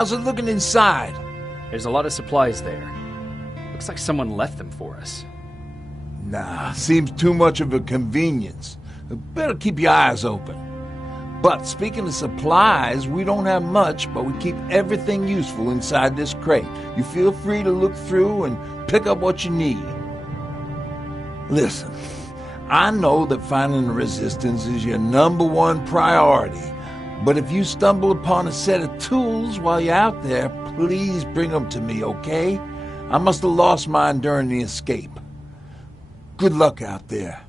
How's it looking inside? There's a lot of supplies there. Looks like someone left them for us. Nah, seems too much of a convenience. Better keep your eyes open. But speaking of supplies, we don't have much, but we keep everything useful inside this crate. You feel free to look through and pick up what you need. Listen, I know that finding the resistance is your #1 priority, but if you stumble upon a set of tools while you're out there, please bring them to me, okay? I must have lost mine during the escape. Good luck out there.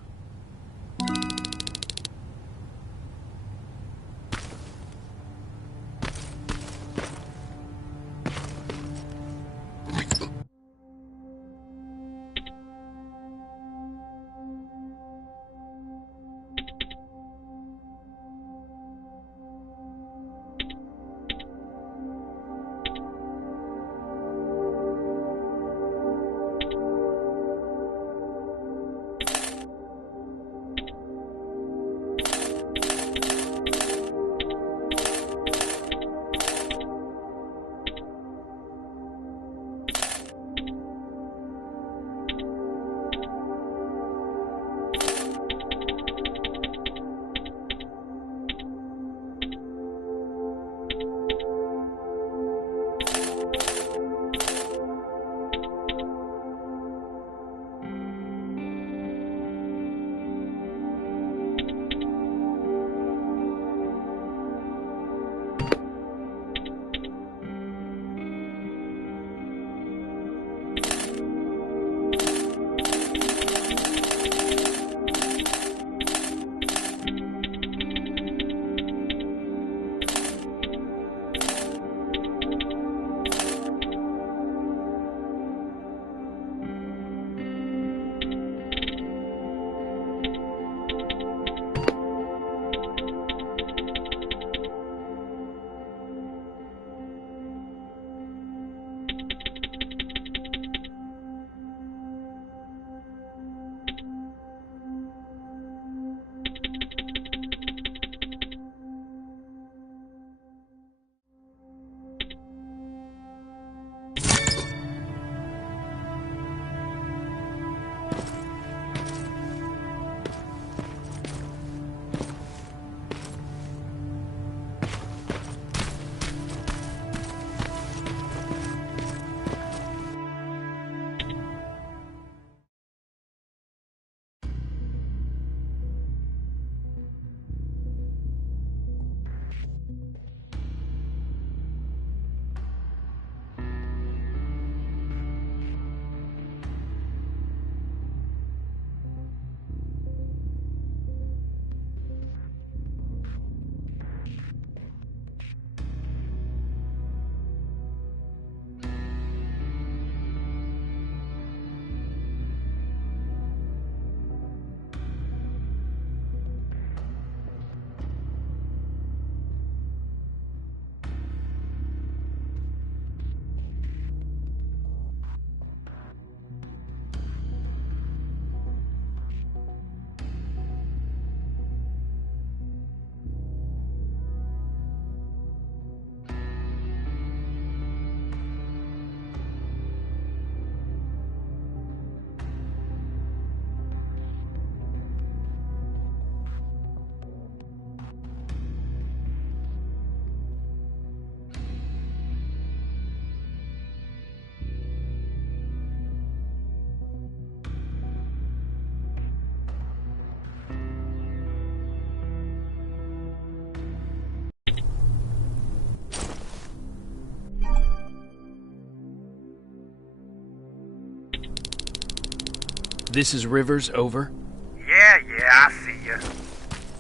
This is Rivers, over. Yeah, I see ya.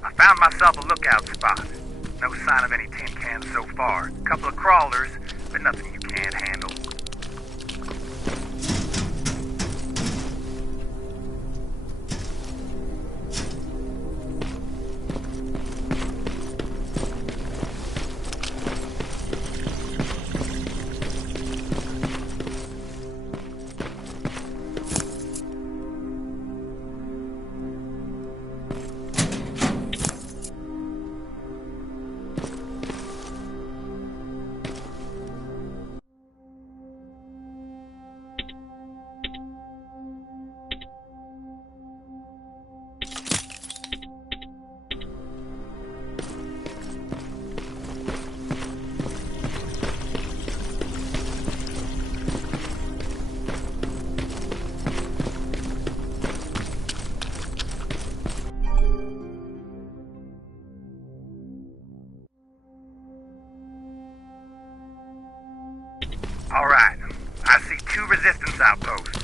I found myself a lookout spot. No sign of any tin cans so far. Couple of crawlers, but nothing you can't handle. All right. I see 2 resistance outposts.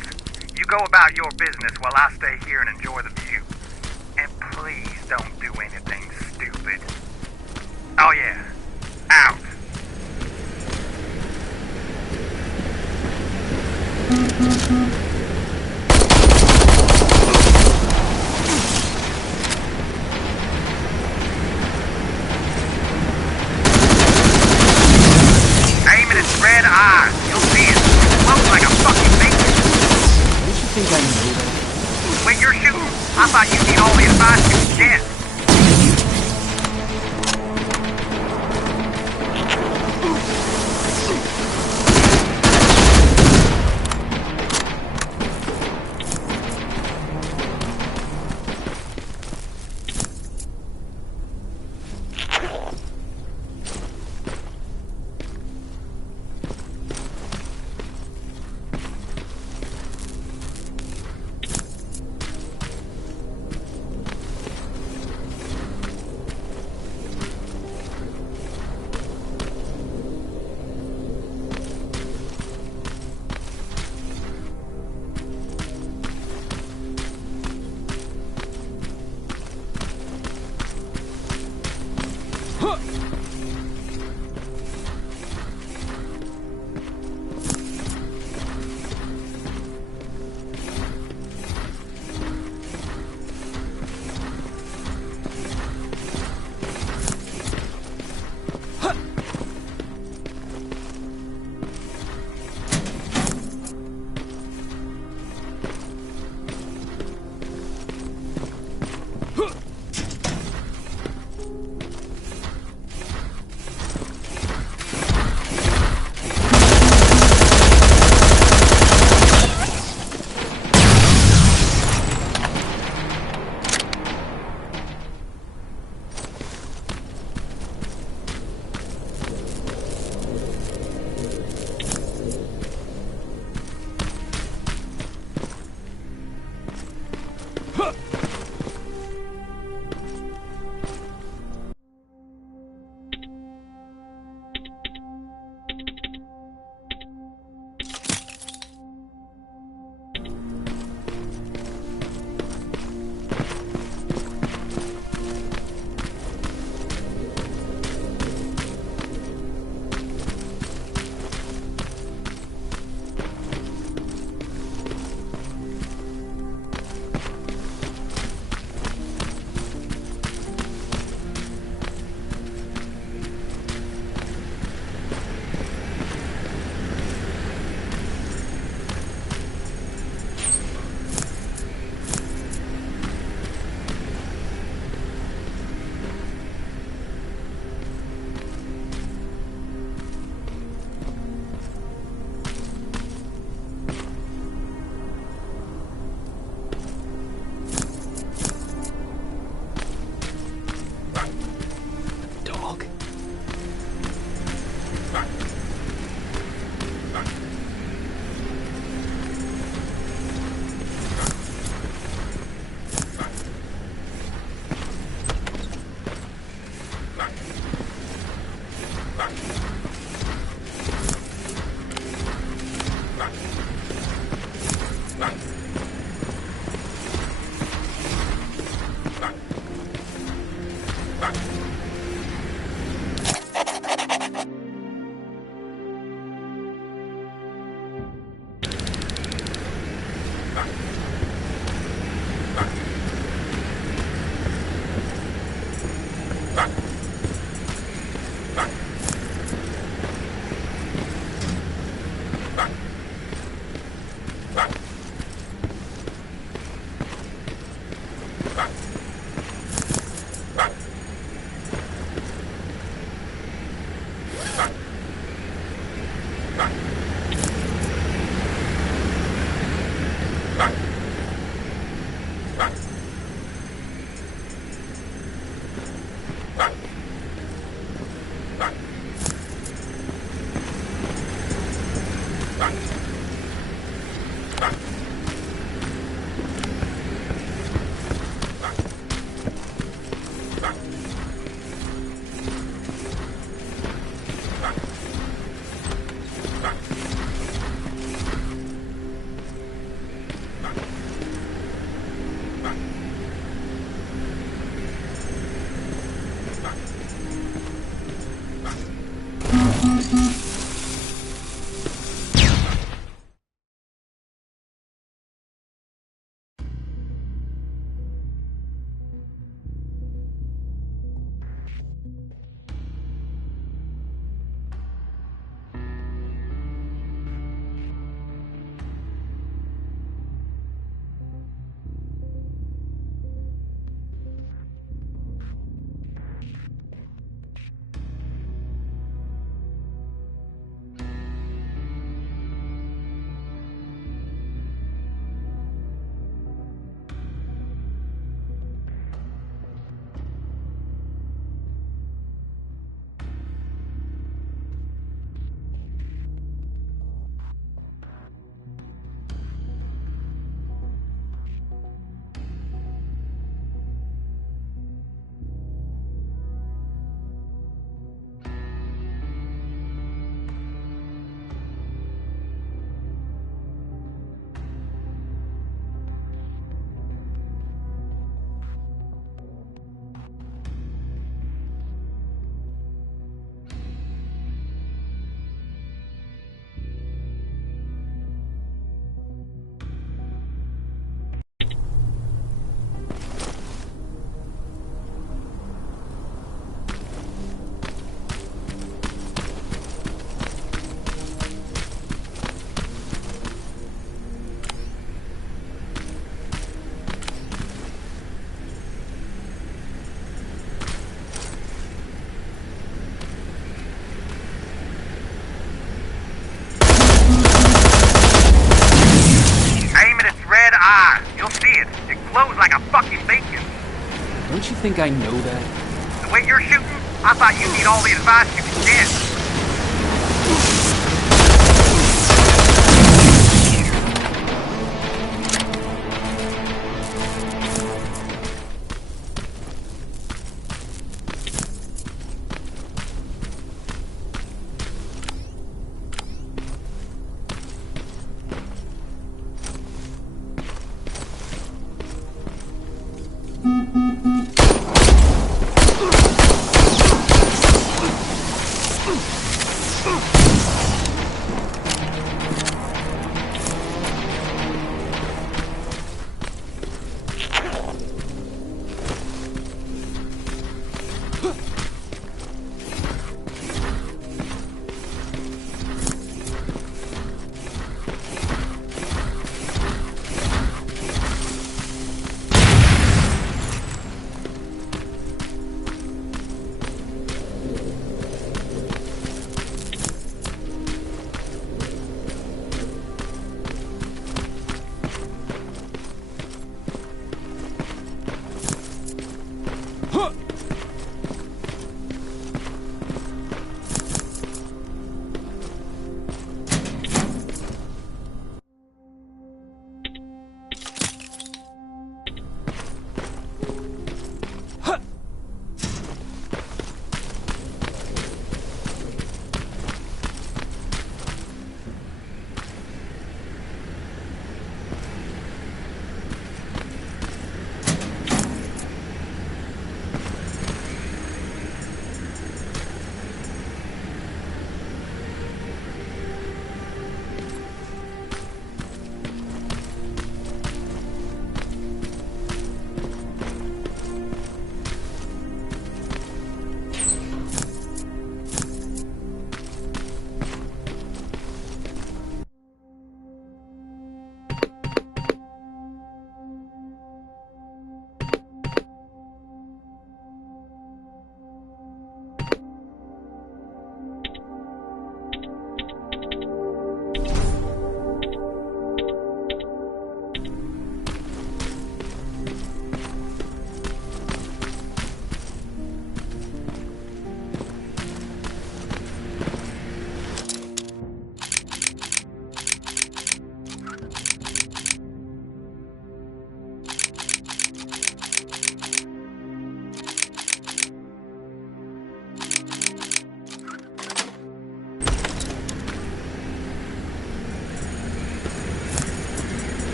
You go about your business while I stay here and enjoy the view. And please don't do anything stupid. Oh yeah. Out. Aim at its red eyes. You'll see it. It floats like a fucking bacon. Don't you think I knew that? Wait, you're shooting. I thought you'd need all the advice you could get. eye. You'll see it. It glows like a fucking beacon. Don't you think I know that? The way you're shooting, I thought you'd need all the advice you could get.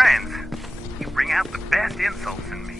friends, you bring out the best insults in me.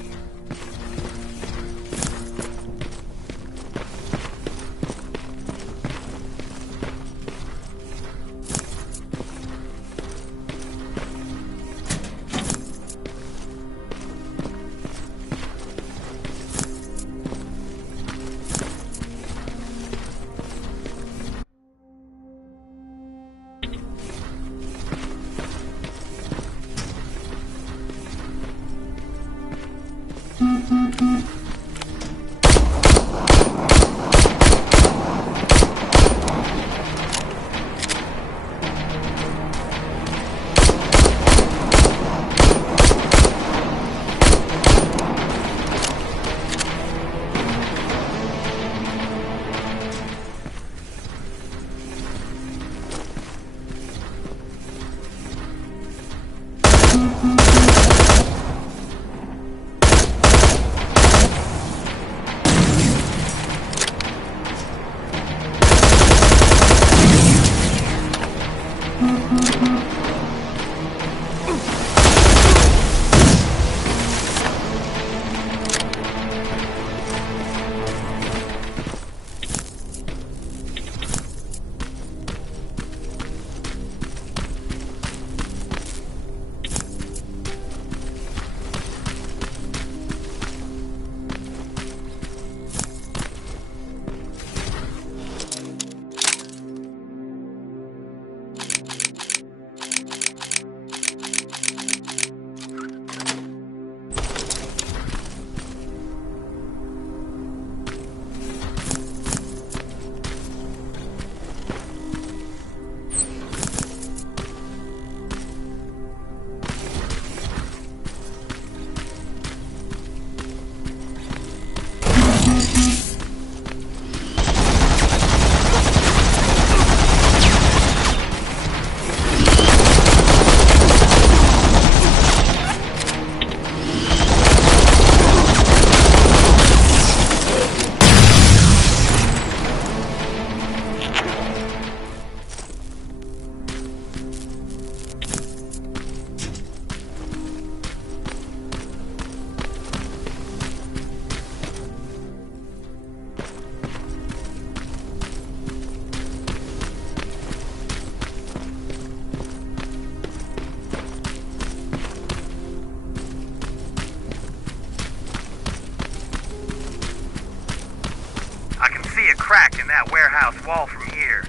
Crack in that warehouse wall from here.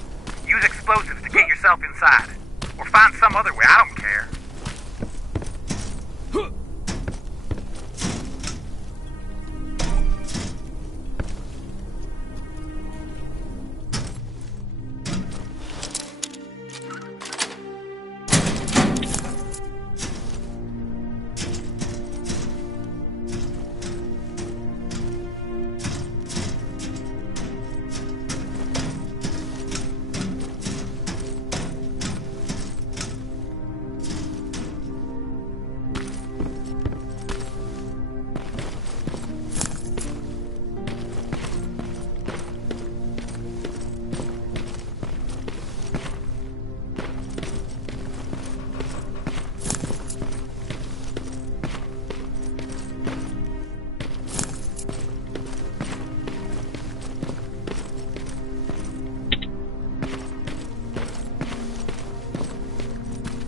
Use explosives to get yourself inside. Or find some other way, I don't care.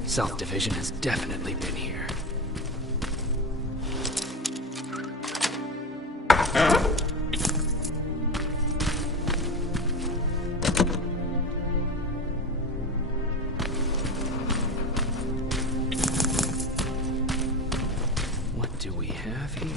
South Division has definitely been here. What do we have here?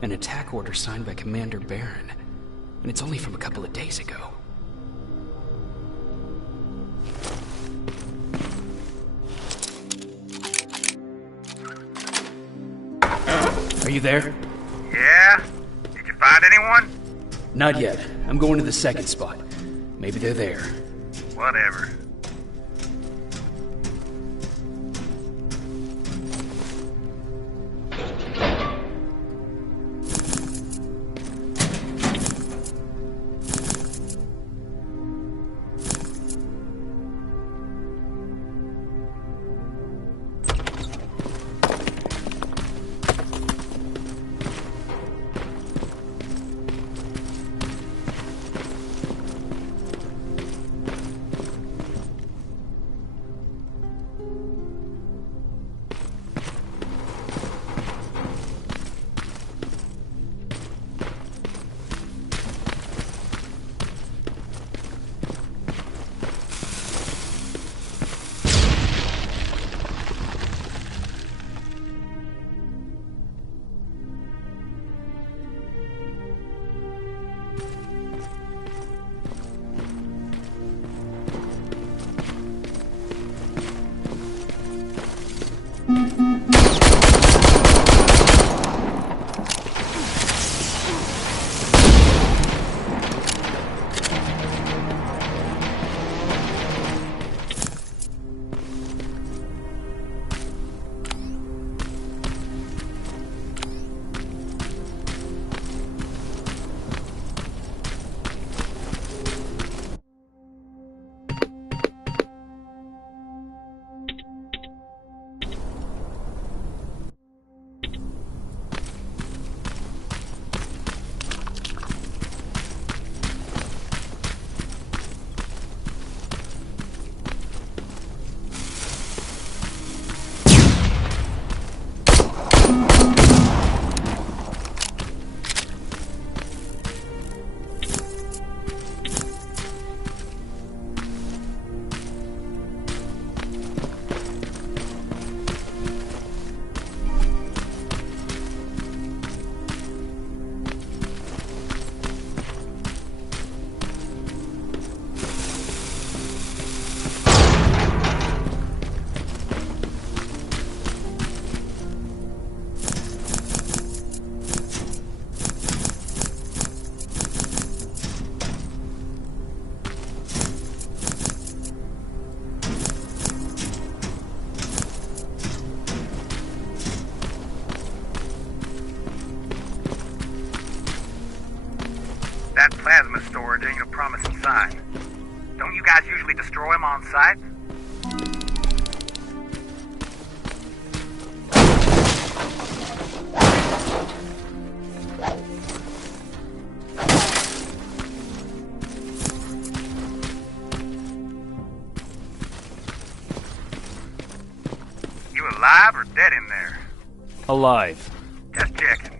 An attack order signed by Commander Barron. And it's only from a couple of days ago. Are you there? Yeah? Did you find anyone? Not yet. I'm going to the second spot. Maybe they're there. Whatever. That plasma storage ain't a promising sign. Don't you guys usually destroy them on sight? You alive or dead in there? Alive. Just checking.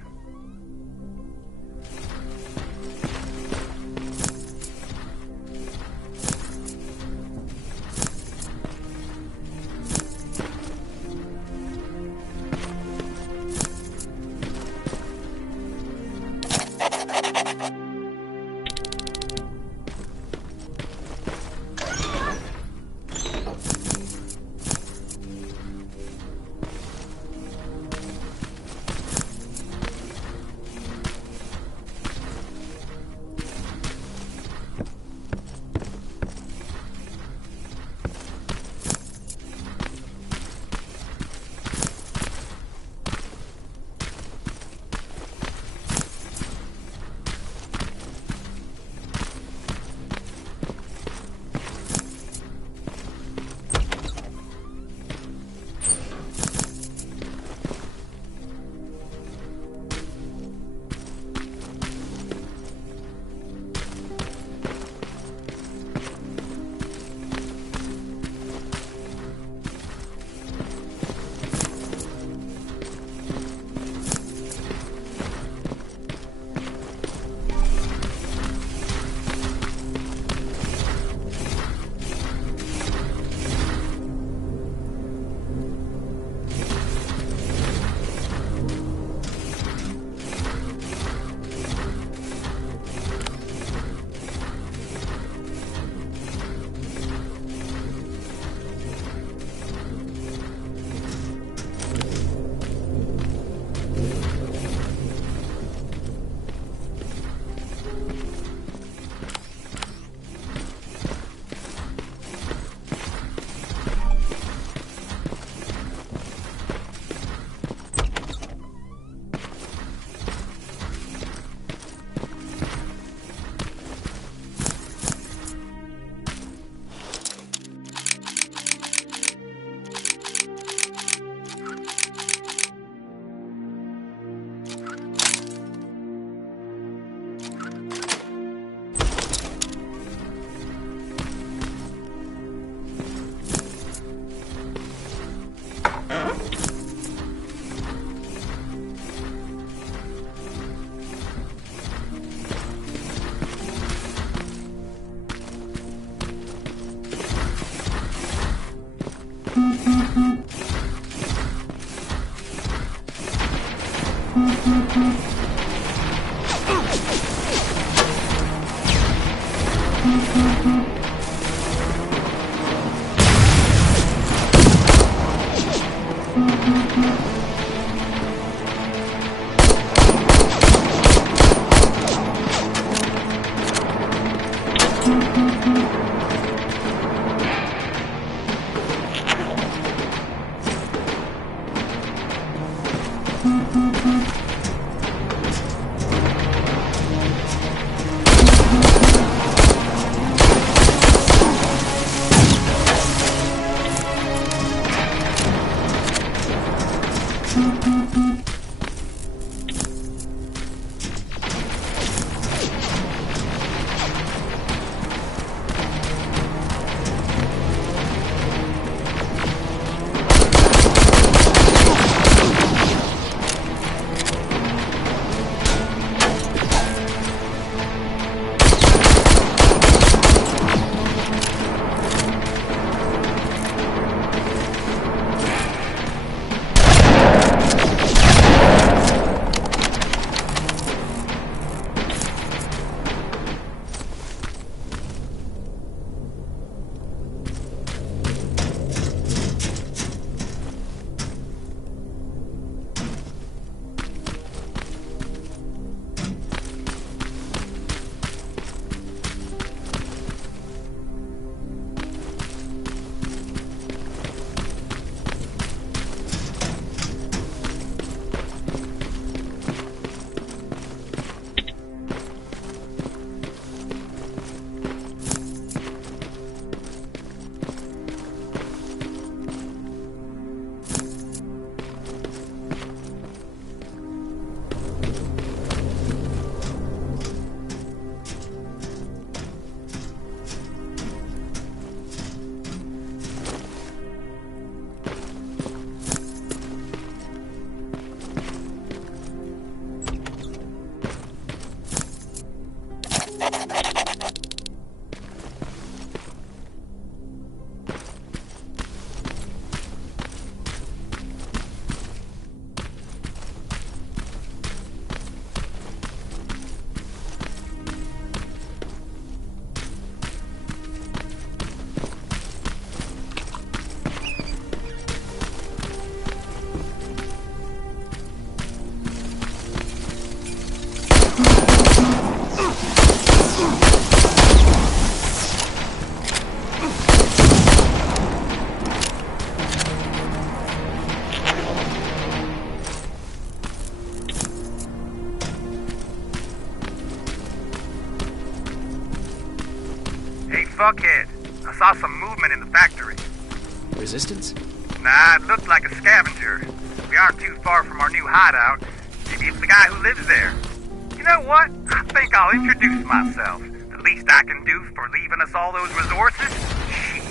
Fuckhead. I saw some movement in the factory. Resistance? Nah, it looked like a scavenger. We aren't too far from our new hideout. Maybe it's the guy who lives there. You know what? I think I'll introduce myself. The least I can do for leaving us all those resources? Shit.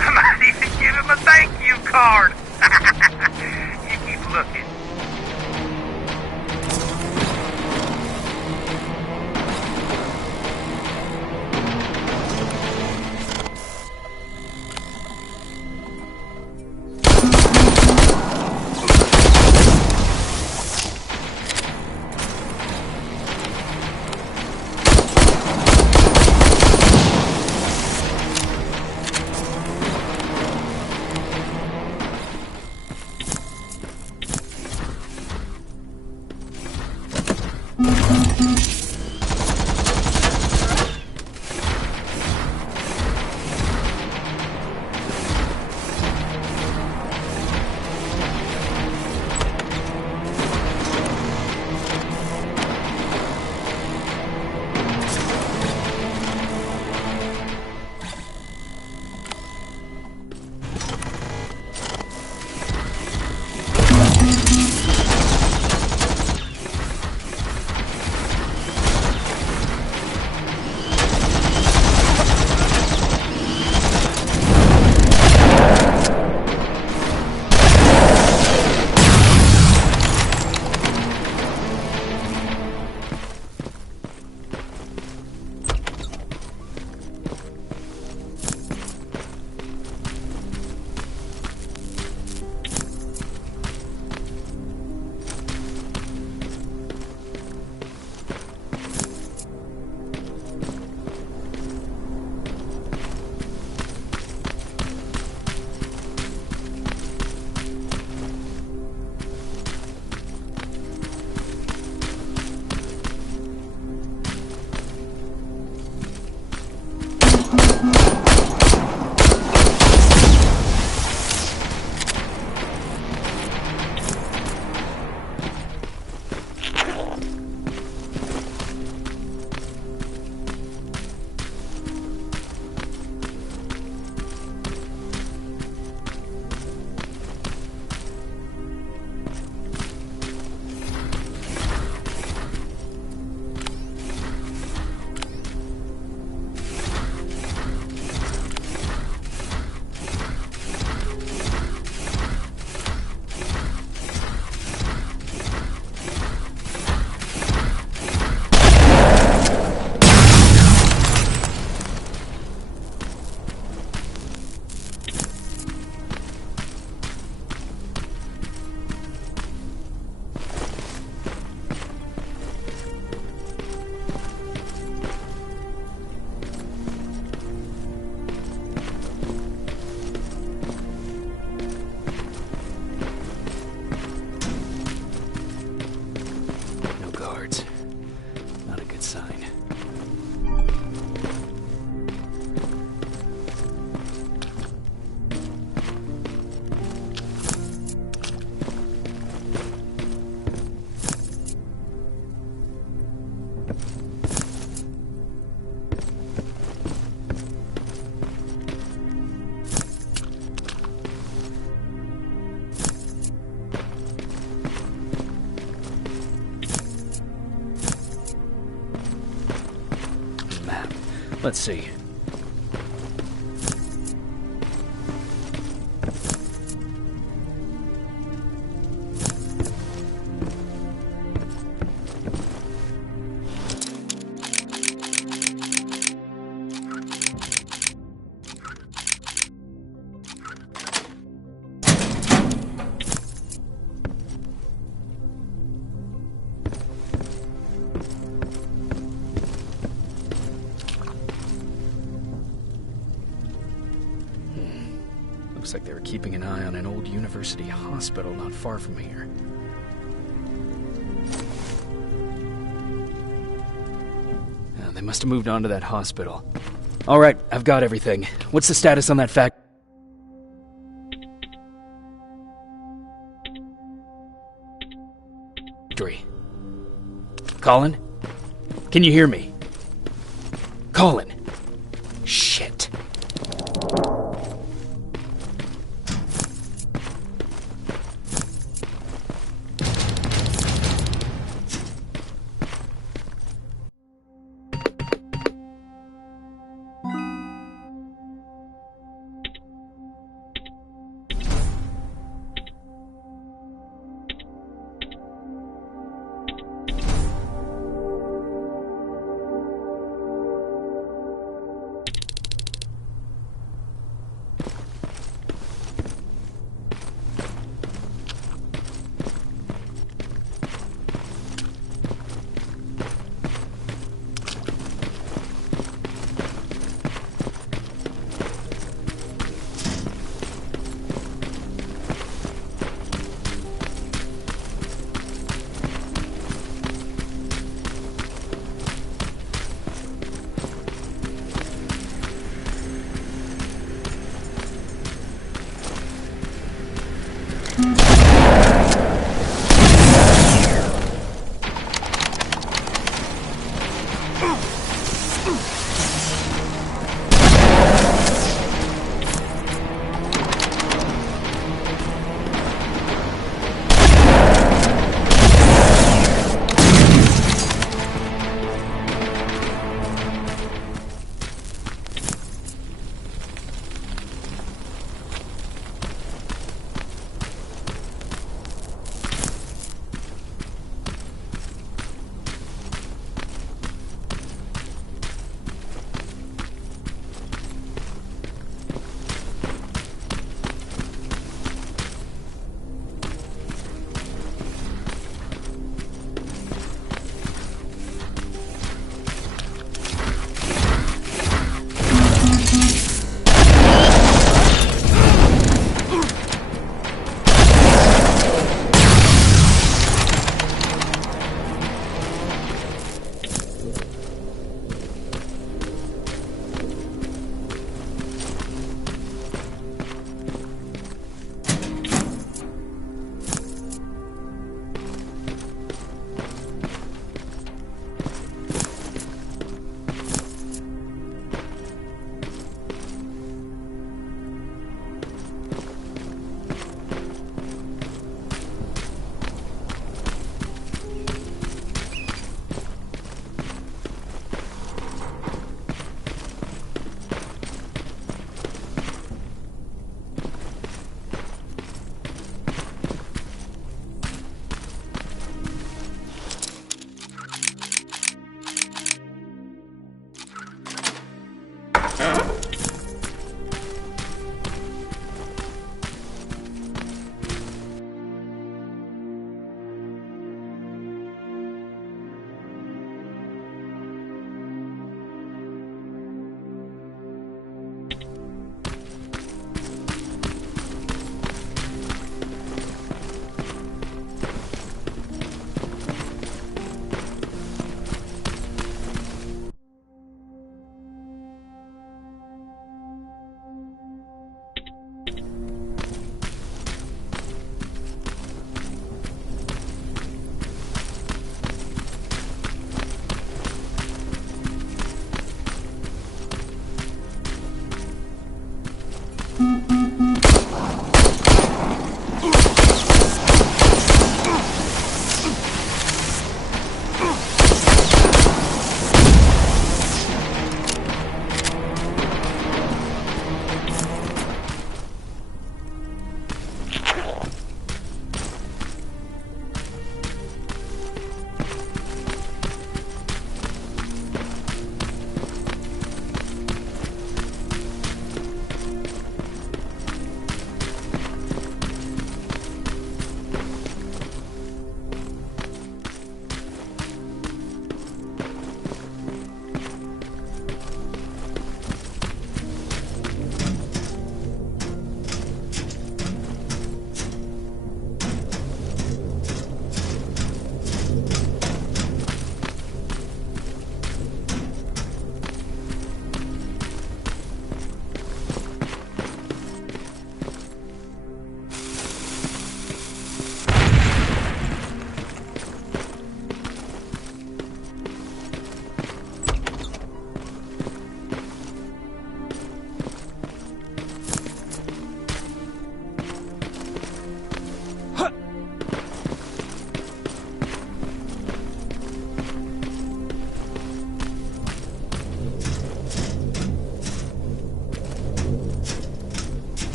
I might even give him a thank you card. You keep looking. Let's see. Looks like they were keeping an eye on an old university hospital not far from here. They must have moved on to that hospital. All right, I've got everything. What's the status on that fact? Colin? Can you hear me? Colin! Shit.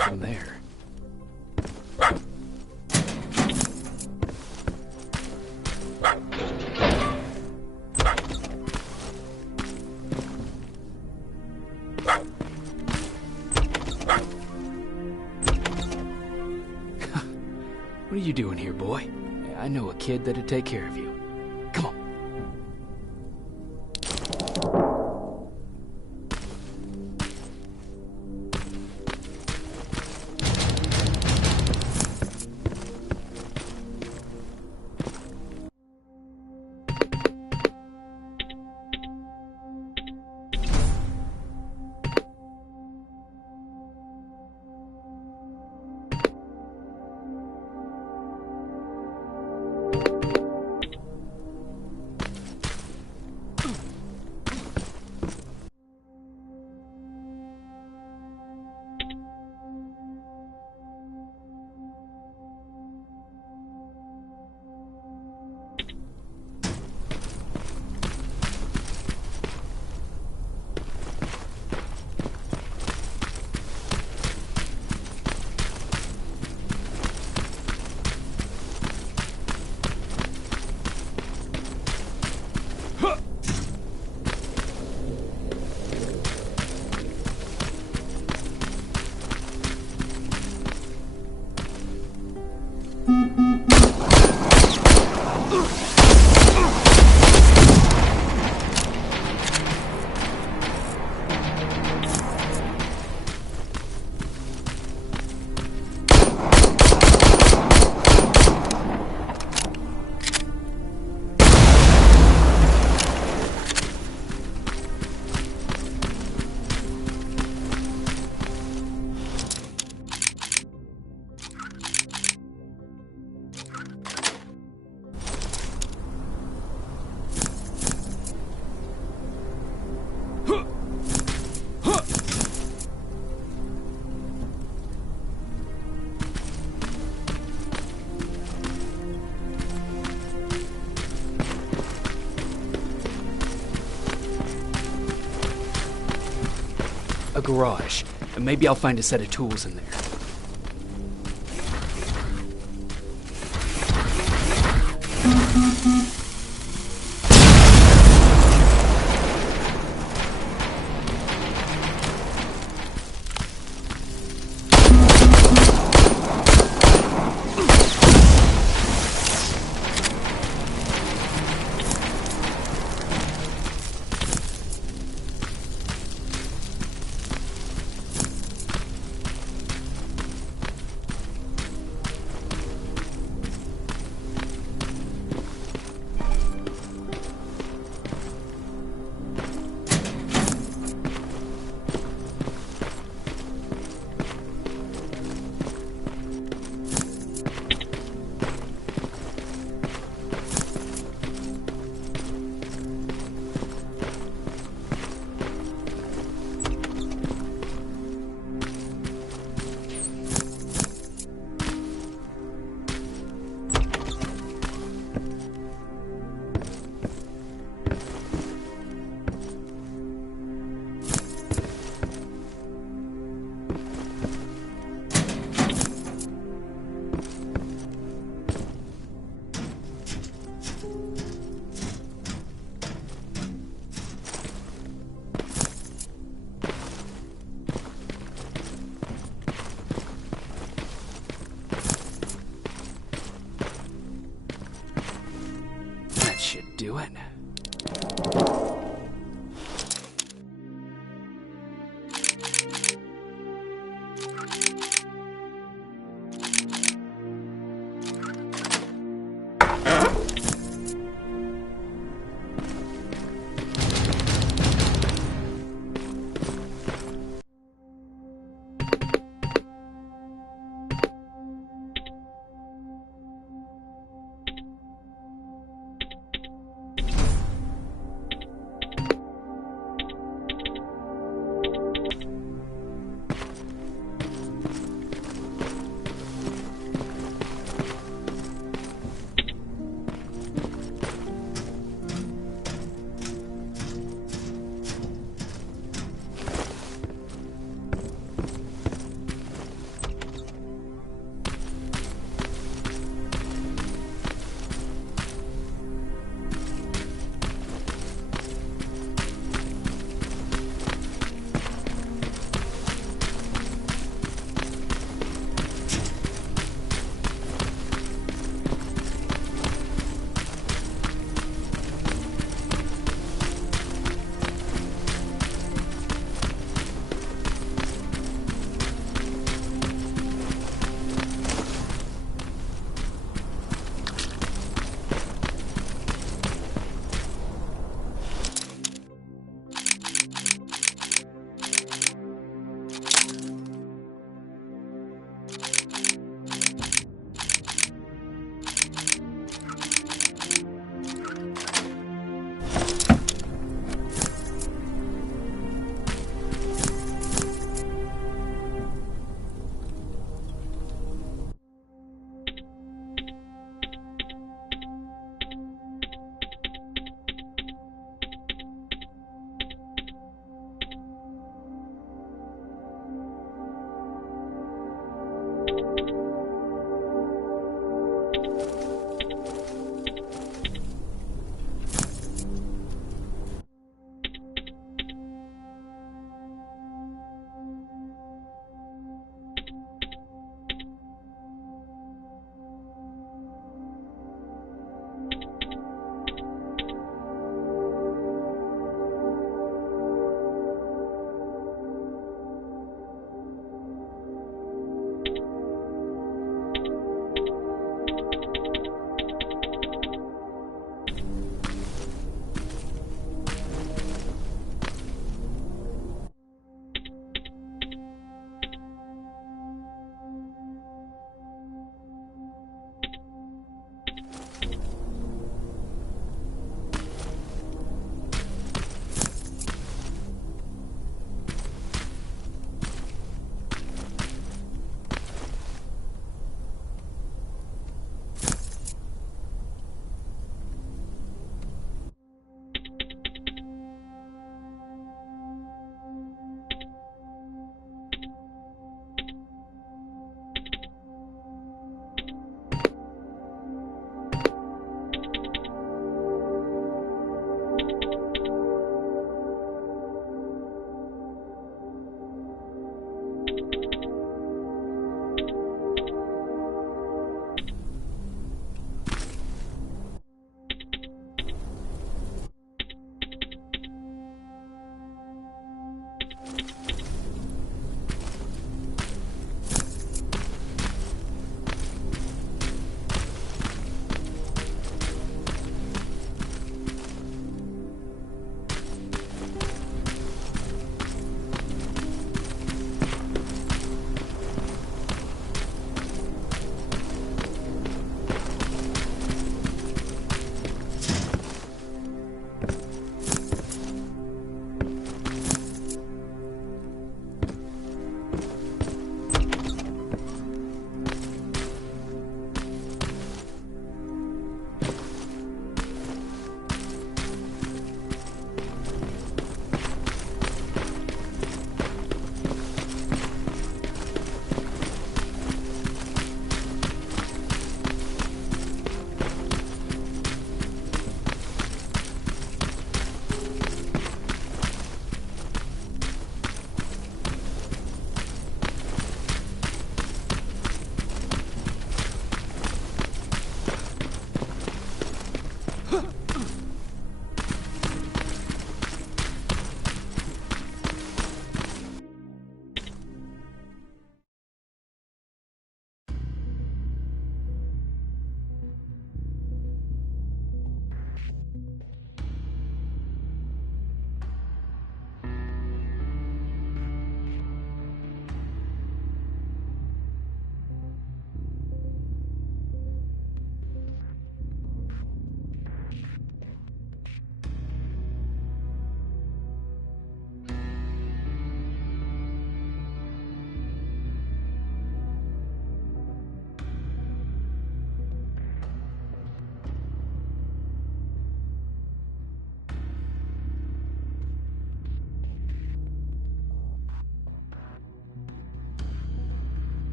From there. What are you doing here, boy? I know a kid that'd take care of you. Come on. A garage. And maybe I'll find a set of tools in there.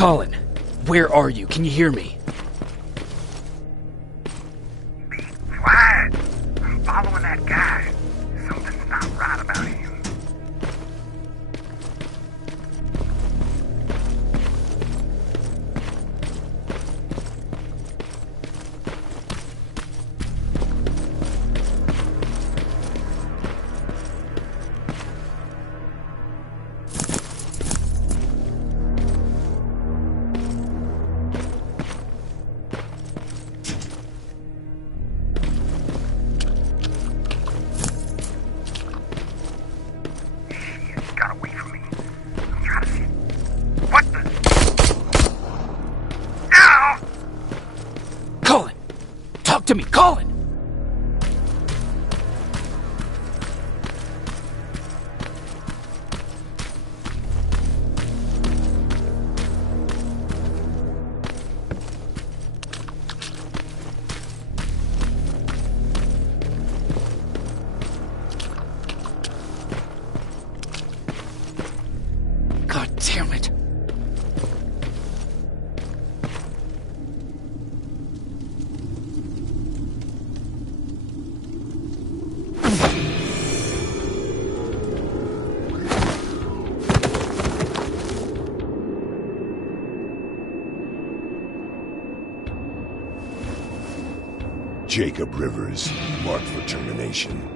Colin, where are you? Can you hear me? Be quiet. I'm following that guy. Something's not right about him. To me, Colin! God damn it. Jacob Rivers, marked for termination.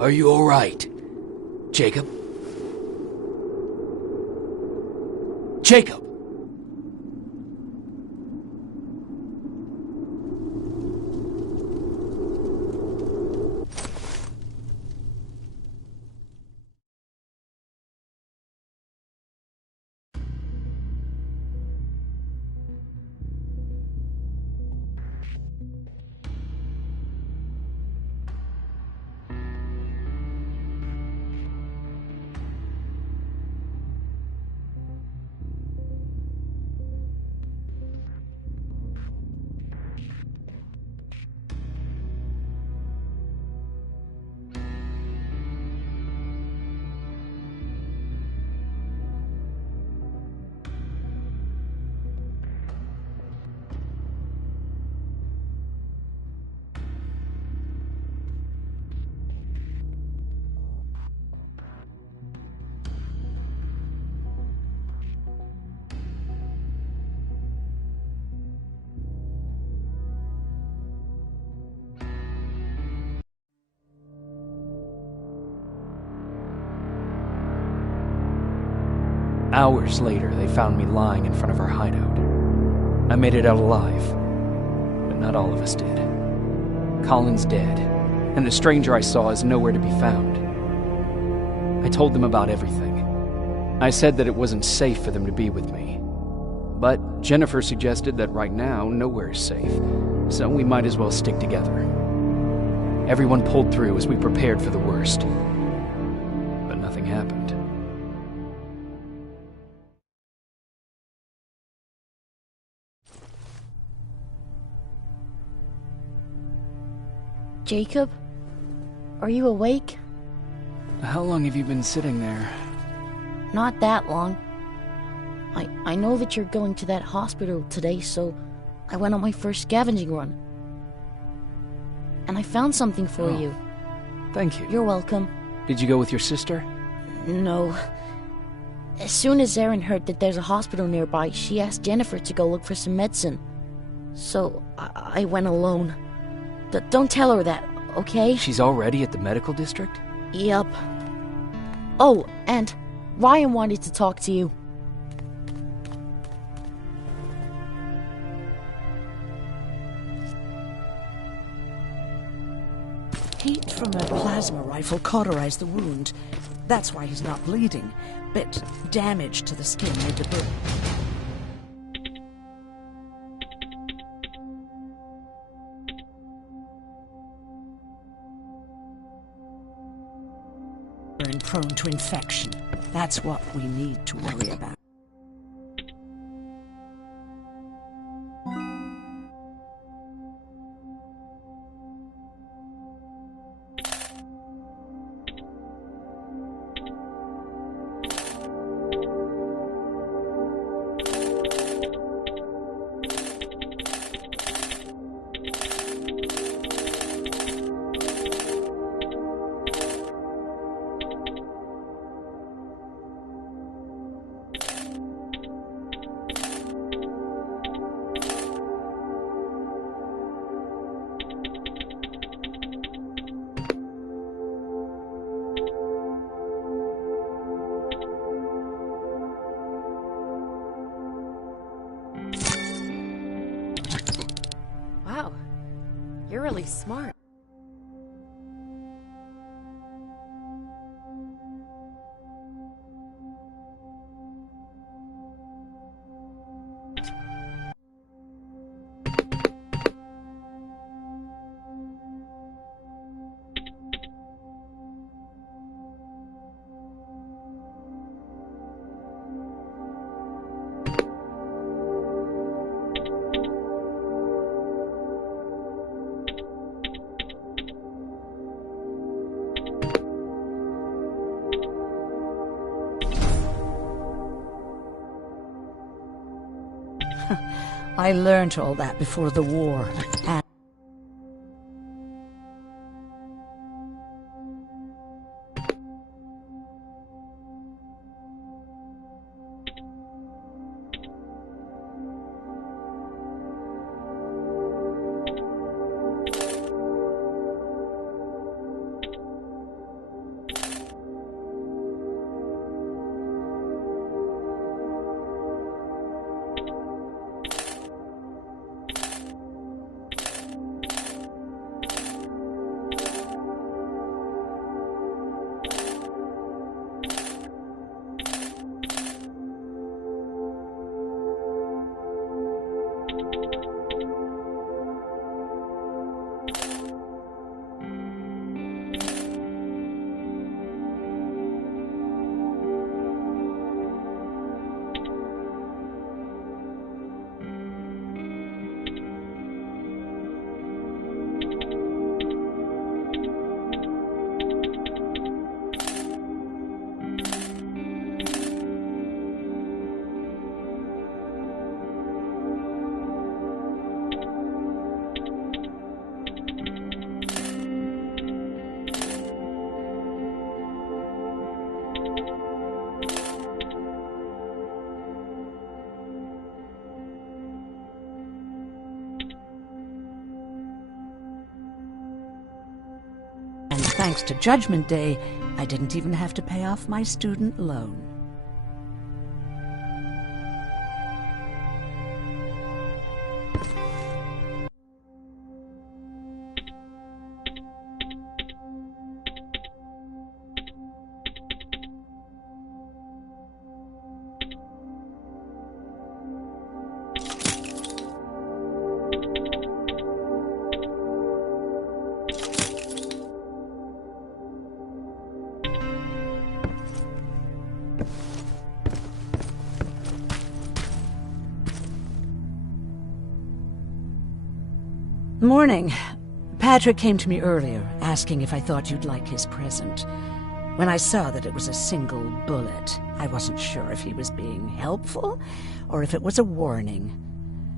Are you all right, Jacob? Jacob! Hours later, they found me lying in front of our hideout. I made it out alive, but not all of us did. Colin's dead, and the stranger I saw is nowhere to be found. I told them about everything. I said that it wasn't safe for them to be with me. But Jennifer suggested that right now, nowhere is safe, so we might as well stick together. Everyone pulled through as we prepared for the worst. But nothing happened. Jacob? Are you awake? How long have you been sitting there? Not that long. I know that you're going to that hospital today, so I went on my first scavenging run. And I found something for you. Thank you. You're welcome. Did you go with your sister? No. As soon as Erin heard that there's a hospital nearby, she asked Jennifer to go look for some medicine. So I went alone. Don't tell her that, okay? She's already at the medical district? Yup. Oh, and Ryan wanted to talk to you. Heat from a plasma rifle cauterized the wound. That's why he's not bleeding, but damage to the skin made the burn. prone to infection. That's what we need to worry about. Wow, you're really smart. I learned all that before the war. And thanks to Judgment Day, I didn't even have to pay off my student loan. Morning. Patrick came to me earlier, asking if I thought you'd like his present. When I saw that it was a single bullet, I wasn't sure if he was being helpful or if it was a warning.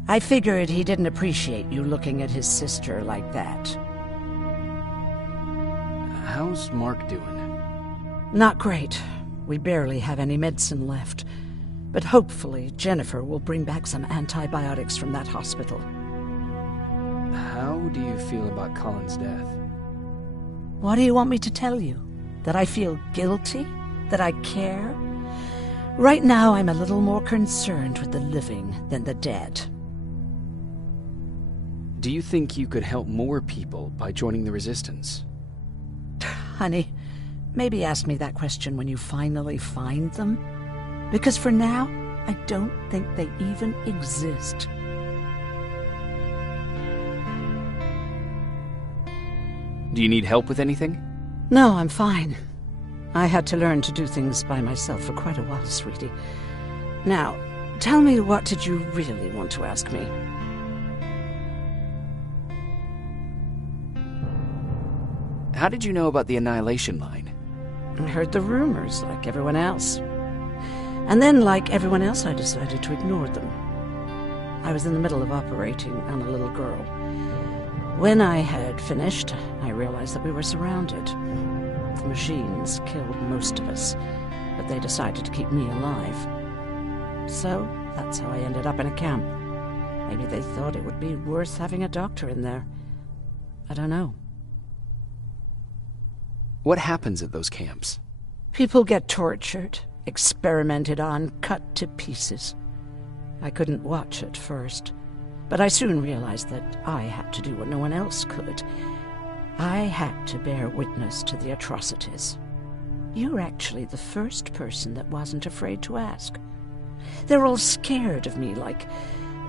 I figured he didn't appreciate you looking at his sister like that. How's Mark doing? Not great. We barely have any medicine left. But hopefully Jennifer will bring back some antibiotics from that hospital. How do you feel about Colin's death? What do you want me to tell you? That I feel guilty? That I care? Right now, I'm a little more concerned with the living than the dead. Do you think you could help more people by joining the Resistance? Honey, maybe ask me that question when you finally find them. Because for now, I don't think they even exist. Do you need help with anything? No, I'm fine. I had to learn to do things by myself for quite a while, sweetie. Now, tell me, what did you really want to ask me? How did you know about the Annihilation Line? I heard the rumors, like everyone else. And then, like everyone else, I decided to ignore them. I was in the middle of operating on a little girl. When I had finished, I realized that we were surrounded. The machines killed most of us, but they decided to keep me alive. So, that's how I ended up in a camp. Maybe they thought it would be worth having a doctor in there. I don't know. What happens at those camps? People get tortured, experimented on, cut to pieces. I couldn't watch at first, but I soon realized that I had to do what no one else could. I had to bear witness to the atrocities. You're actually the first person that wasn't afraid to ask. They're all scared of me, like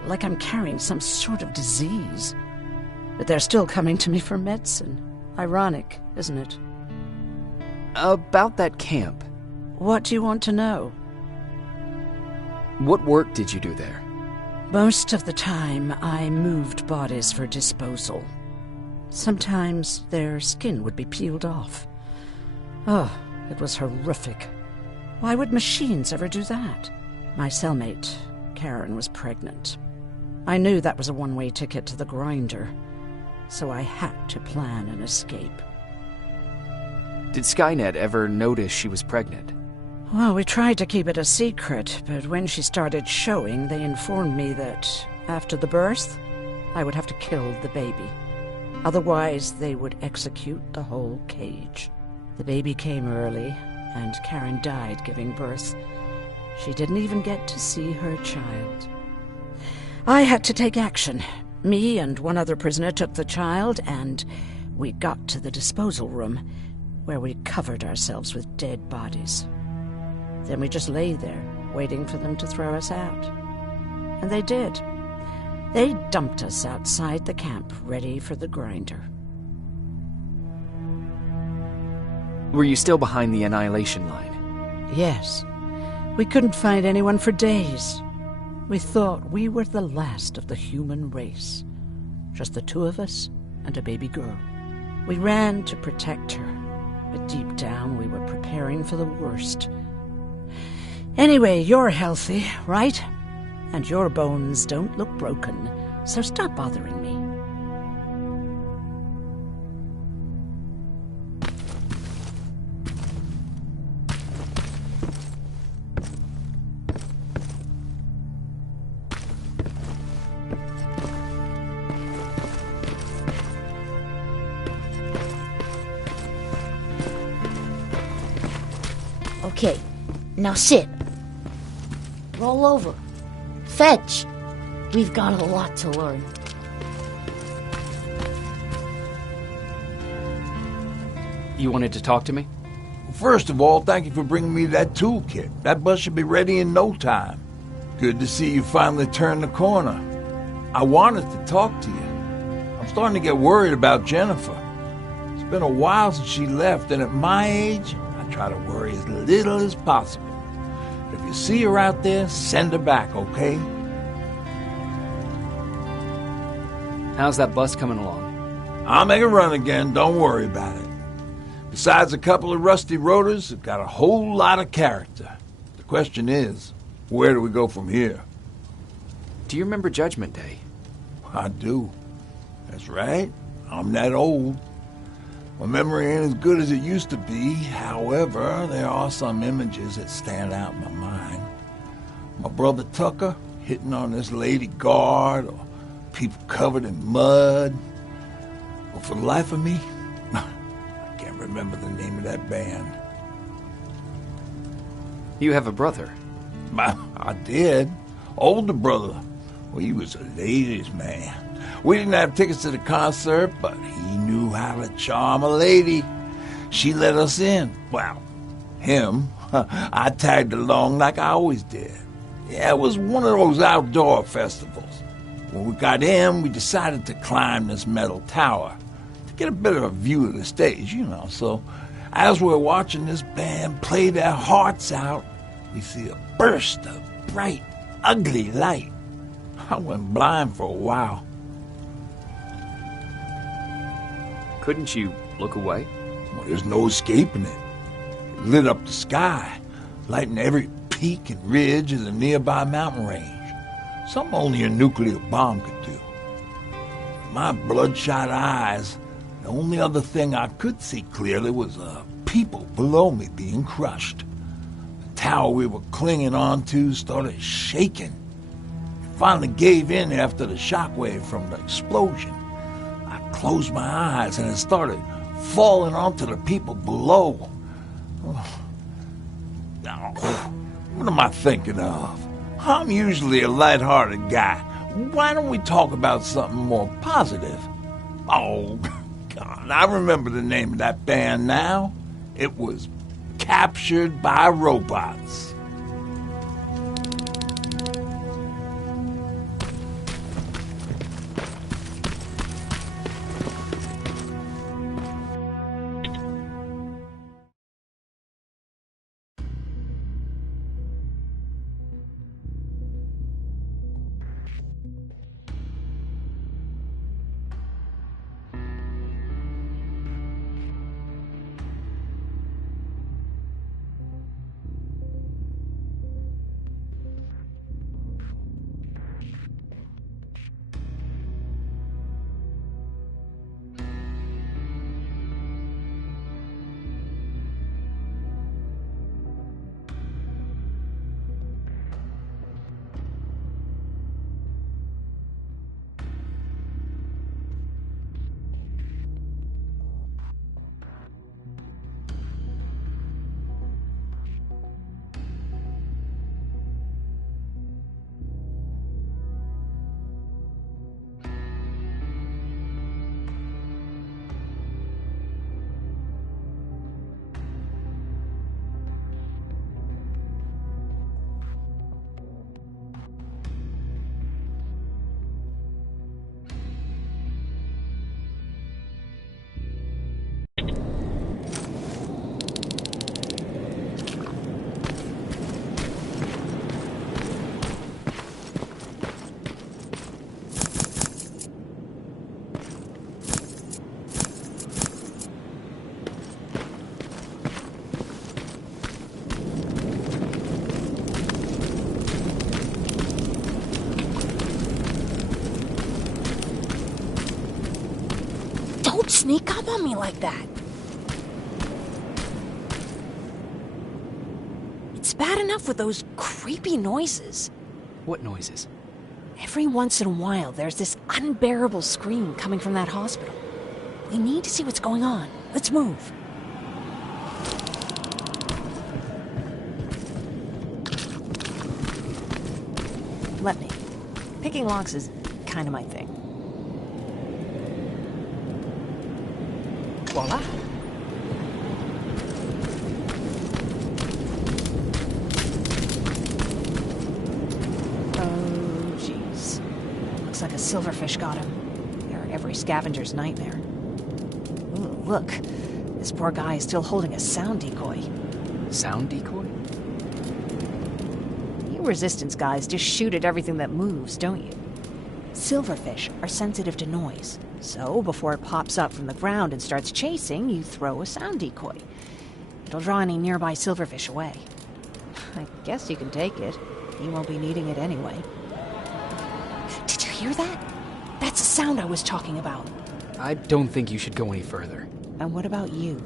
I'm carrying some sort of disease. But they're still coming to me for medicine. Ironic, isn't it? About that camp. What do you want to know? What work did you do there? Most of the time, I moved bodies for disposal. Sometimes their skin would be peeled off. Oh, it was horrific. Why would machines ever do that? My cellmate, Karen, was pregnant. I knew that was a one-way ticket to the grinder, so I had to plan an escape. Did Skynet ever notice she was pregnant? Well, we tried to keep it a secret, but when she started showing, they informed me that after the birth, I would have to kill the baby. Otherwise, they would execute the whole cage. The baby came early, and Karen died giving birth. She didn't even get to see her child. I had to take action. Me and one other prisoner took the child, and we got to the disposal room, where we covered ourselves with dead bodies. Then we just lay there, waiting for them to throw us out. And they did. They dumped us outside the camp, ready for the grinder. Were you still behind the Annihilation Line? Yes. We couldn't find anyone for days. We thought we were the last of the human race. Just the two of us and a baby girl. We ran to protect her, but deep down we were preparing for the worst. Anyway, you're healthy, right? And your bones don't look broken, so stop bothering me. Okay, now sit. Roll over. Fetch. We've got a lot to learn. You wanted to talk to me? First of all, thank you for bringing me that toolkit. That bus should be ready in no time. Good to see you finally turned the corner. I wanted to talk to you. I'm starting to get worried about Jennifer. It's been a while since she left, and at my age, I try to worry as little as possible. If you see her out there, send her back, okay? How's that bus coming along? I'll make a run again, don't worry about it. Besides a couple of rusty rotors, it's got a whole lot of character. The question is, where do we go from here? Do you remember Judgment Day? I do. That's right. I'm that old. My memory ain't as good as it used to be. However, there are some images that stand out in my mind. My brother Tucker hitting on this lady guard, or people covered in mud. But for the life of me, I can't remember the name of that band. You have a brother? I did. Older brother. Well, he was a ladies' man. We didn't have tickets to the concert, but he knew how to charm a lady. She let us in. Well, him. I tagged along like I always did. Yeah, it was one of those outdoor festivals. When we got in, we decided to climb this metal tower to get a bit of a view of the stage, so As we're watching this band play their hearts out, we see a burst of bright, ugly light. I went blind for a while. Couldn't you look away? Well, there's no escaping it. It lit up the sky, lighting every peak and ridge of the nearby mountain range. Something only a nuclear bomb could do. My bloodshot eyes, the only other thing I could see clearly was people below me being crushed. The tower we were clinging onto started shaking. It finally gave in after the shockwave from the explosion. I closed my eyes and it started falling onto the people below. What am I thinking of? I'm usually a lighthearted guy. Why don't we talk about something more positive? Oh, God, I remember the name of that band now. It was Captured by Robots. Don't sneak up on me like that. It's bad enough with those creepy noises. What noises? Every once in a while, there's this unbearable scream coming from that hospital. We need to see what's going on. Let's move. Let me. Picking locks is kind of my thing. Voila. Oh, jeez. Looks like a silverfish got him. They're every scavenger's nightmare. Ooh, look. This poor guy is still holding a sound decoy. Sound decoy? You resistance guys just shoot at everything that moves, don't you? Silverfish are sensitive to noise. So, before it pops up from the ground and starts chasing, you throw a sound decoy. It'll draw any nearby silverfish away. I guess you can take it. You won't be needing it anyway. Did you hear that? That's the sound I was talking about. I don't think you should go any further. And what about you?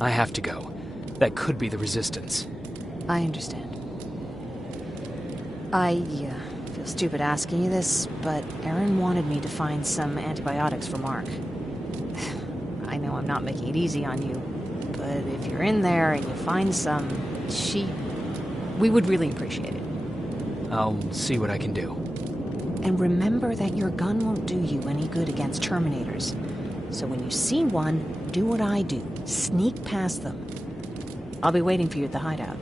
I have to go. That could be the resistance. I understand. I feel stupid asking you this, but Erin wanted me to find some antibiotics for Mark. I know I'm not making it easy on you, but if you're in there and you find some, we would really appreciate it. I'll see what I can do. And remember that your gun won't do you any good against Terminators. So when you see one, do what I do. Sneak past them. I'll be waiting for you at the hideout.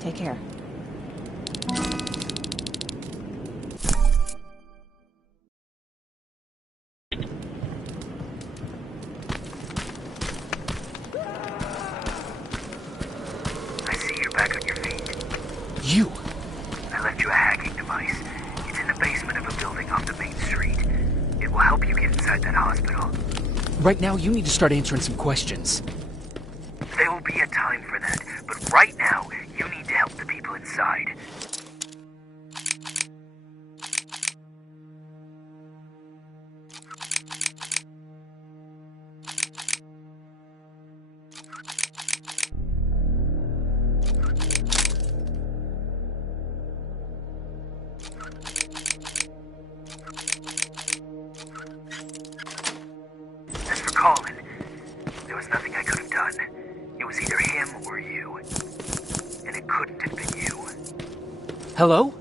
Take care. inside that hospital. Right now, you need to start answering some questions. There will be a time for that, but right now, you need to help the people inside. As for Colin, there was nothing I could have done. It was either him or you. And it couldn't have been you. Hello?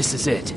This is it.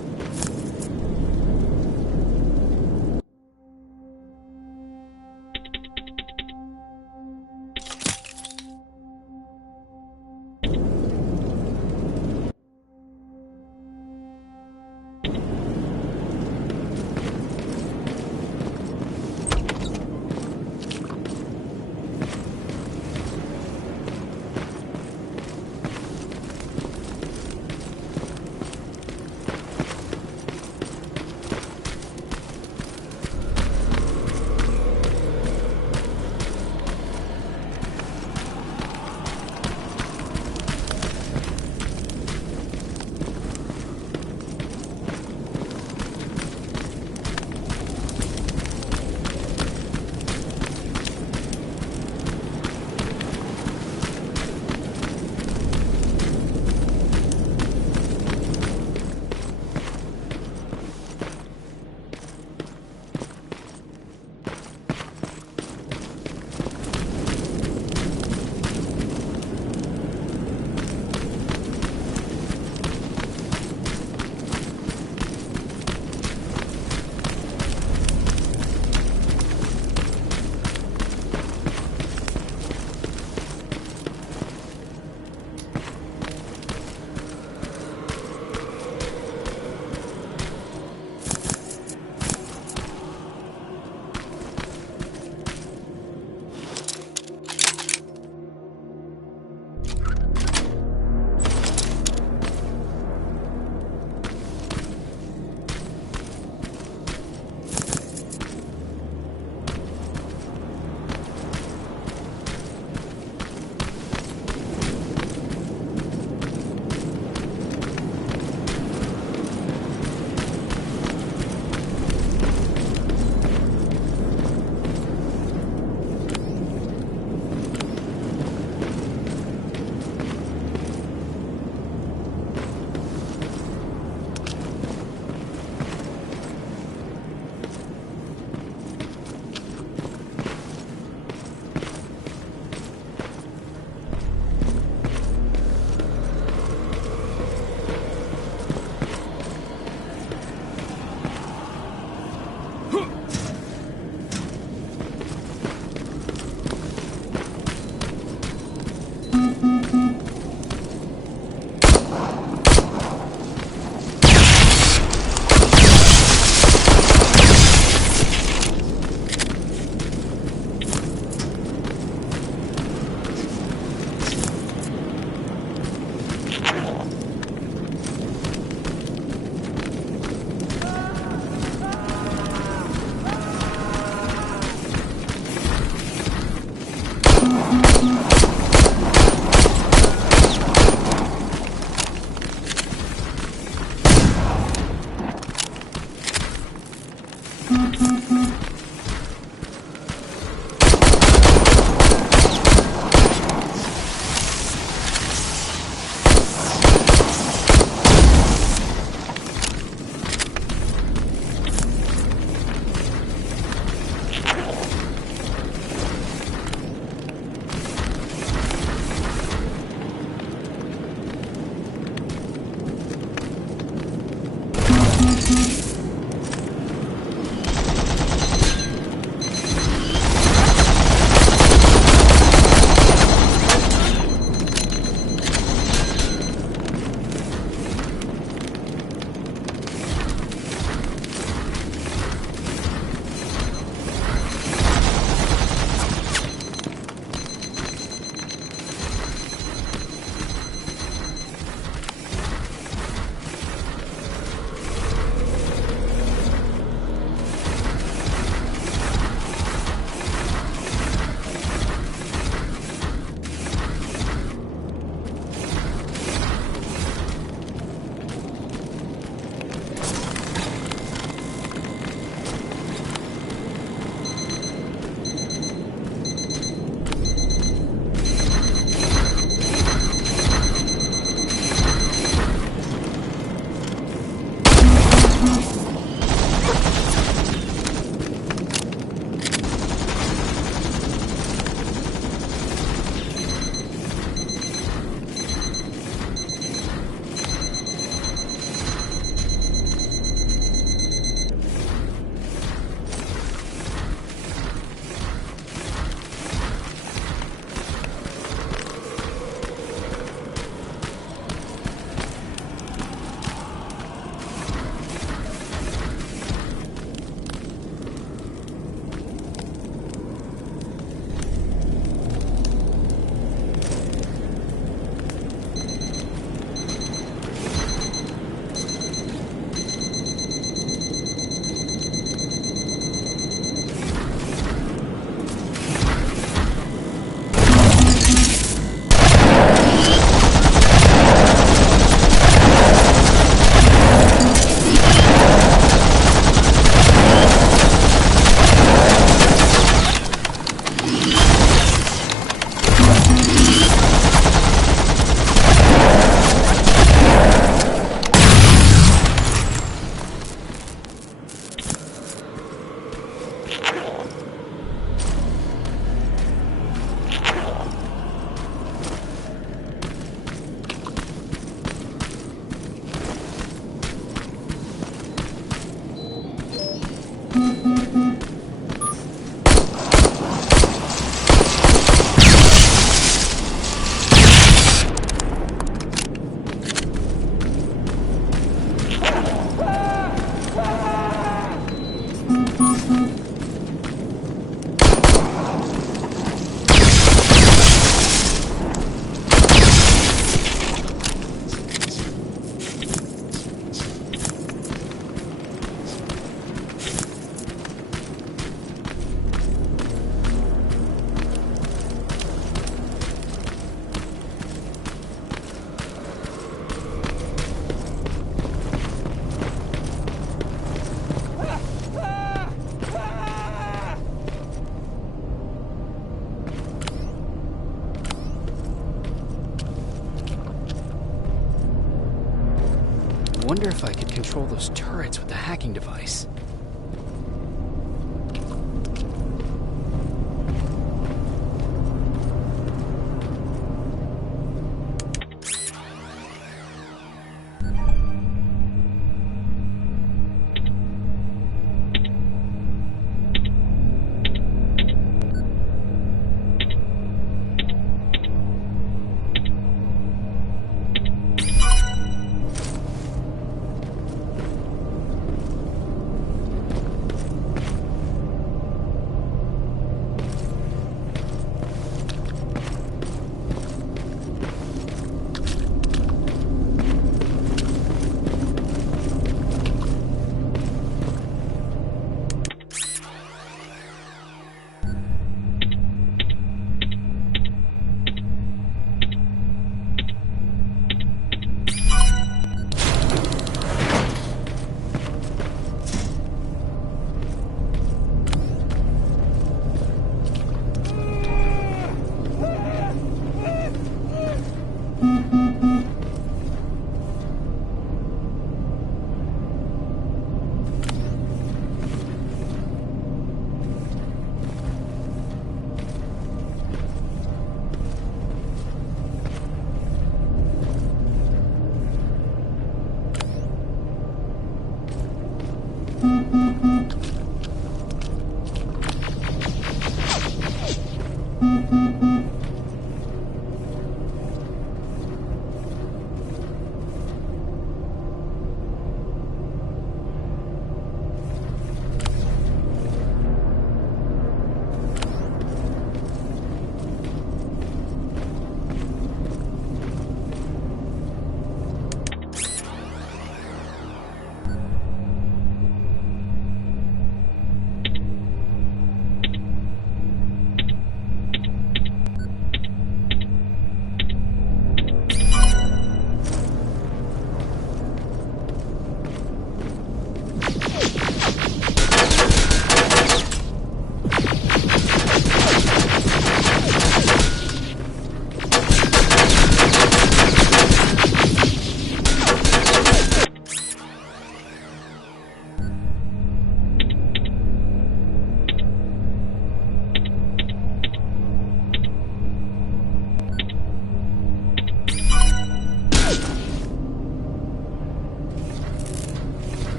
wonder if I could control those turrets with the hacking device.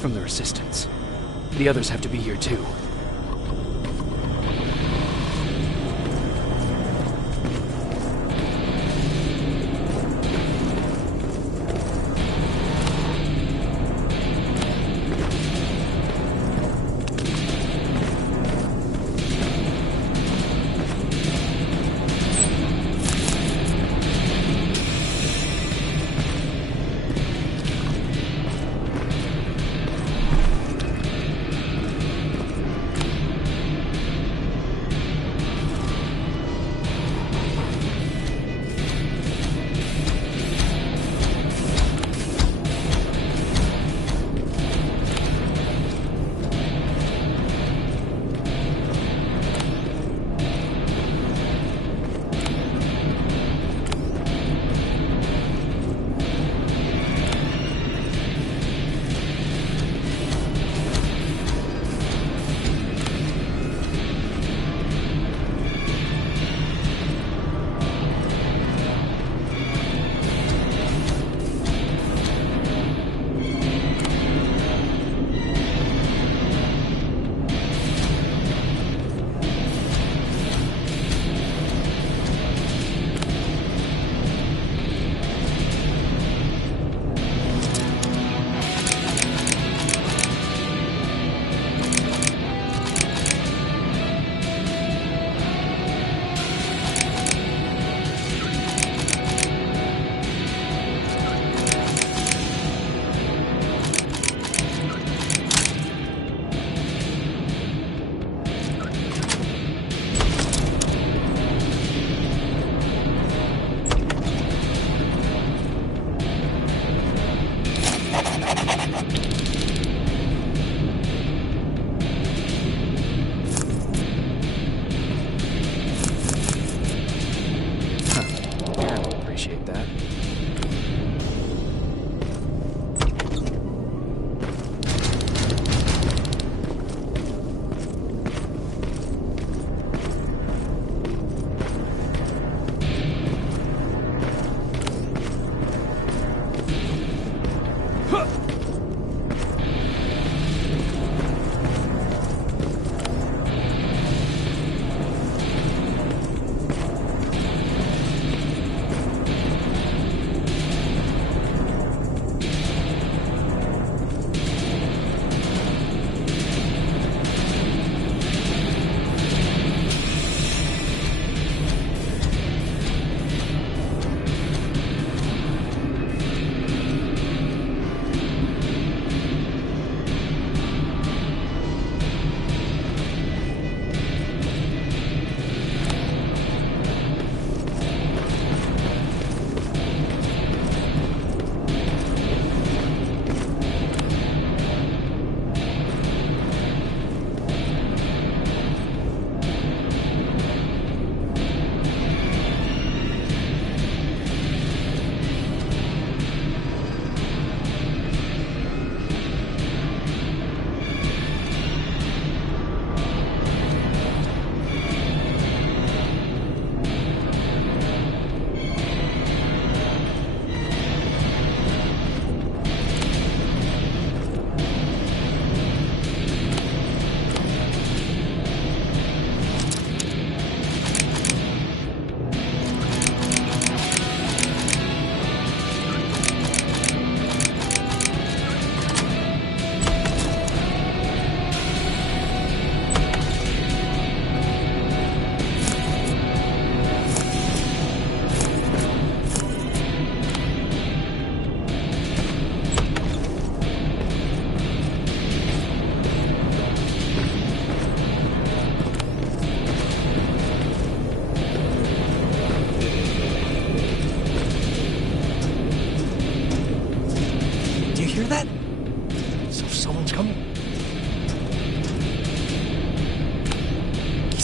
from the Resistance. The others have to be here too.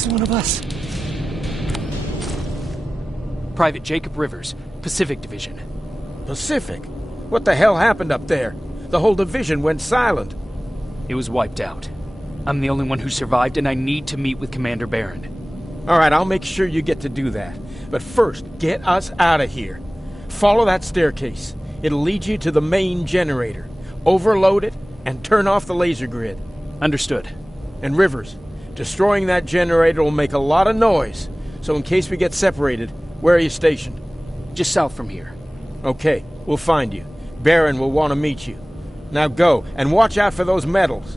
One of us. Private Jacob Rivers, Pacific Division. Pacific? What the hell happened up there? The whole division went silent. It was wiped out. I'm the only one who survived, and I need to meet with Commander Barron. All right, I'll make sure you get to do that. But first, get us out of here. Follow that staircase. It'll lead you to the main generator. Overload it, and turn off the laser grid. Understood. And Rivers, destroying that generator will make a lot of noise, so in case we get separated, where are you stationed? Just south from here. Okay, we'll find you. Baron will want to meet you. Now go, and watch out for those medals.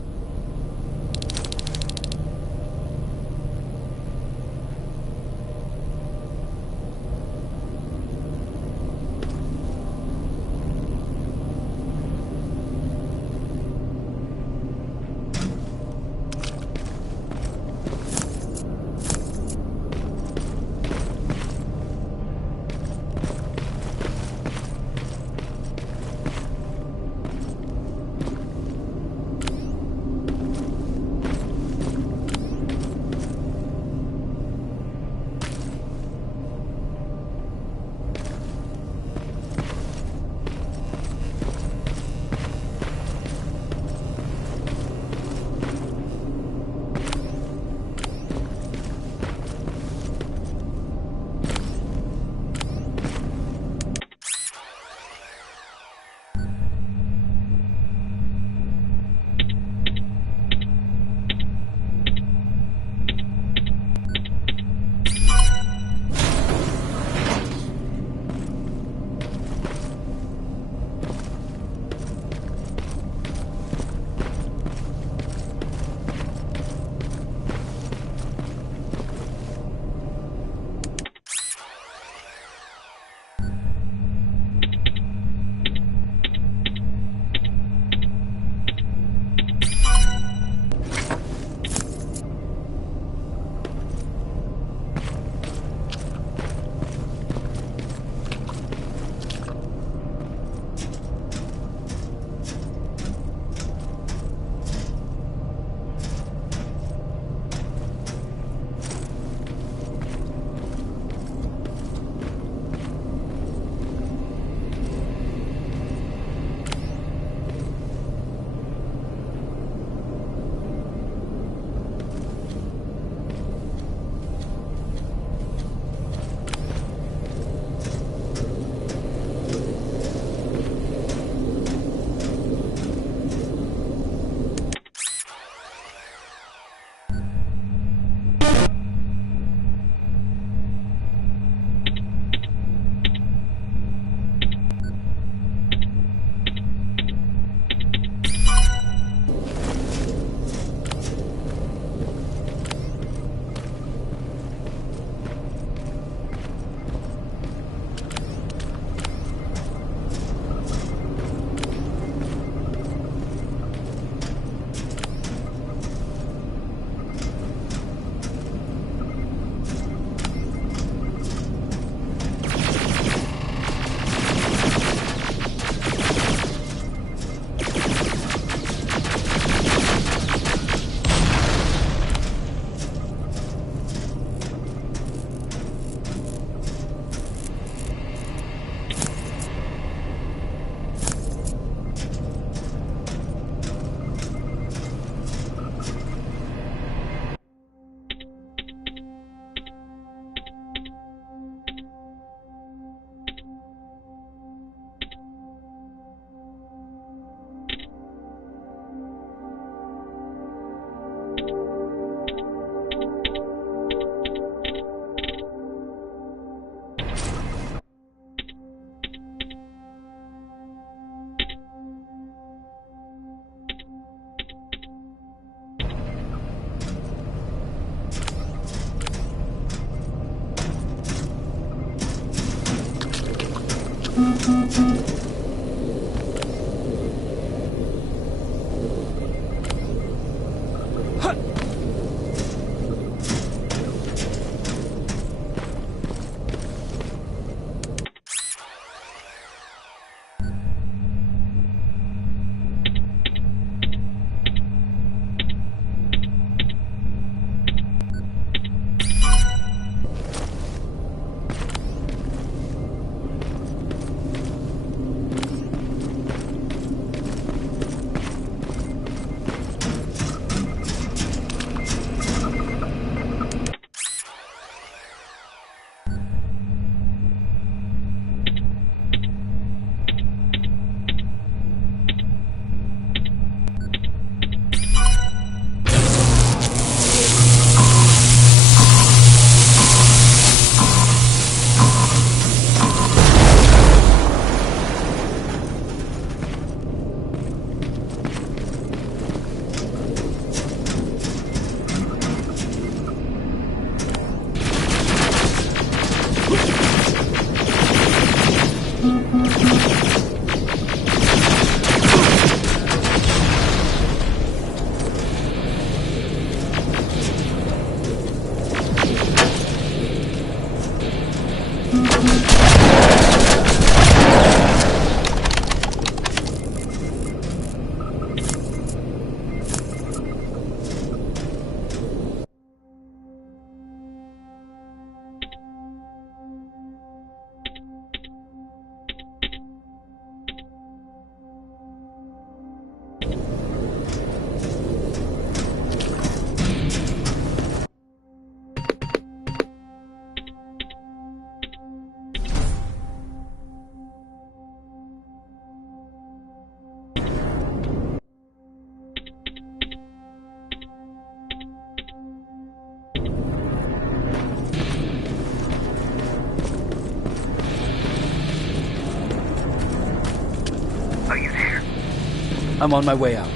I'm on my way out.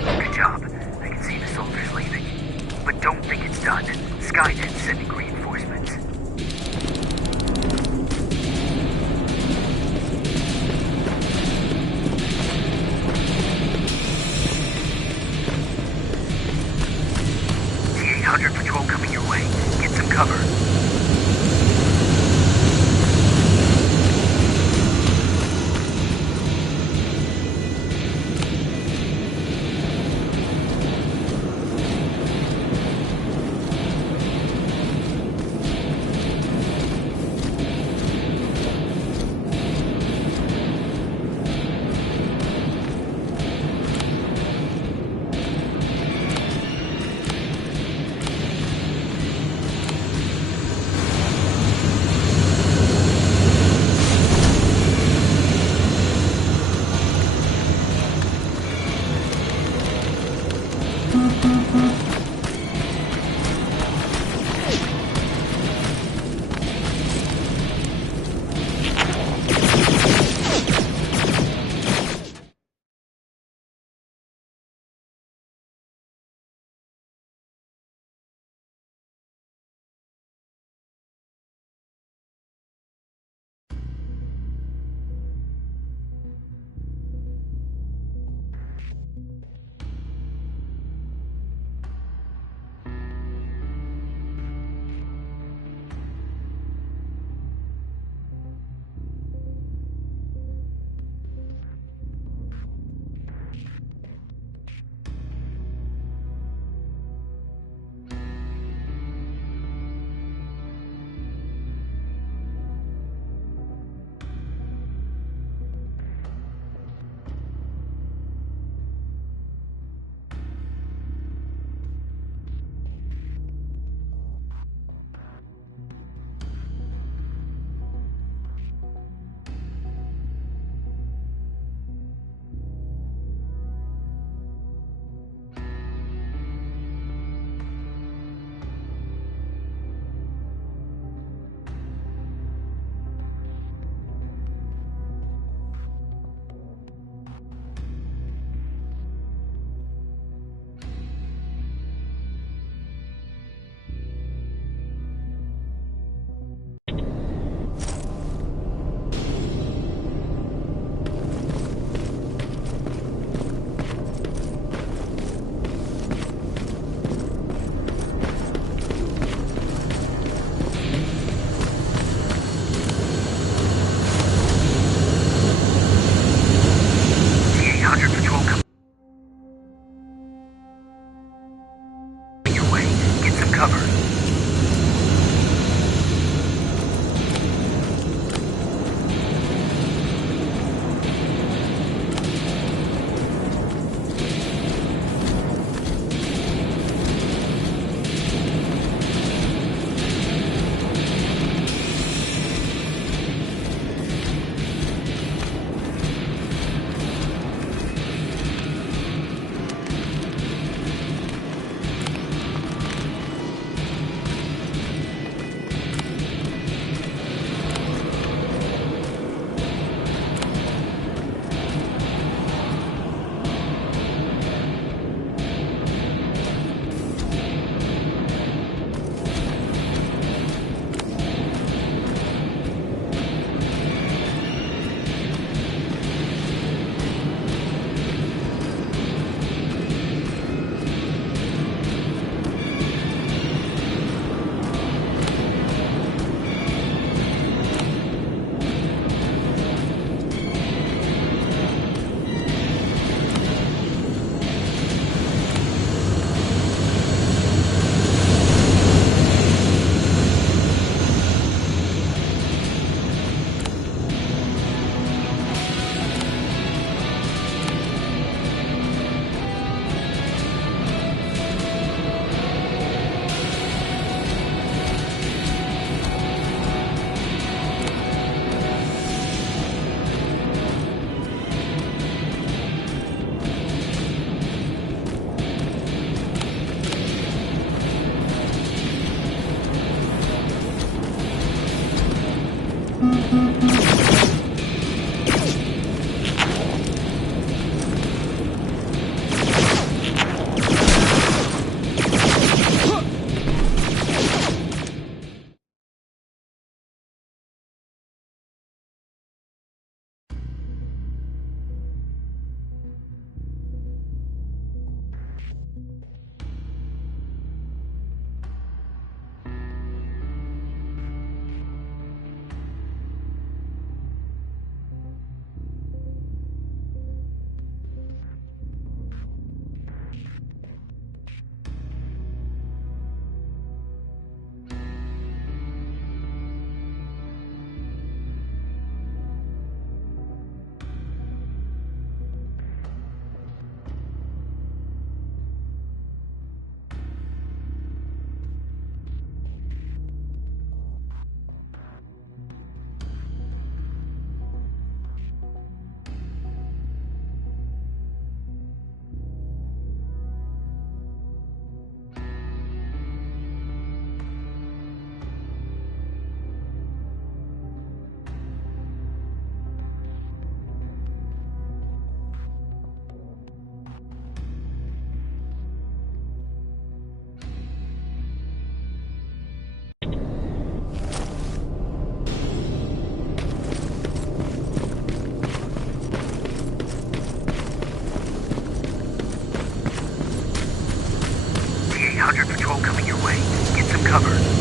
Good job. I can see the soldiers leaving. But don't think it's done. Skynet's sending reinforcements. T-800 patrol coming your way. Get some cover. cover.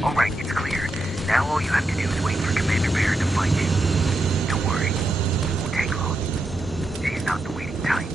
Alright, it's clear. Now all you have to do is wait for Commander Barrett to find you. Don't worry. It won't take long. She's not the waiting type.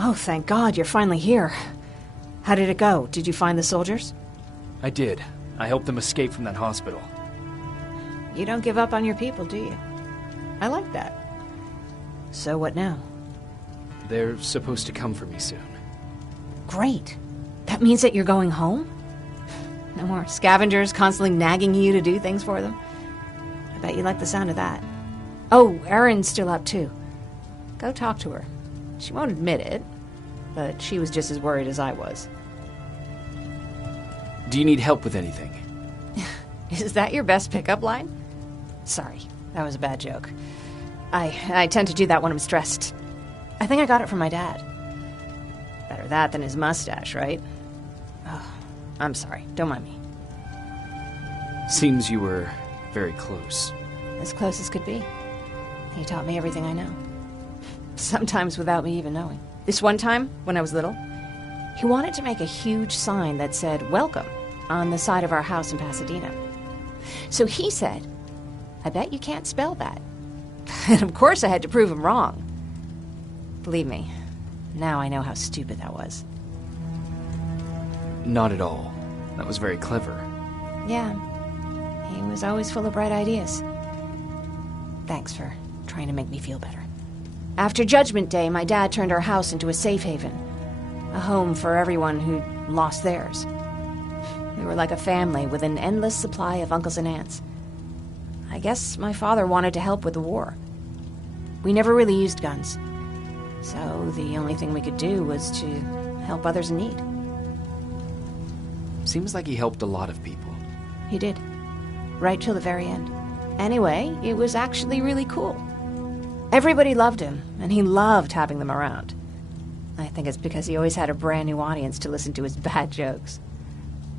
Oh, thank God, you're finally here. How did it go? Did you find the soldiers? I did. I helped them escape from that hospital. You don't give up on your people, do you? I like that. So what now? They're supposed to come for me soon. Great. That means that you're going home? No more scavengers constantly nagging you to do things for them? I bet you like the sound of that. Oh, Erin's still up too. Go talk to her. She won't admit it, but she was just as worried as I was. Do you need help with anything? Is that your best pickup line? Sorry, that was a bad joke. I tend to do that when I'm stressed. I think I got it from my dad. Better that than his mustache, right? Oh, I'm sorry. Don't mind me. Seems you were very close. As close as could be. He taught me everything I know. Sometimes without me even knowing. This one time, when I was little, he wanted to make a huge sign that said, "Welcome," on the side of our house in Pasadena. So he said, "I bet you can't spell that." And of course I had to prove him wrong. Believe me, now I know how stupid that was. Not at all. That was very clever. Yeah, he was always full of bright ideas. Thanks for trying to make me feel better. After Judgment Day, my dad turned our house into a safe haven. A home for everyone who'd lost theirs. We were like a family with an endless supply of uncles and aunts. I guess my father wanted to help with the war. We never really used guns. So the only thing we could do was to help others in need. Seems like he helped a lot of people. He did. Right till the very end. Anyway, it was actually really cool. Everybody loved him, and he loved having them around. I think it's because he always had a brand new audience to listen to his bad jokes.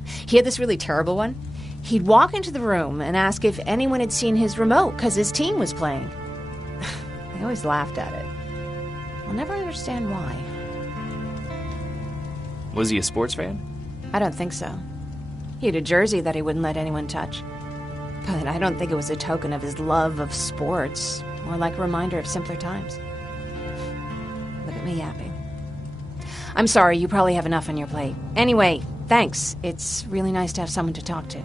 He had this really terrible one. He'd walk into the room and ask if anyone had seen his remote because his team was playing. I always laughed at it. I'll never understand why. Was he a sports fan? I don't think so. He had a jersey that he wouldn't let anyone touch. But I don't think it was a token of his love of sports, more like a reminder of simpler times. Look at me yapping. I'm sorry, you probably have enough on your plate. Anyway, thanks. It's really nice to have someone to talk to.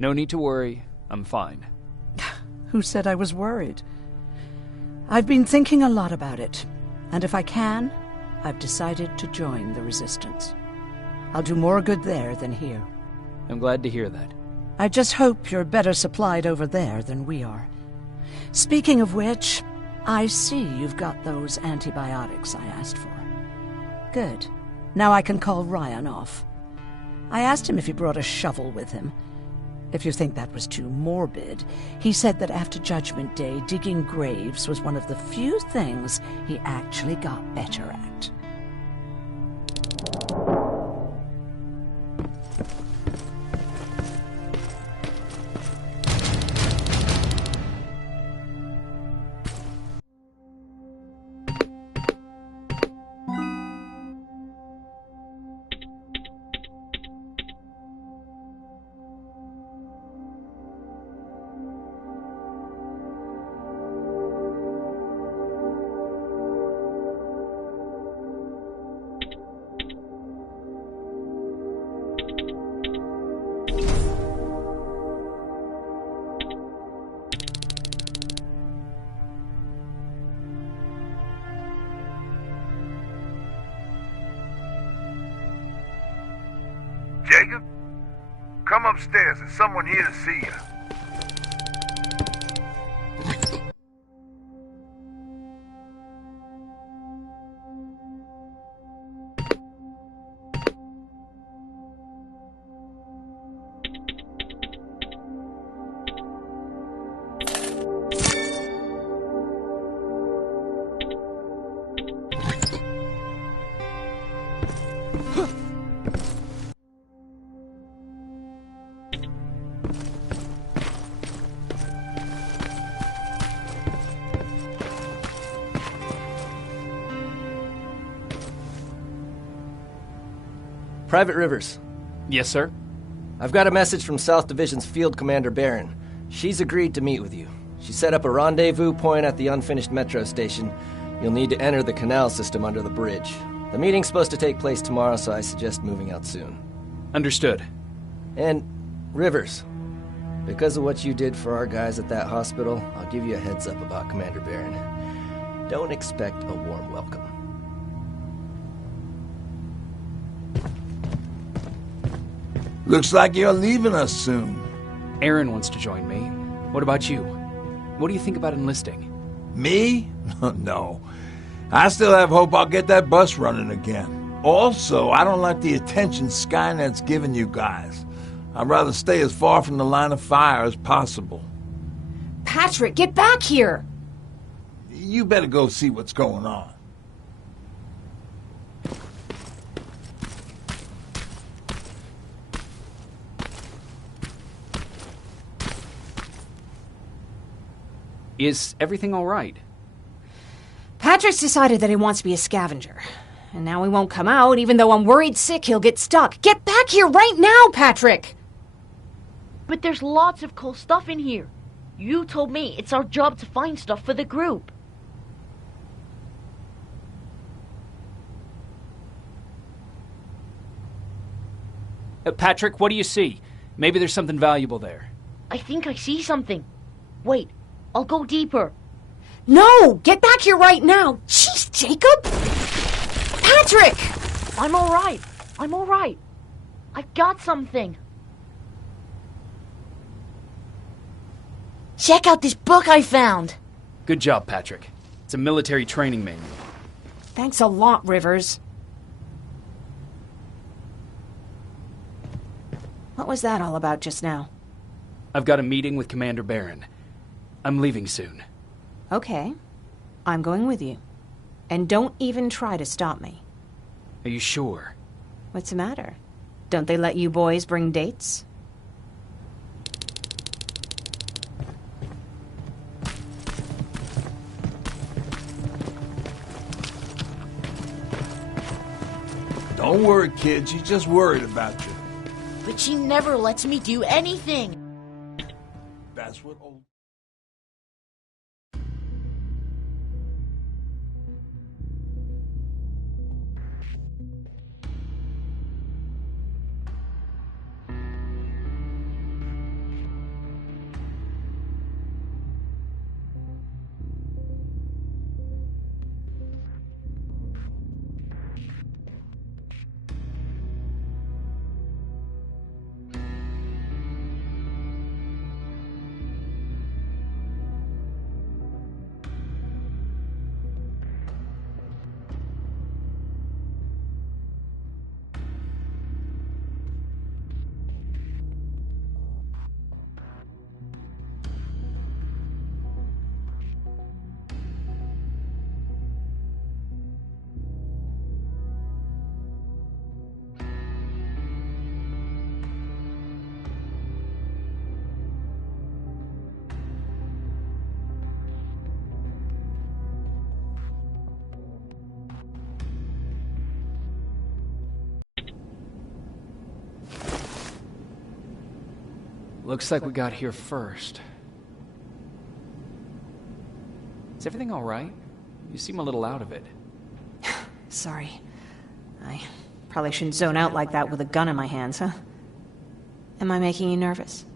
No need to worry. I'm fine. Who said I was worried? I've been thinking a lot about it, and if I can, I've decided to join the Resistance. I'll do more good there than here. I'm glad to hear that. I just hope you're better supplied over there than we are. Speaking of which, I see you've got those antibiotics I asked for. Good. Now I can call Ryan off. I asked him if he brought a shovel with him. If you think that was too morbid, he said that after Judgment Day, digging graves was one of the few things he actually got better at. Jacob? Come upstairs. There's someone here to see you. Private Rivers. Yes, sir? I've got a message from South Division's Field Commander Barron. She's agreed to meet with you. She set up a rendezvous point at the unfinished metro station. You'll need to enter the canal system under the bridge. The meeting's supposed to take place tomorrow, so I suggest moving out soon. Understood. And, Rivers, because of what you did for our guys at that hospital, I'll give you a heads up about Commander Barron. Don't expect a warm welcome. Looks like you're leaving us soon. Aaron wants to join me. What about you? What do you think about enlisting? Me? No. I still have hope I'll get that bus running again. Also, I don't like the attention Skynet's giving you guys. I'd rather stay as far from the line of fire as possible. Patrick, get back here! You better go see what's going on. Is everything all right? Patrick's decided that he wants to be a scavenger. And now he won't come out, even though I'm worried sick he'll get stuck. Get back here right now, Patrick! But there's lots of cool stuff in here. You told me it's our job to find stuff for the group. Patrick, what do you see? Maybe there's something valuable there. I think I see something. Wait, I'll go deeper. No! Get back here right now! Jeez, Jacob! Patrick! I'm alright. I'm alright. I've got something. Check out this book I found. Good job, Patrick. It's a military training manual. Thanks a lot, Rivers. What was that all about just now? I've got a meeting with Commander Barron. I'm leaving soon. Okay. I'm going with you. And don't even try to stop me. Are you sure? What's the matter? Don't they let you boys bring dates? Don't worry, kid. She's just worried about you. But she never lets me do anything. That's what old... Looks like we got here first. Is everything all right? You seem a little out of it. Sorry. I probably shouldn't zone out like that with a gun in my hands, huh? Am I making you nervous?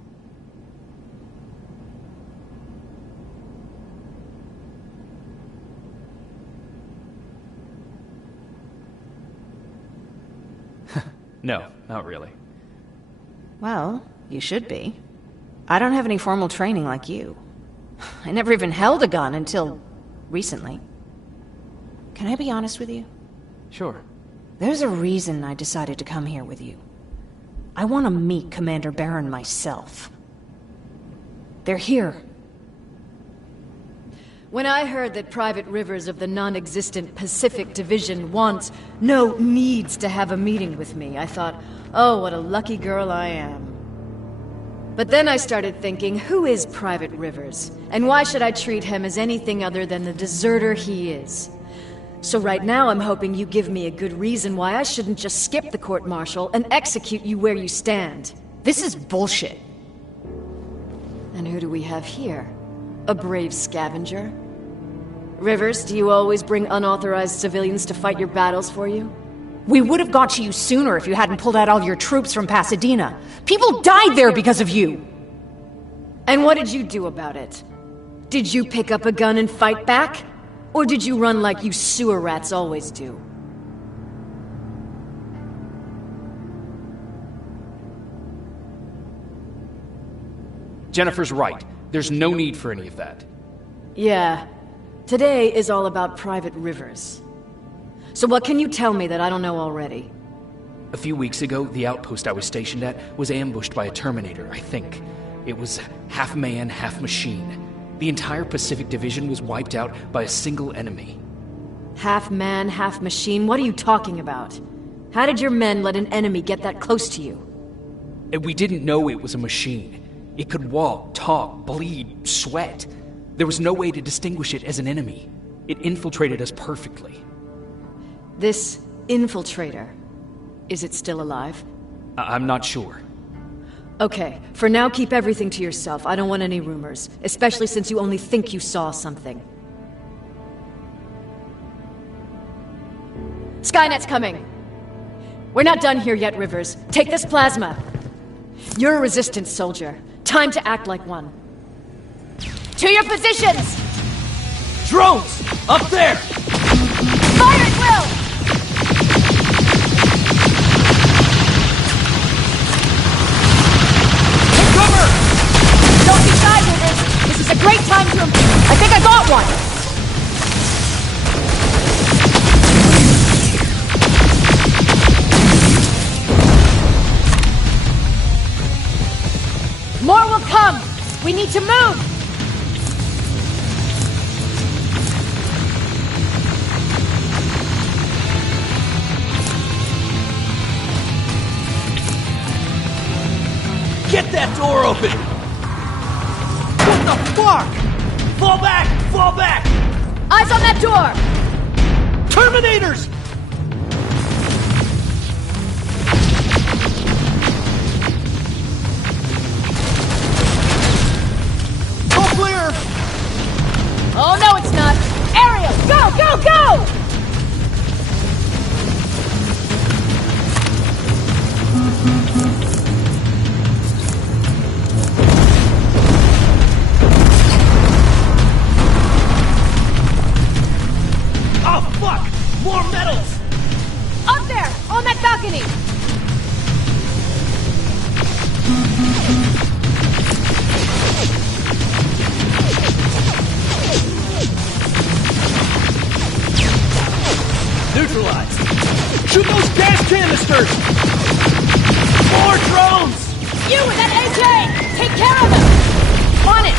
No, not really. Well, you should be. I don't have any formal training like you. I never even held a gun until recently. Can I be honest with you? Sure. There's a reason I decided to come here with you. I want to meet Commander Barron myself. They're here. When I heard that Private Rivers of the non-existent Pacific Division needs to have a meeting with me, I thought, oh, what a lucky girl I am. But then I started thinking, who is Private Rivers? And why should I treat him as anything other than the deserter he is? So right now I'm hoping you give me a good reason why I shouldn't just skip the court-martial and execute you where you stand. This is bullshit. And who do we have here? A brave scavenger? Rivers, do you always bring unauthorized civilians to fight your battles for you? We would have got to you sooner if you hadn't pulled out all your troops from Pasadena. People died there because of you! And what did you do about it? Did you pick up a gun and fight back? Or did you run like you sewer rats always do? Jennifer's right. There's no need for any of that. Yeah. Today is all about Private Rivers. So what can you tell me that I don't know already? A few weeks ago, the outpost I was stationed at was ambushed by a Terminator, I think. It was half man, half machine. The entire Pacific Division was wiped out by a single enemy. Half man, half machine? What are you talking about? How did your men let an enemy get that close to you? And we didn't know it was a machine. It could walk, talk, bleed, sweat. There was no way to distinguish it as an enemy. It infiltrated us perfectly. This infiltrator, is it still alive? I'm not sure. Okay, for now keep everything to yourself. I don't want any rumors, especially since you only think you saw something. Skynet's coming! We're not done here yet, Rivers. Take this plasma. You're a resistance soldier. Time to act like one. To your positions! Drones! Up there! Fire at will! Take cover! Don't be shy, Rivers. This is a great time to... I think I got one! More will come! We need to move! Get that door open! What the fuck? Fall back! Fall back! Eyes on that door! Terminators! Oh, no, it's not! Ariel, go, go, go! Oh, fuck! More metals! Up there, on that balcony! Neutralized! Shoot those gas canisters! More drones! You with that AJ! Take care of them! On it!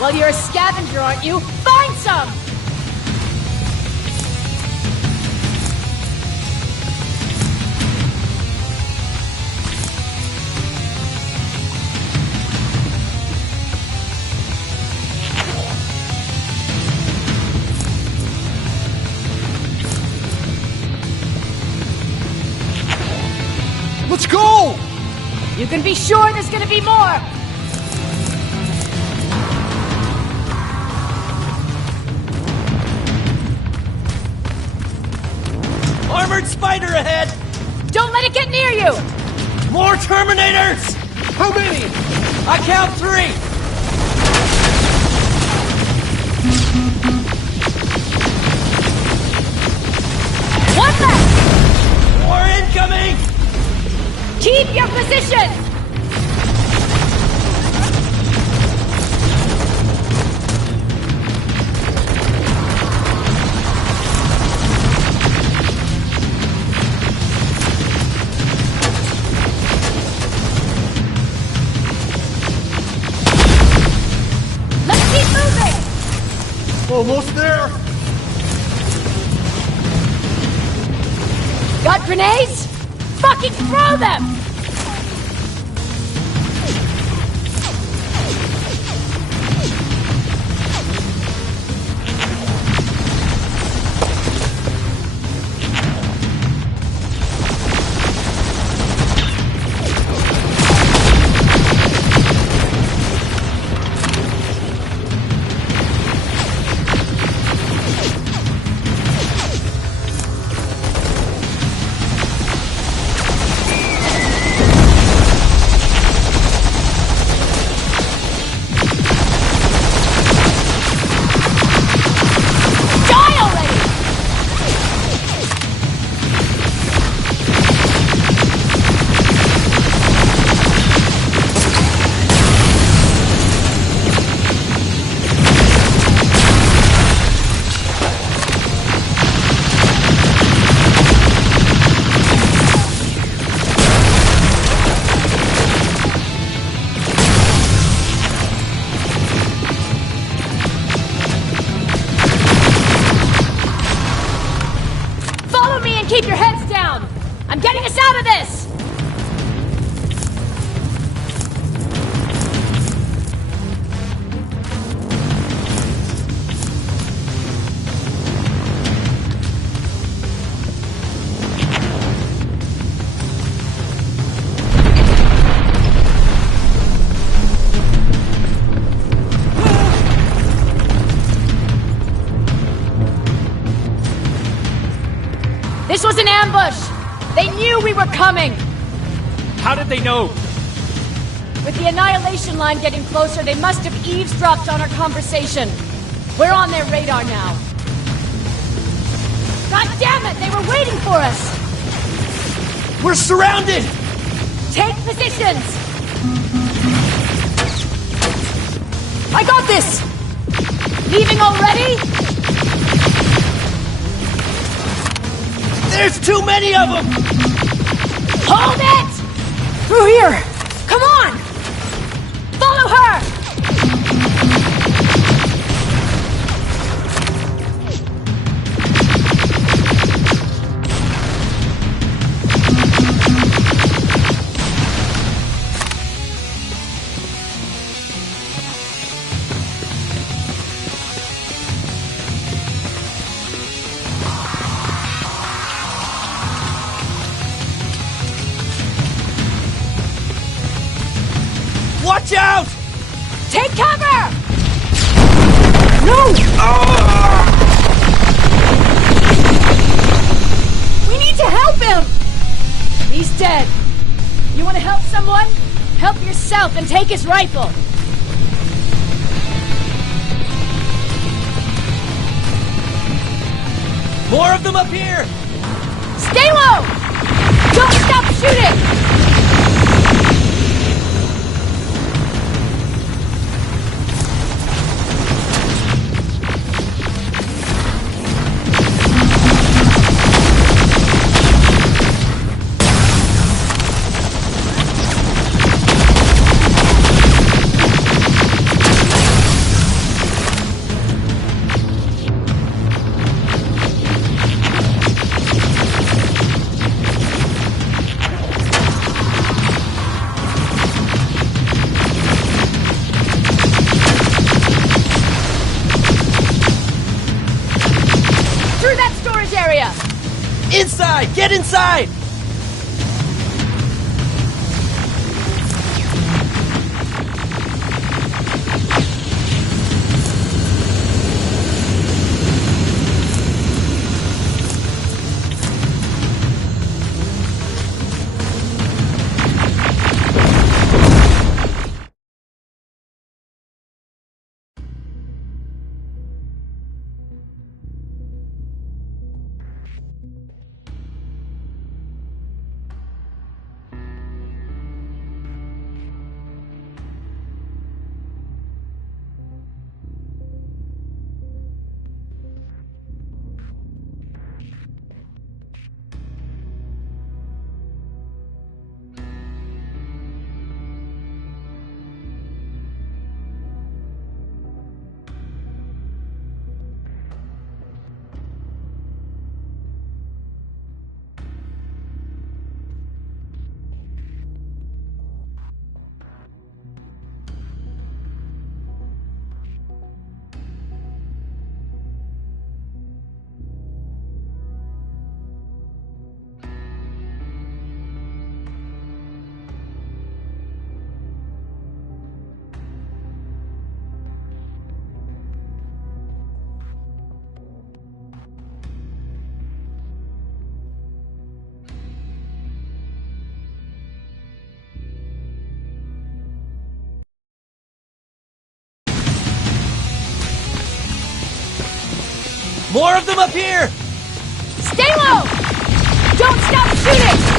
Well, you're a scavenger, aren't you? Find some! Let's go! You can be sure there's gonna be more! Armored spider ahead! Don't let it get near you! More Terminators! How many? I count 3! One left! More incoming! Keep your position! Let's keep moving! Almost there! Got grenades? Fucking throw them! Keep your heads down! I'm getting us out of this! This was an ambush! They knew we were coming! How did they know? With the annihilation line getting closer, they must have eavesdropped on our conversation. We're on their radar now. God damn it! They were waiting for us! We're surrounded! Take positions! I got this! Leaving already? There's too many of them! Hold it! Through here! Come on! Follow her! Watch out! Take cover! No! We need to help him! He's dead. You want to help someone? Help yourself and take his rifle. More of them up here! Stay low! Don't stop shooting! Inside! Get inside! More of them up here! Stay low! Don't stop shooting!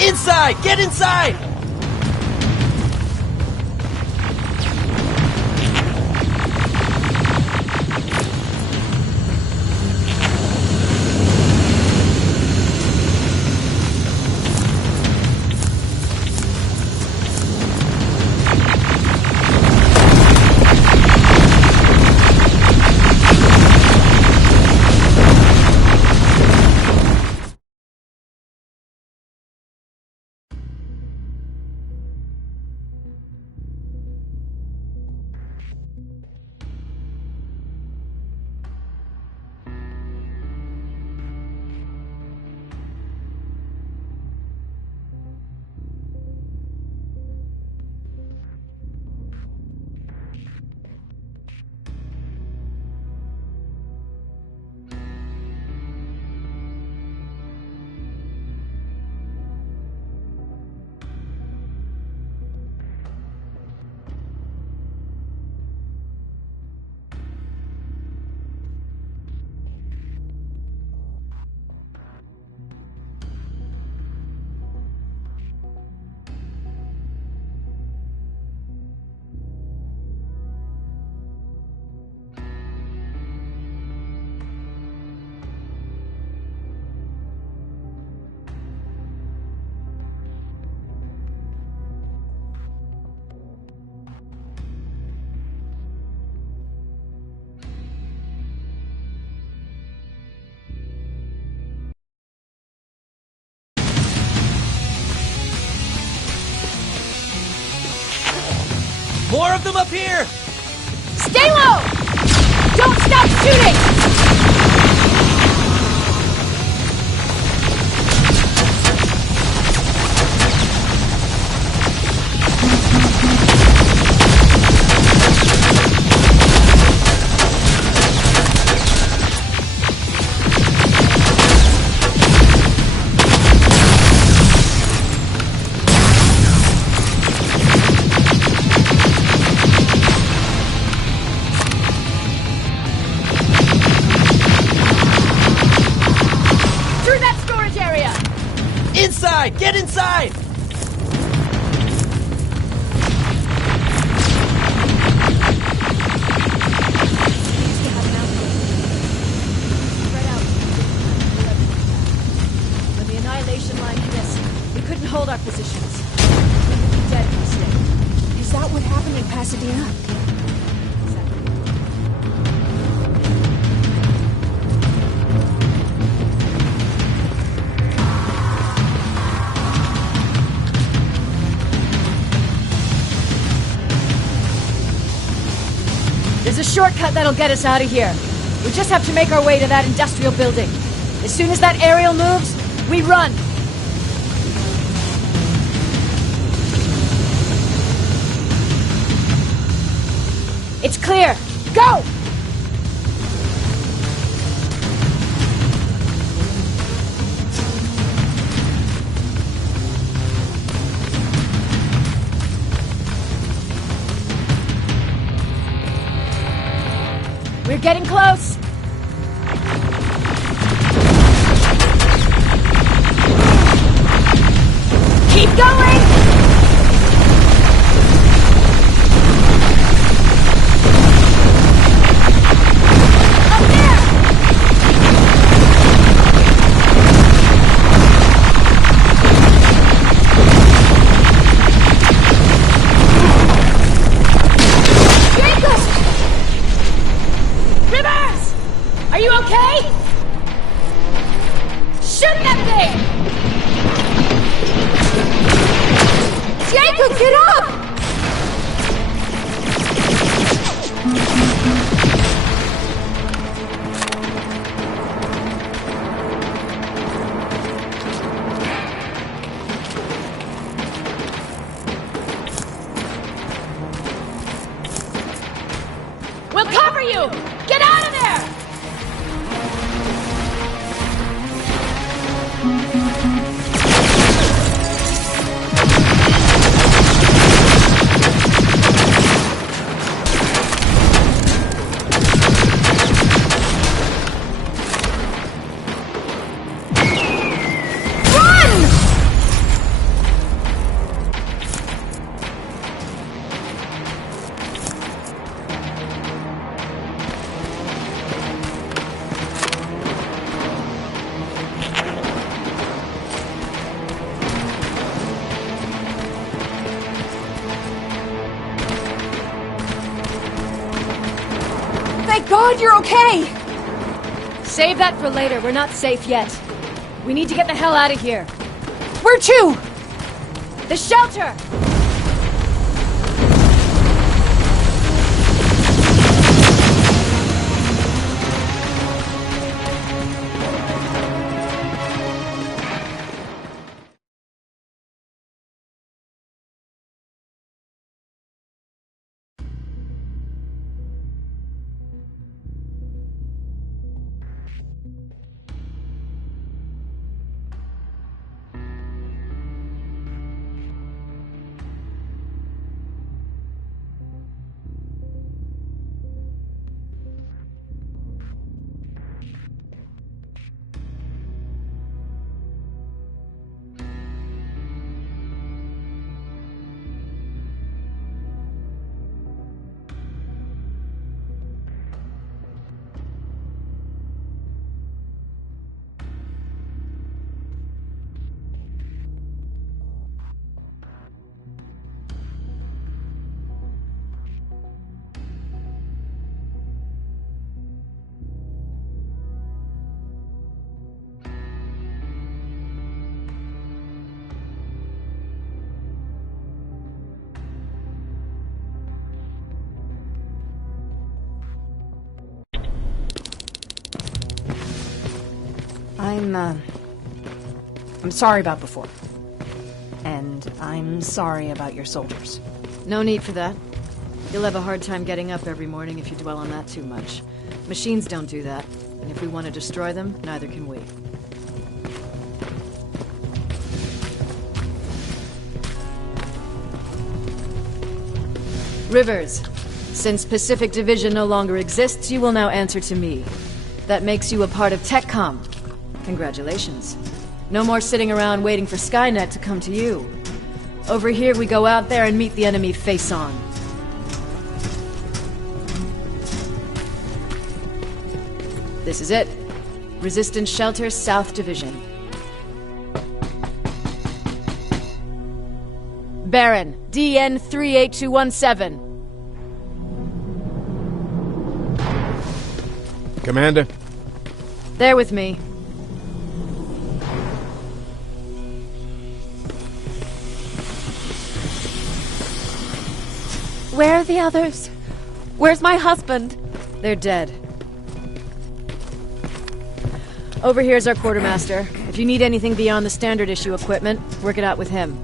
Inside! Get inside! More of them up here! Stay low! Don't stop shooting! Pasadena? There's a shortcut that'll get us out of here. We just have to make our way to that industrial building. As soon as that aerial moves, we run. It's clear. Go! We're getting close. Keep going! Up there! Jacob! Rivers! Are you okay? Shoot that thing! Jacob, get up! We'll cover you! Get out of there! Thank God you're okay! Save that for later. We're not safe yet. We need to get the hell out of here. Where to? The shelter! I'm sorry about before. And I'm sorry about your soldiers. No need for that. You'll have a hard time getting up every morning if you dwell on that too much. Machines don't do that, and if we want to destroy them, neither can we. Rivers, since Pacific Division no longer exists, you will now answer to me. That makes you a part of TechCom. Congratulations. No more sitting around waiting for Skynet to come to you. Over here, we go out there and meet the enemy face on. This is it. Resistance Shelter, South Division. Baron, DN 38217. Commander? They're with me. Where are the others? Where's my husband? They're dead. Over here's our quartermaster. If you need anything beyond the standard issue equipment, work it out with him.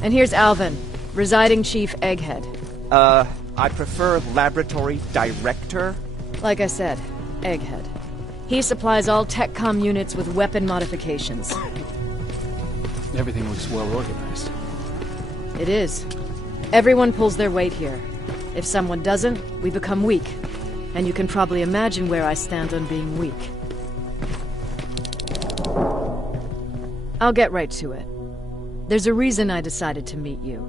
And here's Alvin, residing chief Egghead. I prefer laboratory director. Like I said, Egghead. He supplies all TechCom units with weapon modifications. Everything looks well organized. It is. Everyone pulls their weight here. If someone doesn't, we become weak. And you can probably imagine where I stand on being weak. I'll get right to it. There's a reason I decided to meet you.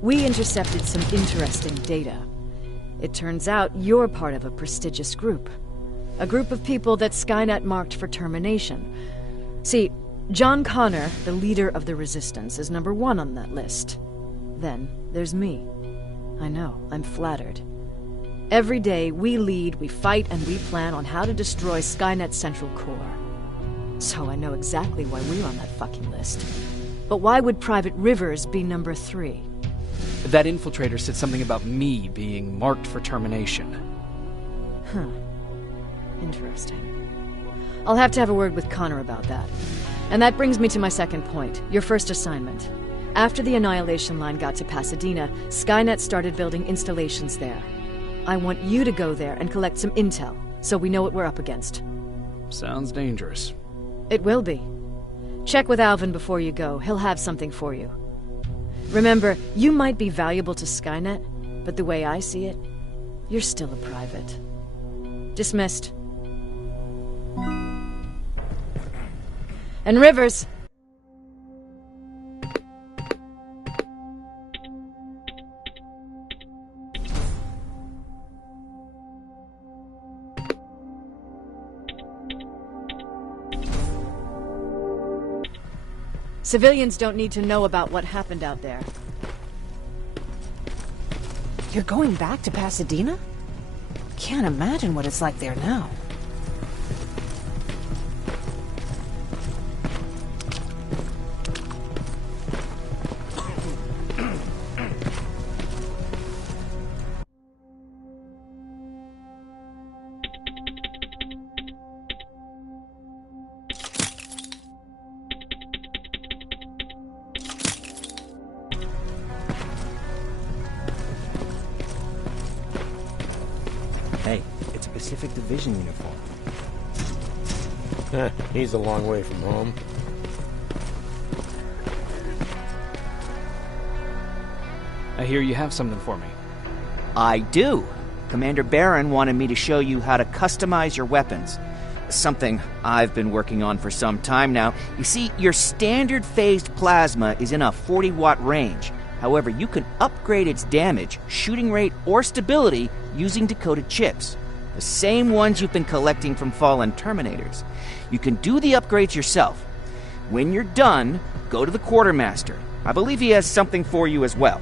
We intercepted some interesting data. It turns out you're part of a prestigious group. A group of people that Skynet marked for termination. See, John Connor, the leader of the Resistance, is #1 on that list. Then there's me. I know, I'm flattered. Every day, we lead, we fight, and we plan on how to destroy Skynet's central core. So I know exactly why we're on that fucking list. But why would Private Rivers be #3? That infiltrator said something about me being marked for termination. Huh. Interesting. I'll have to have a word with Connor about that. And that brings me to my second point, your first assignment. After the Annihilation Line got to Pasadena, Skynet started building installations there. I want you to go there and collect some intel, so we know what we're up against. Sounds dangerous. It will be. Check with Alvin before you go. He'll have something for you. Remember, you might be valuable to Skynet, but the way I see it, you're still a private. Dismissed. And Rivers! Civilians don't need to know about what happened out there. You're going back to Pasadena? Can't imagine what it's like there now. Hey, it's a Pacific Division uniform. He's a long way from home. I hear you have something for me. I do. Commander Barron wanted me to show you how to customize your weapons. Something I've been working on for some time now. You see, your standard phased plasma is in a 40-watt range. However, you can upgrade its damage, shooting rate, or stability using decoded chips. The same ones you've been collecting from fallen Terminators. You can do the upgrades yourself. When you're done, go to the Quartermaster. I believe he has something for you as well.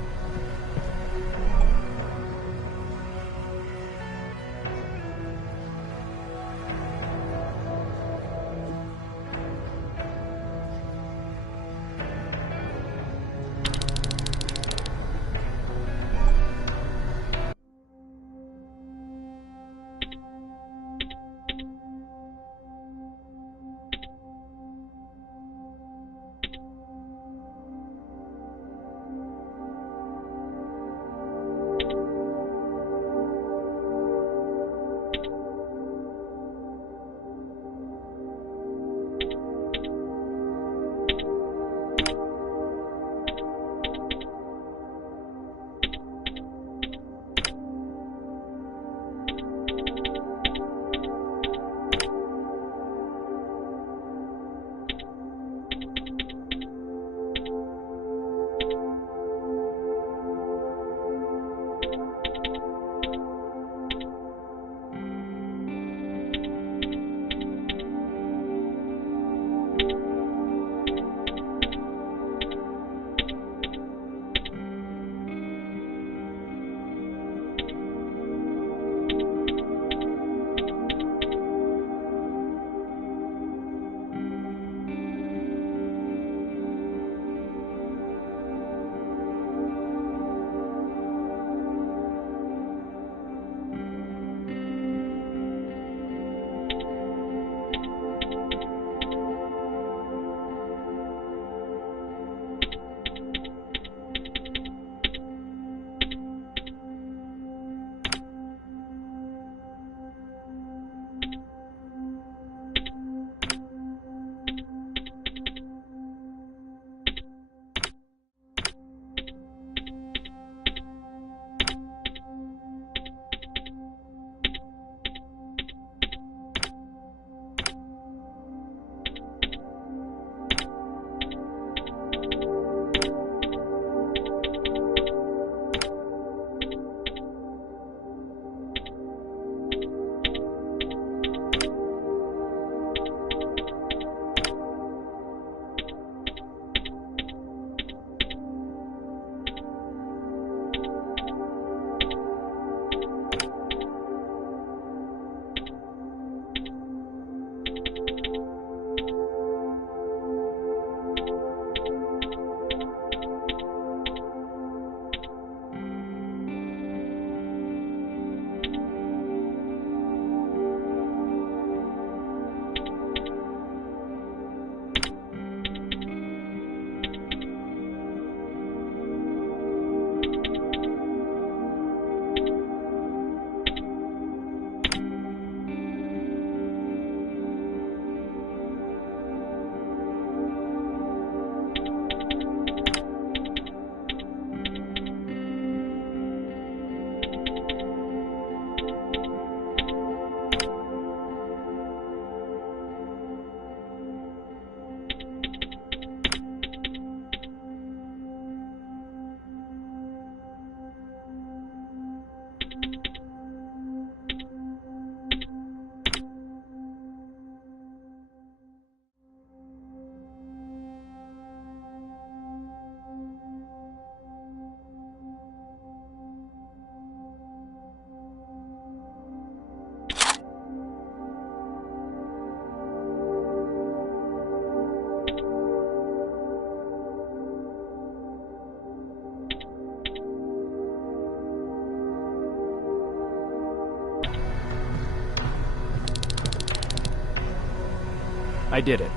I did it.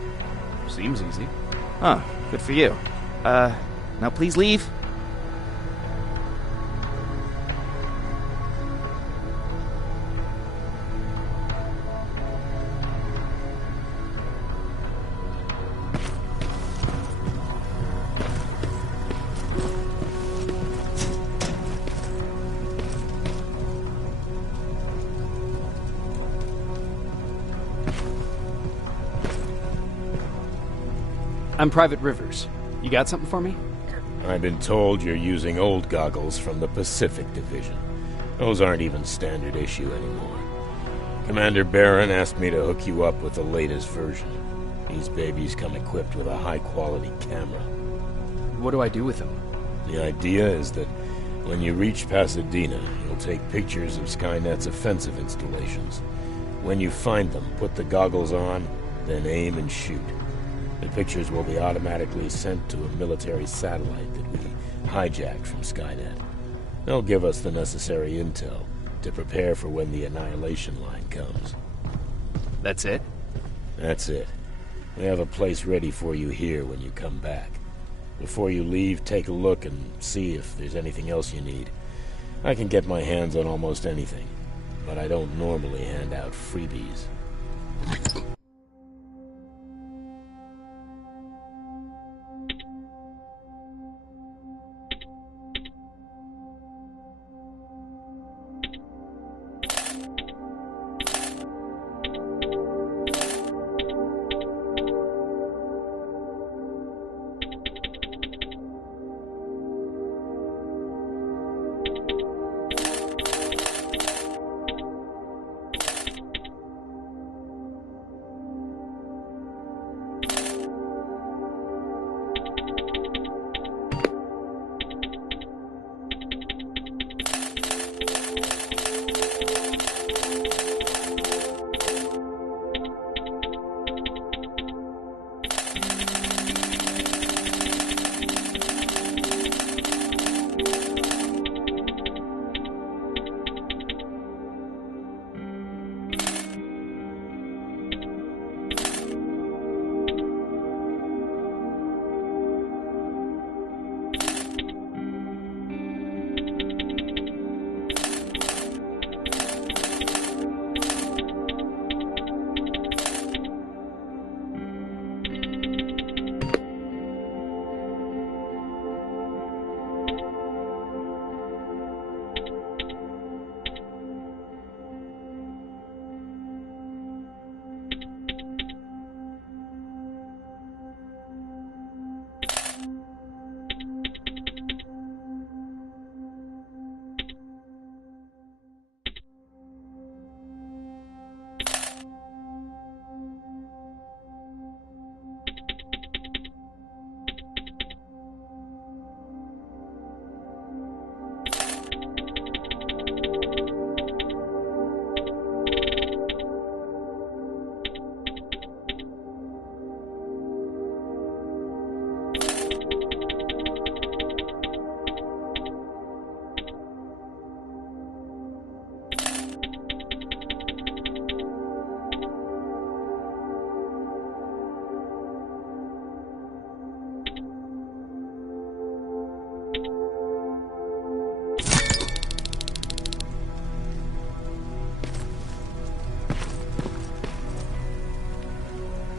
Seems easy. Huh, good for you. Now please leave. I'm Private Rivers. You got something for me? I've been told you're using old goggles from the Pacific Division. Those aren't even standard issue anymore. Commander Barron asked me to hook you up with the latest version. These babies come equipped with a high-quality camera. What do I do with them? The idea is that when you reach Pasadena, you'll take pictures of Skynet's offensive installations. When you find them, put the goggles on, then aim and shoot. The pictures will be automatically sent to a military satellite that we hijacked from Skynet. They'll give us the necessary intel to prepare for when the annihilation line comes. That's it? That's it. We have a place ready for you here when you come back. Before you leave, take a look and see if there's anything else you need. I can get my hands on almost anything, but I don't normally hand out freebies.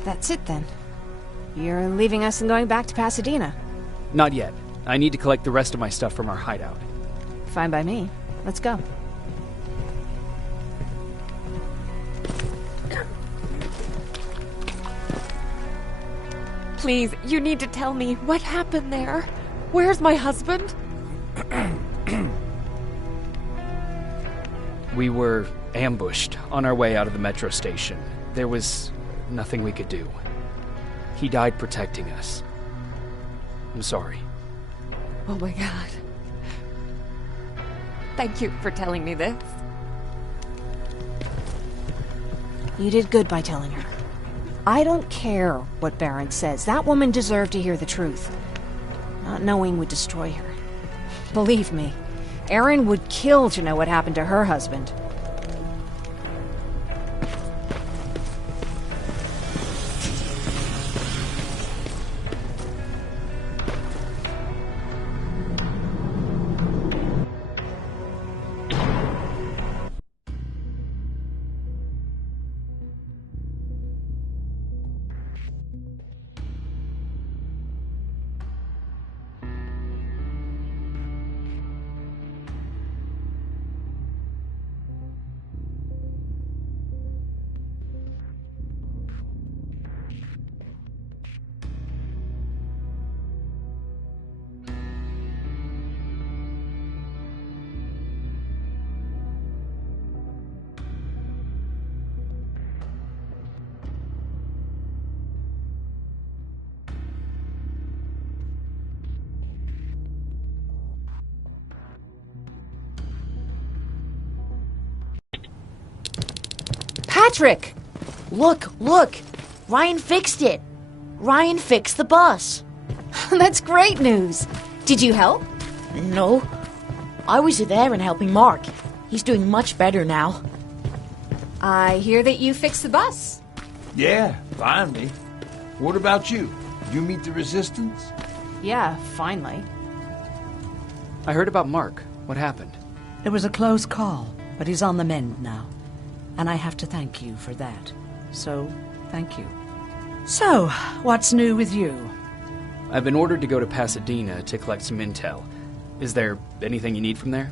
That's it then. You're leaving us and going back to Pasadena. Not yet. I need to collect the rest of my stuff from our hideout. Fine by me. Let's go. Please, you need to tell me what happened there. Where's my husband? We were ambushed on our way out of the metro station. There was nothing we could do. He died protecting us. I'm sorry. Oh my God. Thank you for telling me this. You did good by telling her. I don't care what Barron says. That woman deserved to hear the truth. Not knowing would destroy her. Believe me, Erin would kill to know what happened to her husband. Patrick! Look! Ryan fixed it. Ryan fixed the bus. That's great news. Did you help? No. I was there and helping Mark. He's doing much better now. I hear that you fixed the bus. Yeah, finally. What about you? You meet the resistance? Yeah, finally. I heard about Mark. What happened? It was a close call, but he's on the mend now. And I have to thank you for that. So, thank you. So, what's new with you? I've been ordered to go to Pasadena to collect some intel. Is there anything you need from there?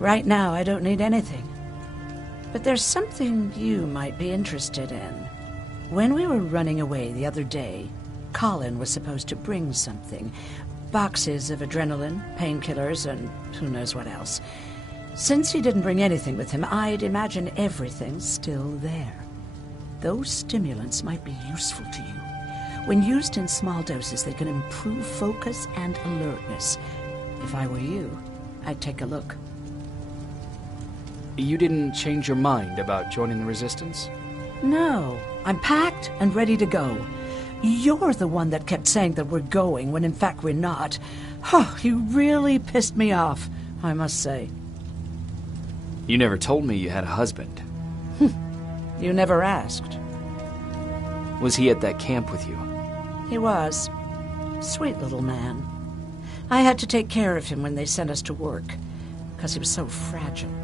Right now, I don't need anything. But there's something you might be interested in. When we were running away the other day, Colin was supposed to bring something. Boxes of adrenaline, painkillers, and who knows what else. Since he didn't bring anything with him, I'd imagine everything's still there. Those stimulants might be useful to you. When used in small doses, they can improve focus and alertness. If I were you, I'd take a look. You didn't change your mind about joining the Resistance? No, I'm packed and ready to go. You're the one that kept saying that we're going when in fact we're not. Oh, you really pissed me off, I must say. You never told me you had a husband. You never asked. Was he at that camp with you? He was. Sweet little man. I had to take care of him when they sent us to work, because he was so fragile.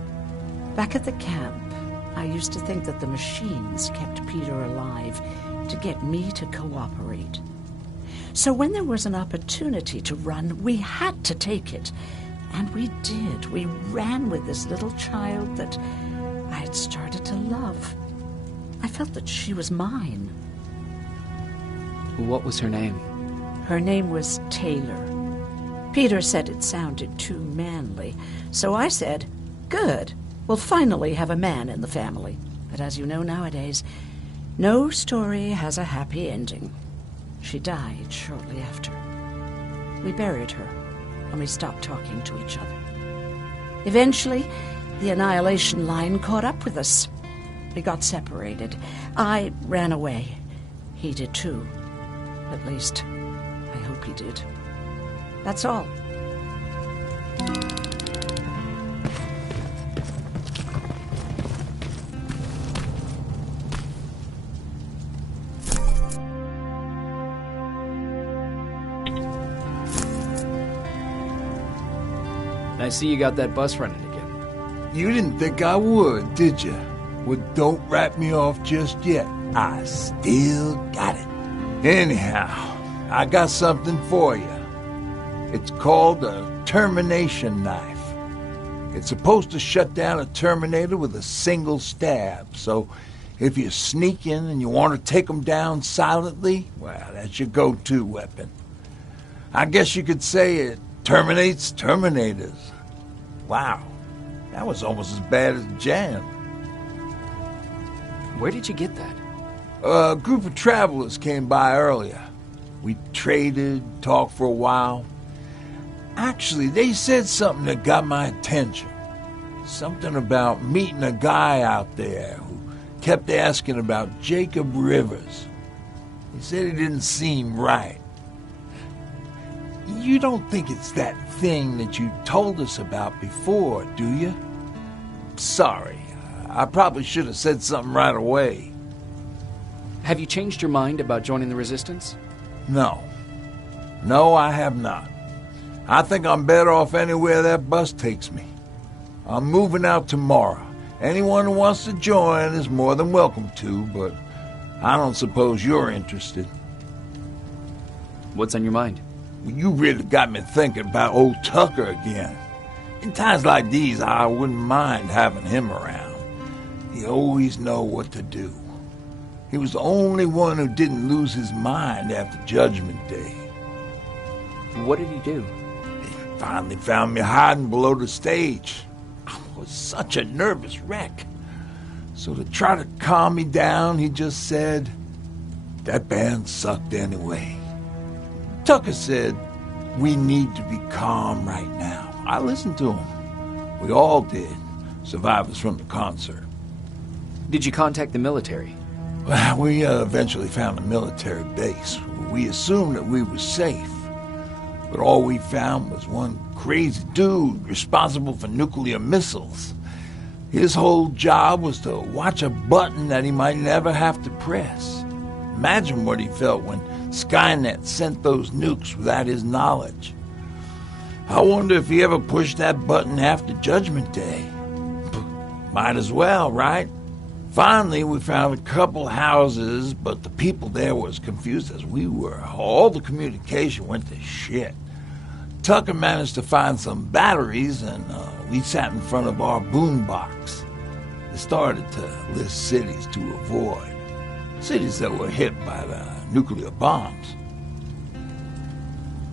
Back at the camp, I used to think that the machines kept Peter alive to get me to cooperate. So when there was an opportunity to run, we had to take it. And we did. We ran with this little child that I had started to love. I felt that she was mine. What was her name? Her name was Taylor. Peter said it sounded too manly, so I said, good, we'll finally have a man in the family. But as you know nowadays, no story has a happy ending. She died shortly after. We buried her, and we stopped talking to each other. Eventually, the Annihilation Line caught up with us. We got separated. I ran away. He did too. At least, I hope he did. That's all. I see you got that bus running again. You didn't think I would, did you? Well, don't wrap me off just yet. I still got it. Anyhow, I got something for you. It's called a termination knife. It's supposed to shut down a Terminator with a single stab, so if you sneak in and you want to take them down silently, well, that's your go-to weapon. I guess you could say it terminates Terminators. Wow, that was almost as bad as Jan. Where did you get that? A group of travelers came by earlier. We traded, talked for a while. Actually, they said something that got my attention. Something about meeting a guy out there who kept asking about Jacob Rivers. He said he didn't seem right. You don't think it's that thing that you told us about before, do you? Sorry, I probably should have said something right away. Have you changed your mind about joining the Resistance? No. No, I have not. I think I'm better off anywhere that bus takes me. I'm moving out tomorrow. Anyone who wants to join is more than welcome to, but I don't suppose you're interested. What's on your mind? You really got me thinking about old Tucker again. In times like these, I wouldn't mind having him around. He always know what to do. He was the only one who didn't lose his mind after Judgment Day. What did he do? He finally found me hiding below the stage. I was such a nervous wreck. So to try to calm me down, he just said, that band sucked anyway. Tucker said, we need to be calm right now. I listened to him. We all did, survivors from the concert. Did you contact the military? Well, we eventually found a military base. We assumed that we were safe. But all we found was one crazy dude responsible for nuclear missiles. His whole job was to watch a button that he might never have to press. Imagine what he felt when Skynet sent those nukes without his knowledge. I wonder if he ever pushed that button after Judgment Day. Might as well, right? Finally, we found a couple houses, but the people there were as confused as we were. All the communication went to shit. Tucker managed to find some batteries, and we sat in front of our boombox. They started to list cities to avoid. Cities that were hit by the nuclear bombs.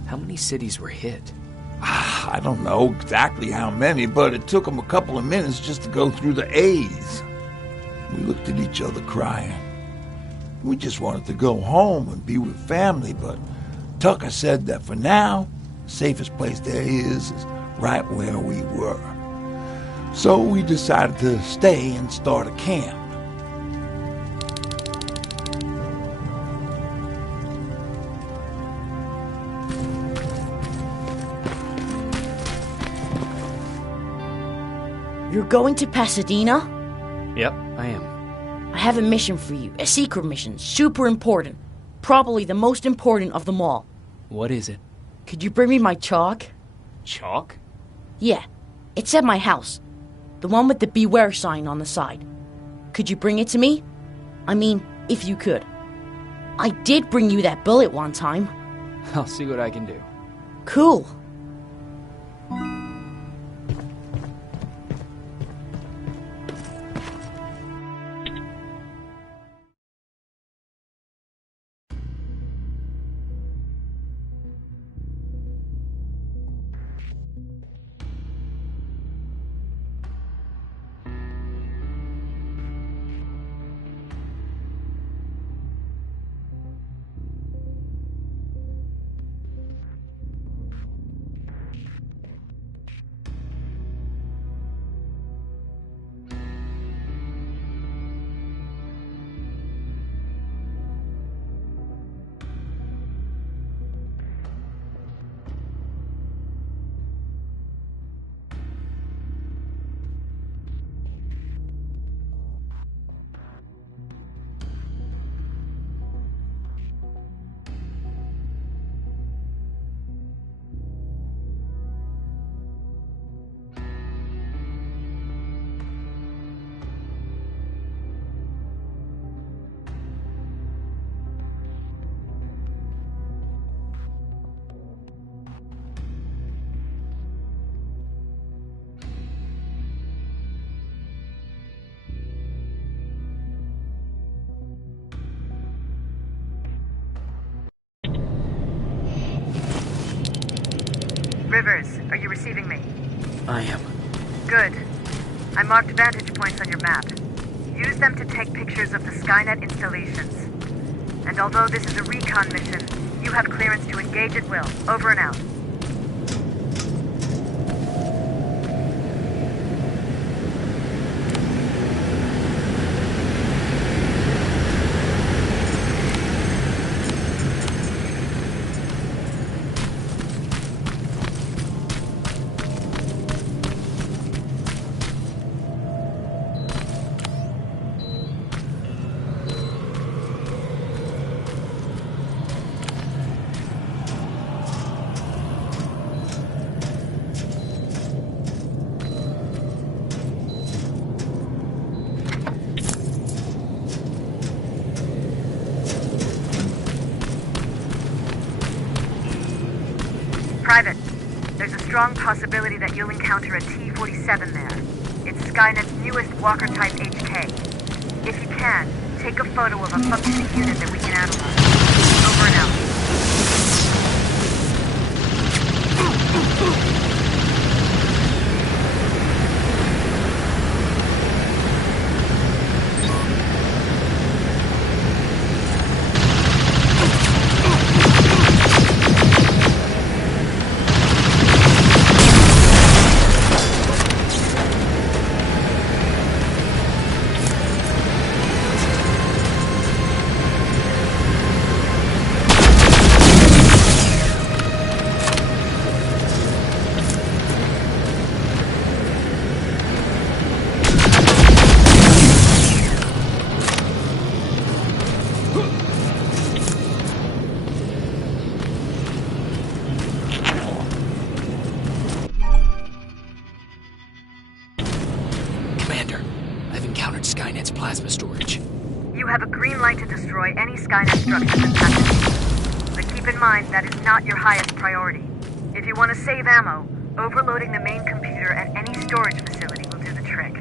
How many cities were hit? I don't know exactly how many, but it took them a couple of minutes just to go through the A's. We looked at each other crying. We just wanted to go home and be with family, but Tucker said that for now, the safest place there is right where we were. So we decided to stay and start a camp. You're going to Pasadena? Yep, I am. I have a mission for you. A secret mission. Super important. Probably the most important of them all. What is it? Could you bring me my chalk? Chalk? Yeah. It's at my house. The one with the beware sign on the side. Could you bring it to me? I mean, if you could. I did bring you that bullet one time. I'll see what I can do. Cool. Rivers, are you receiving me? I am. Good. I marked vantage points on your map. Use them to take pictures of the Skynet installations. And although this is a recon mission, you have clearance to engage at will. Over and out. Private, there's a strong possibility that you'll encounter a T-47 there. It's Skynet's newest Walker-type HK. If you can, take a photo of a functioning unit that we can analyze. Over and out. Skynet's plasma storage. You have a green light to destroy any Skynet structures in Pasadena. But keep in mind that is not your highest priority. If you want to save ammo, overloading the main computer at any storage facility will do the trick.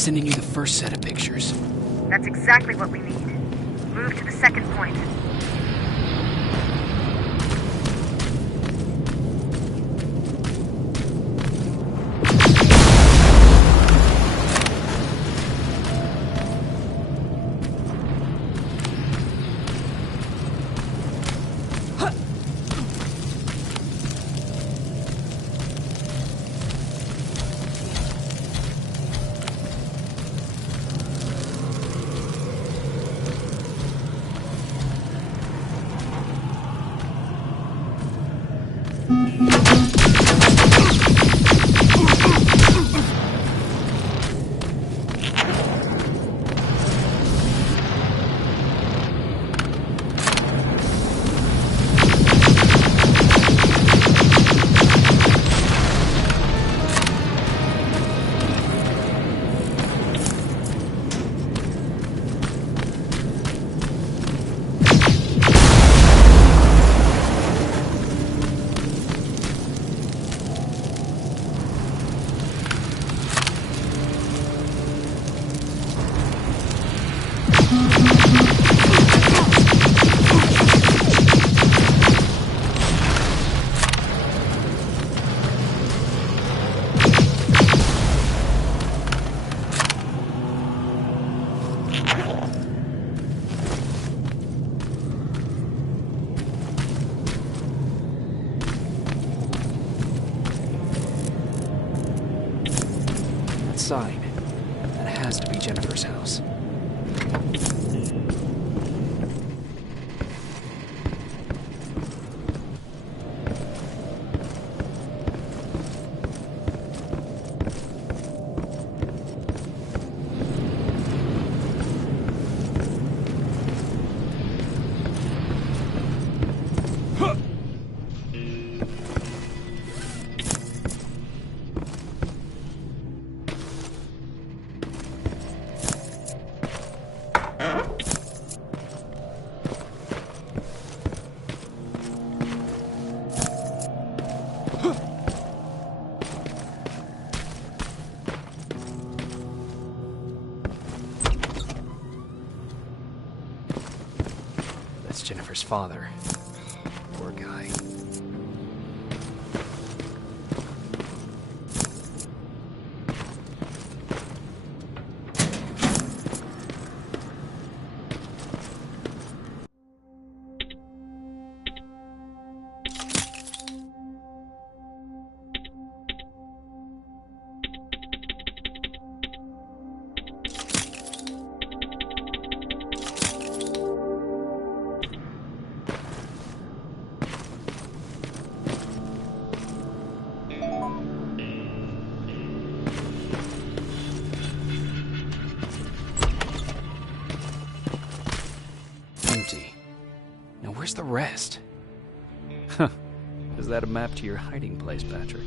sending you the first set of pictures. That's exactly what we need. Move to the second point. Sign. That has to be Jennifer's house. That's Jennifer's father. Poor guy. Empty. Now where's the rest? Huh. Is that a map to your hiding place, Patrick?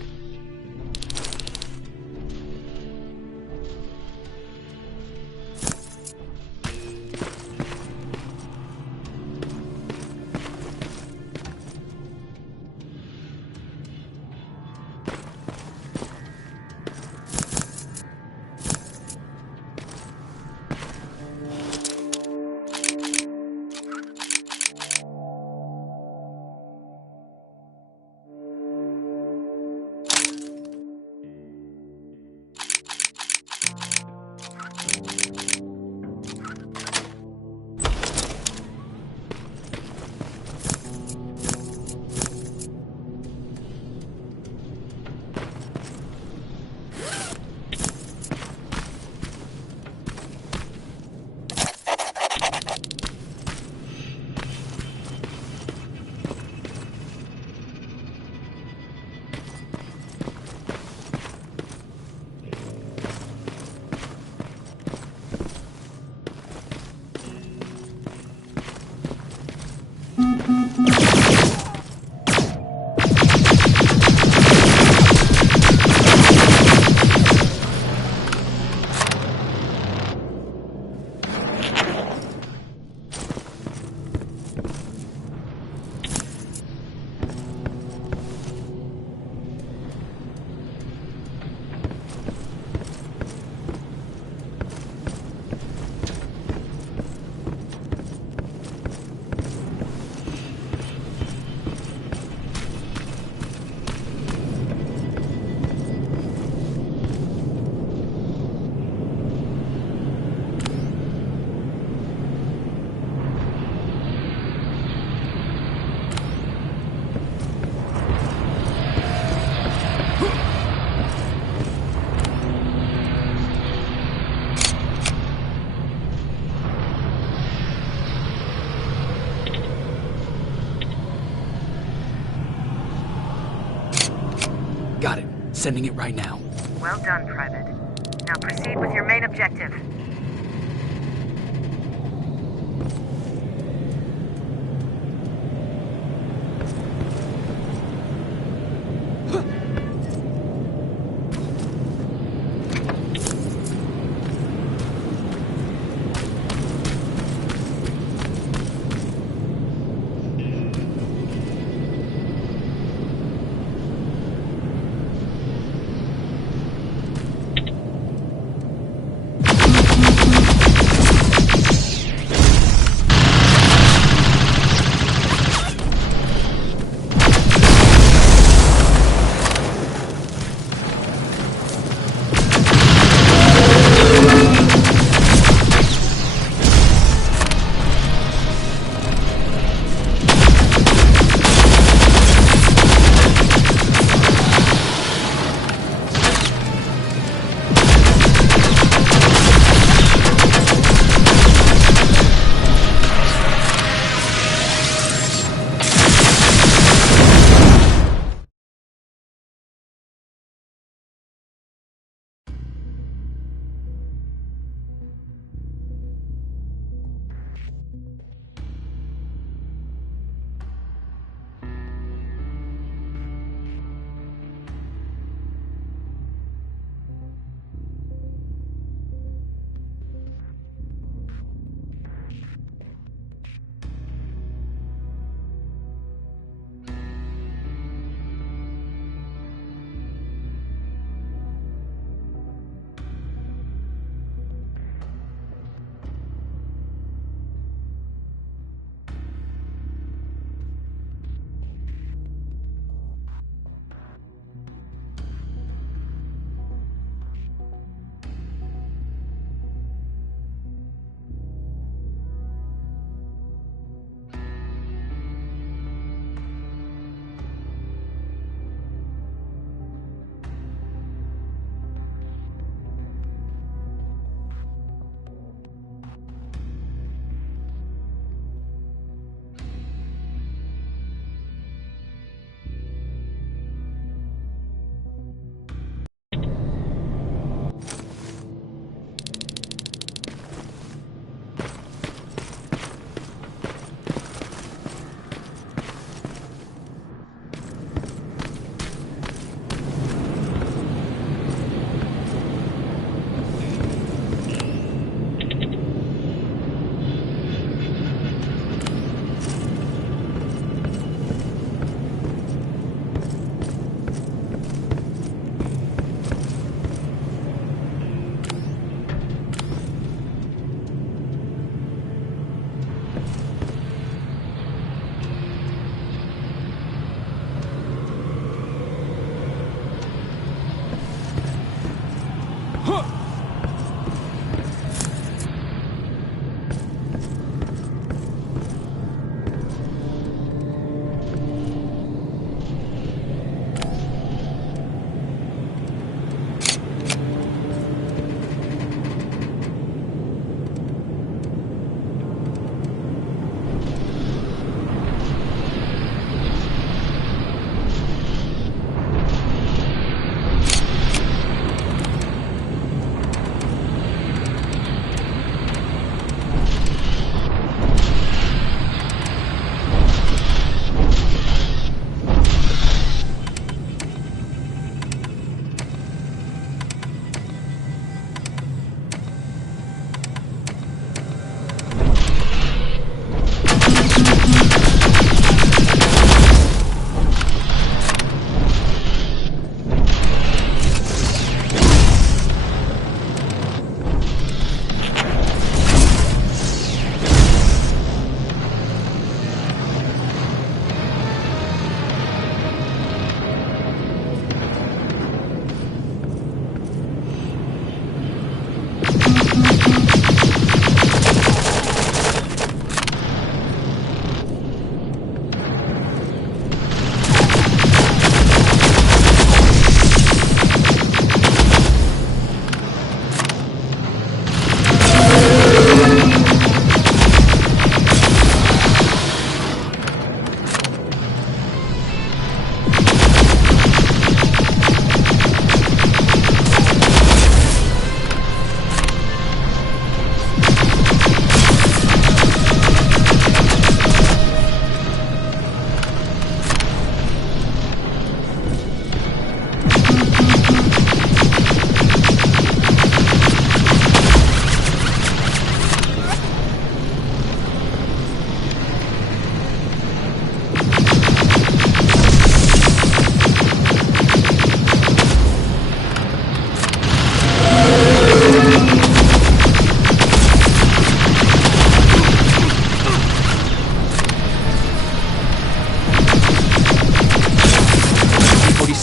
sending it right now. Well done, Private. Now proceed with your main objective.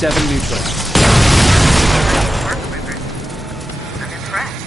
247 neutralized. Work, Rivers. I'm impressed.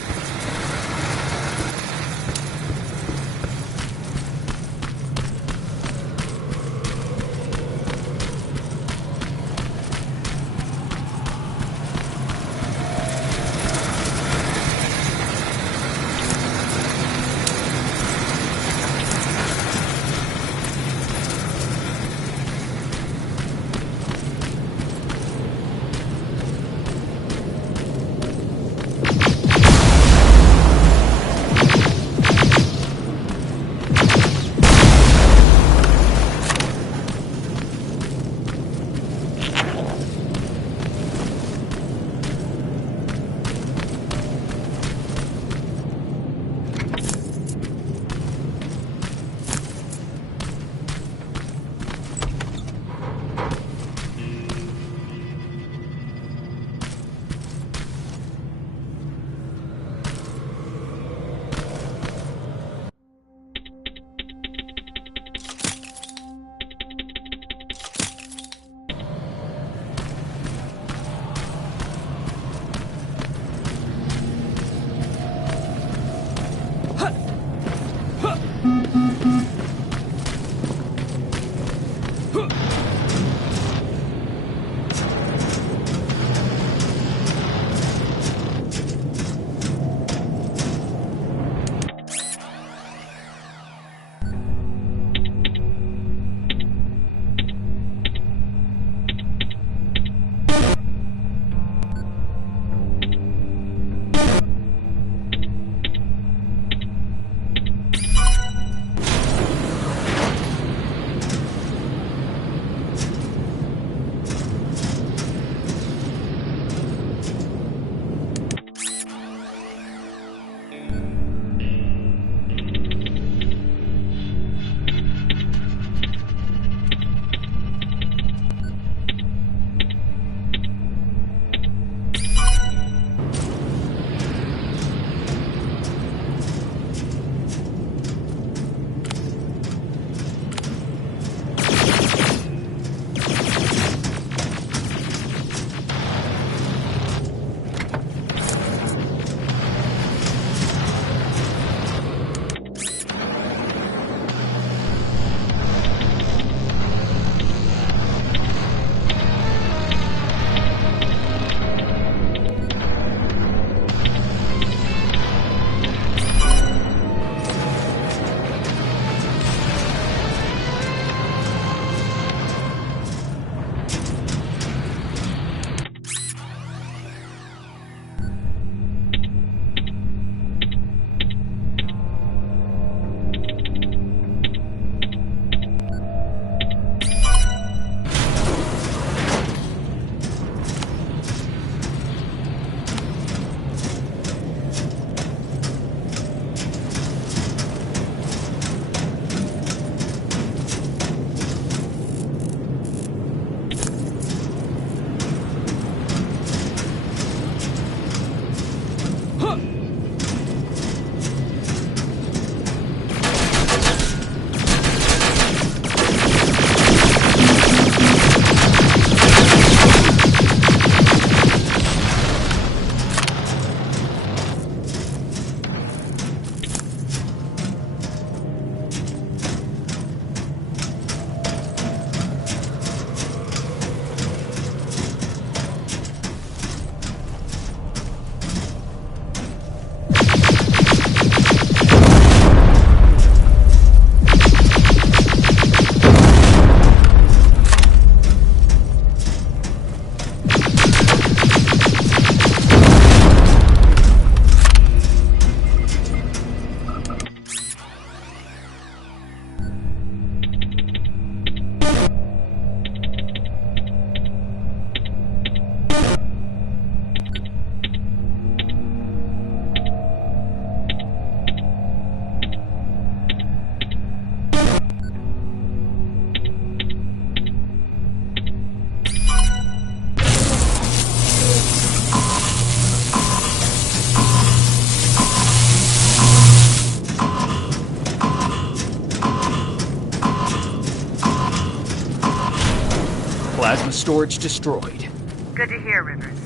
Plasma storage destroyed. Good to hear, Rivers.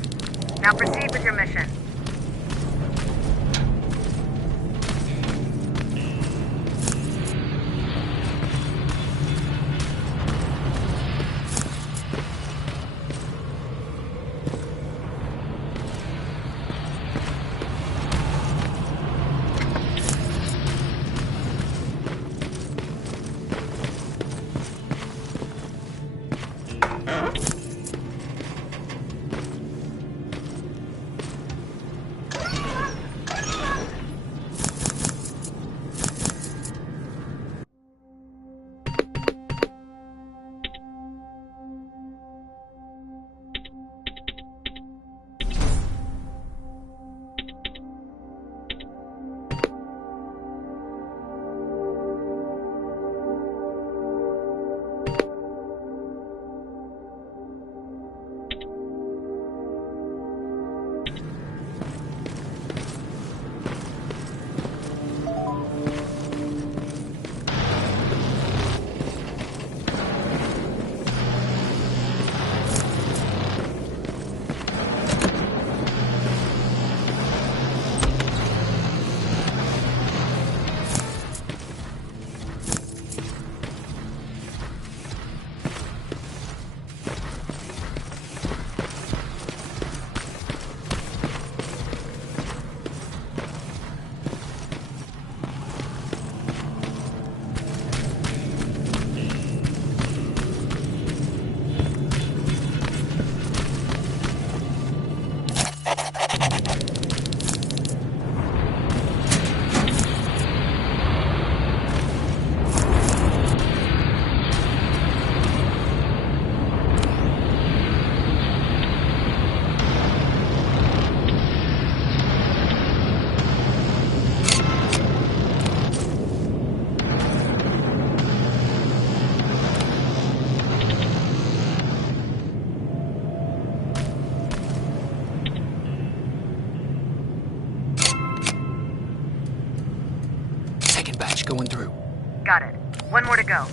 Now proceed with your mission. Going through. Got it. One more to go.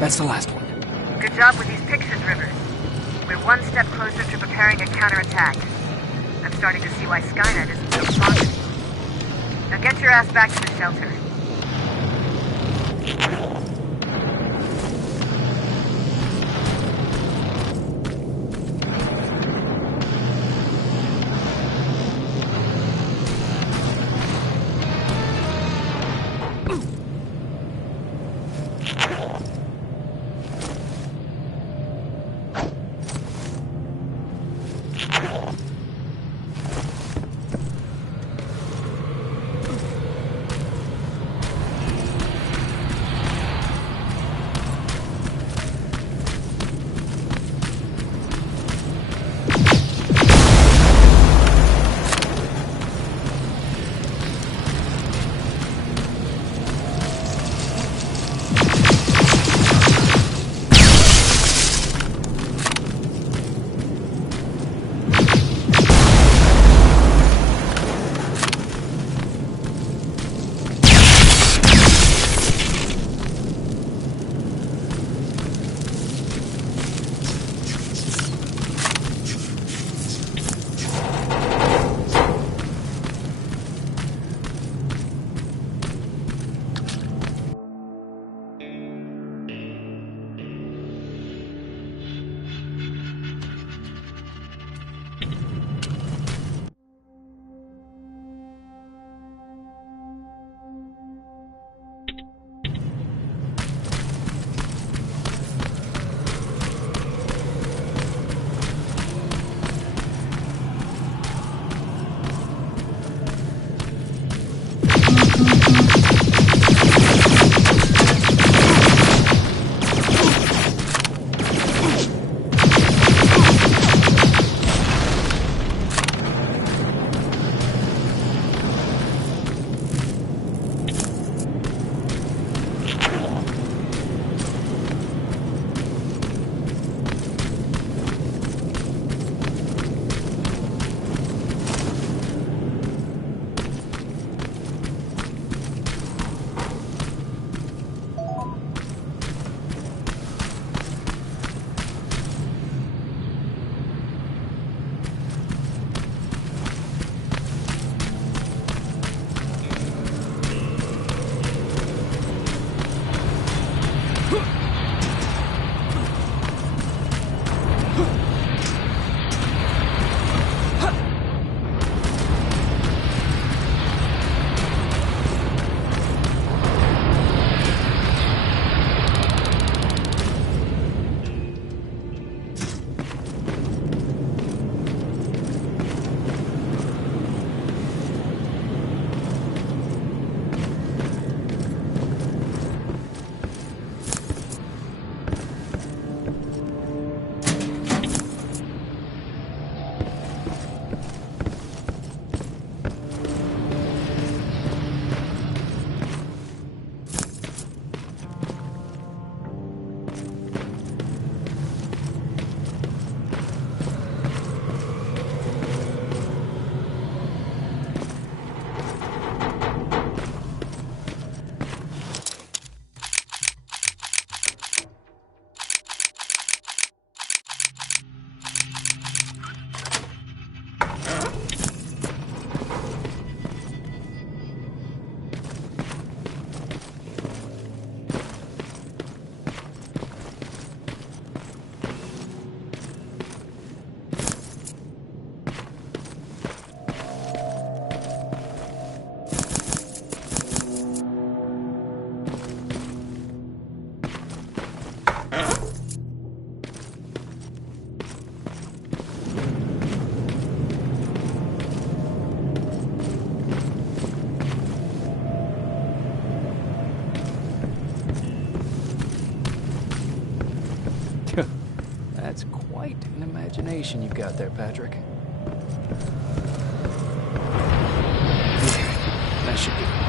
That's the last one. Good job with these pictures, Rivers. We're one step closer to preparing a counterattack. I'm starting to see why Skynet isn't so fond of you. Now get your ass back to the shelter. That's quite an imagination you've got there, Patrick. That should do.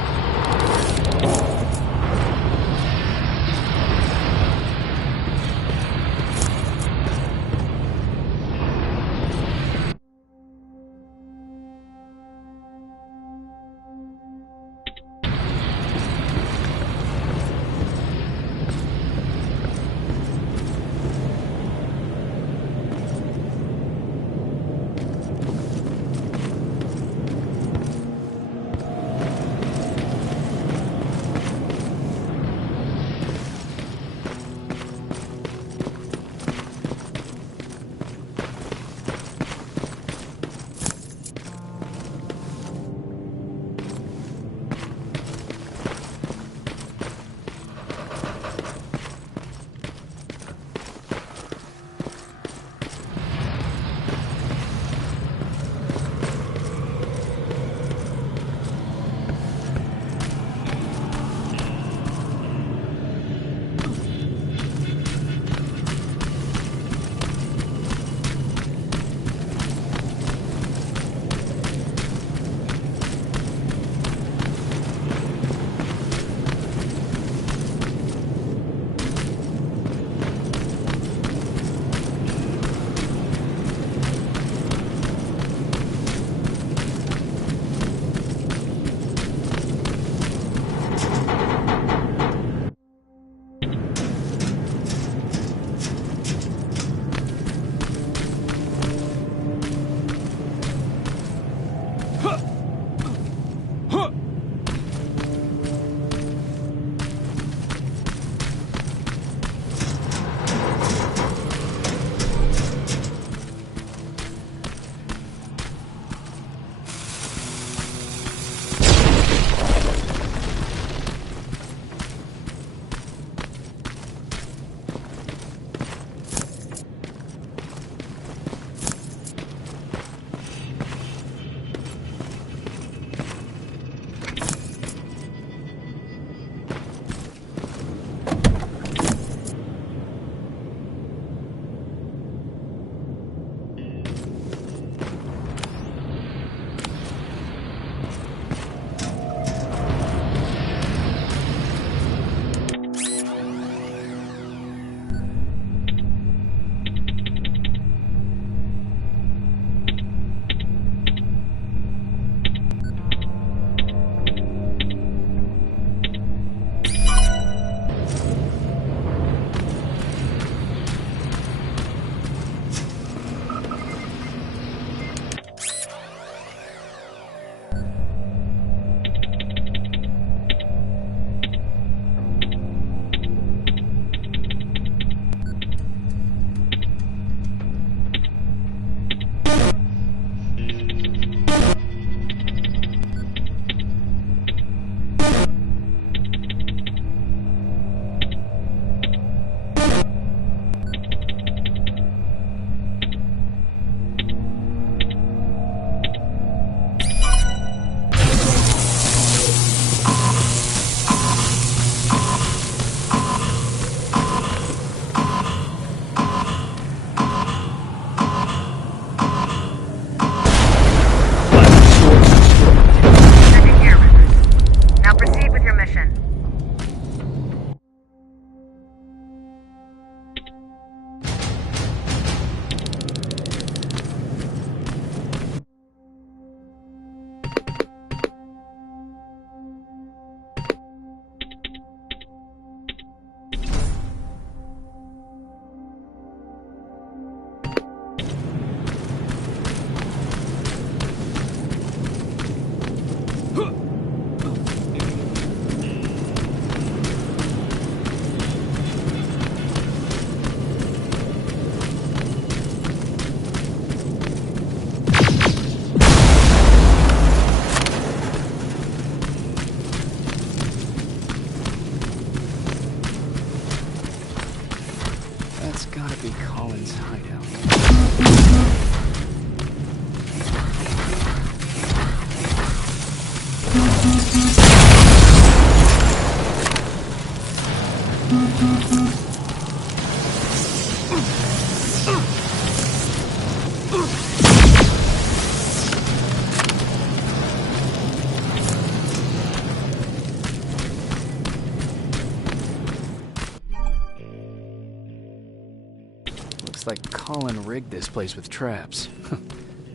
Looks like Colin rigged this place with traps.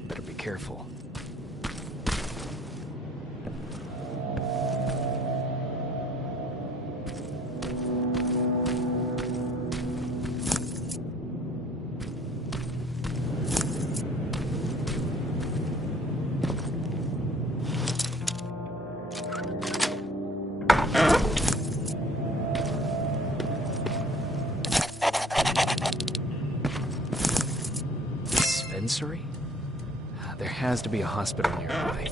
Better be careful. Dispensary? There has to be a hospital nearby.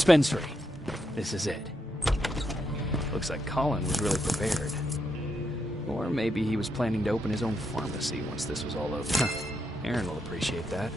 dispensary. This is it. Looks like Colin was really prepared. Or maybe he was planning to open his own pharmacy once this was all over. Aaron will appreciate that.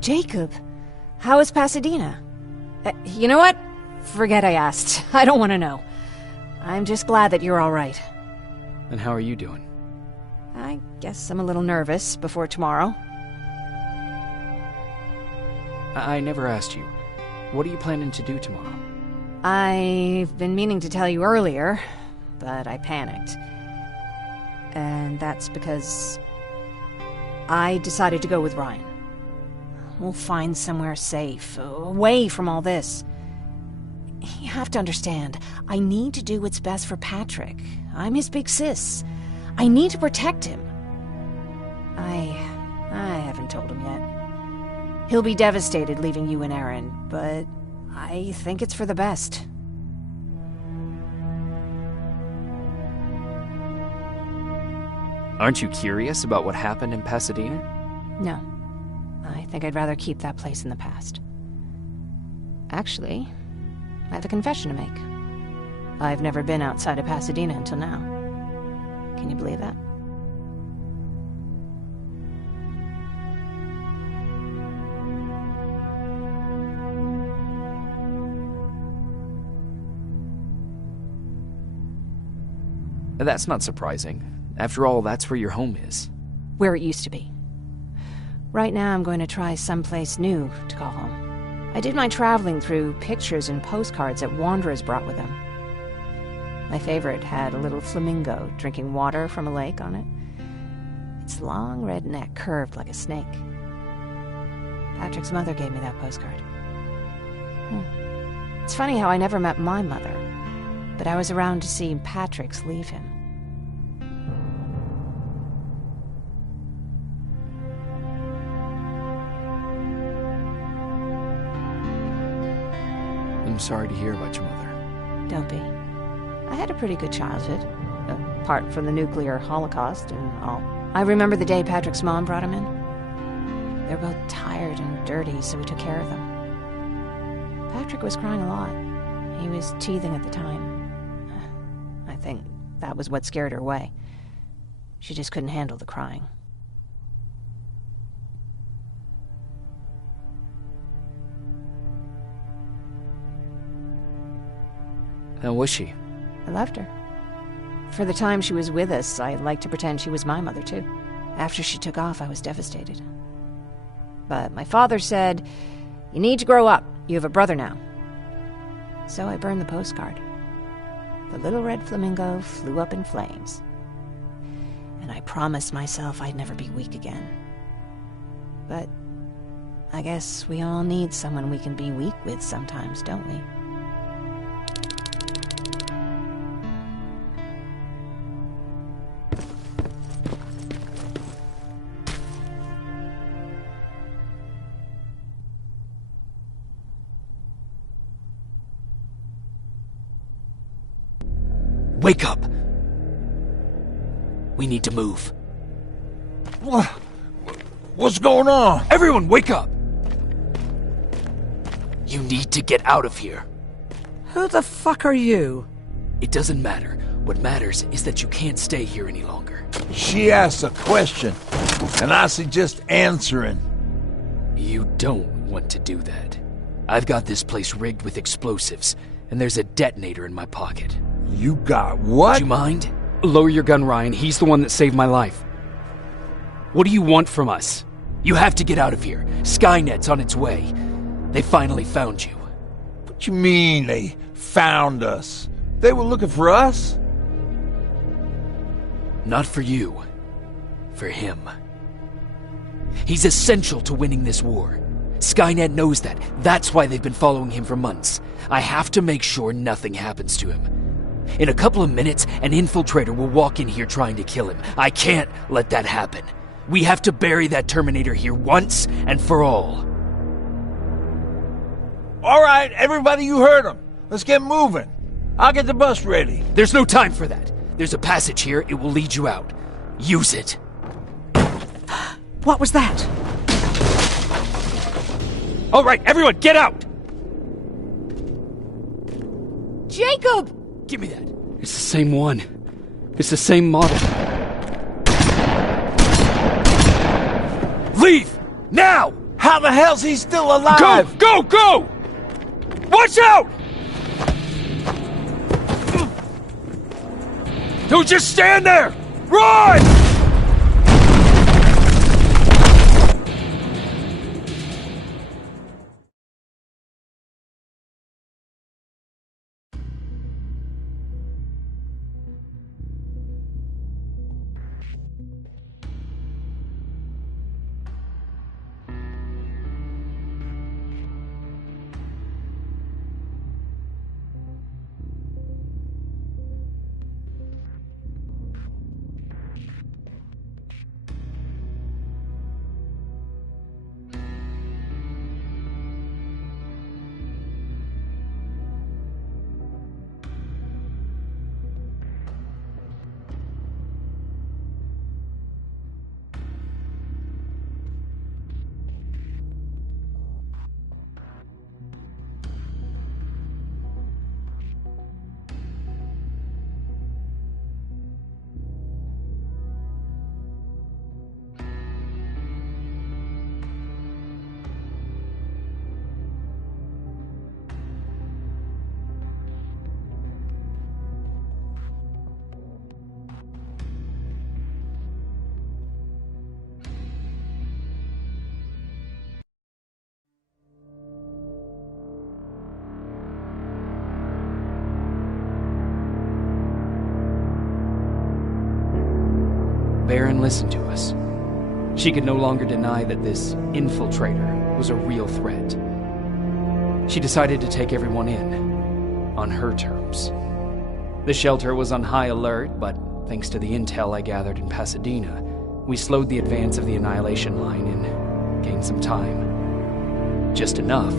Jacob, how is Pasadena? You know what? Forget I asked. I don't want to know. I'm just glad that you're all right. And how are you doing? I guess I'm a little nervous before tomorrow. I never asked you. What are you planning to do tomorrow? I've been meaning to tell you earlier, but I panicked. And that's because I decided to go with Ryan. We'll find somewhere safe, away from all this. You have to understand, I need to do what's best for Patrick. I'm his big sis. I need to protect him. I haven't told him yet. He'll be devastated leaving you and Aaron, but I think it's for the best. Aren't you curious about what happened in Pasadena? No. I think I'd rather keep that place in the past. Actually, I have a confession to make. I've never been outside of Pasadena until now. Can you believe that? That's not surprising. After all, that's where your home is. Where it used to be. Right now, I'm going to try someplace new to call home. I did my traveling through pictures and postcards that wanderers brought with them. My favorite had a little flamingo drinking water from a lake on it. Its long red neck curved like a snake. Patrick's mother gave me that postcard. It's funny how I never met my mother, but I was around to see Patrick's leave him. I'm sorry to hear about your mother. Don't be. I had a pretty good childhood, apart from the nuclear holocaust and all. I remember the day Patrick's mom brought him in. They were both tired and dirty, so we took care of them. Patrick was crying a lot. He was teething at the time. I think that was what scared her away. She just couldn't handle the crying. How was she? I loved her. For the time she was with us, I liked to pretend she was my mother, too. After she took off, I was devastated. But my father said, "You need to grow up. You have a brother now." So I burned the postcard. The little red flamingo flew up in flames. And I promised myself I'd never be weak again. But I guess we all need someone we can be weak with sometimes, don't we? Wake up! We need to move. What's going on? Everyone, wake up! You need to get out of here. Who the fuck are you? It doesn't matter. What matters is that you can't stay here any longer. She asked a question, and I suggest answering. You don't want to do that. I've got this place rigged with explosives, and there's a detonator in my pocket. You got what? Do you mind? Lower your gun, Ryan. He's the one that saved my life. What do you want from us? You have to get out of here. Skynet's on its way. They finally found you. What you mean they found us? They were looking for us? Not for you. For him. He's essential to winning this war. Skynet knows that. That's why they've been following him for months. I have to make sure nothing happens to him. In a couple of minutes, an infiltrator will walk in here trying to kill him. I can't let that happen. We have to bury that Terminator here once and for all. All right, everybody, you heard him. Let's get moving. I'll get the bus ready. There's no time for that. There's a passage here. It will lead you out. Use it. What was that? All right, everyone, get out! Jacob! Give me that. It's the same one. It's the same model. Leave! Now! How the hell's he still alive? Go! Go! Go! Watch out! Don't just stand there! Run! Baron listened to us. She could no longer deny that this infiltrator was a real threat. She decided to take everyone in, on her terms. The shelter was on high alert, but thanks to the intel I gathered in Pasadena, we slowed the advance of the Annihilation Line and gained some time. Just enough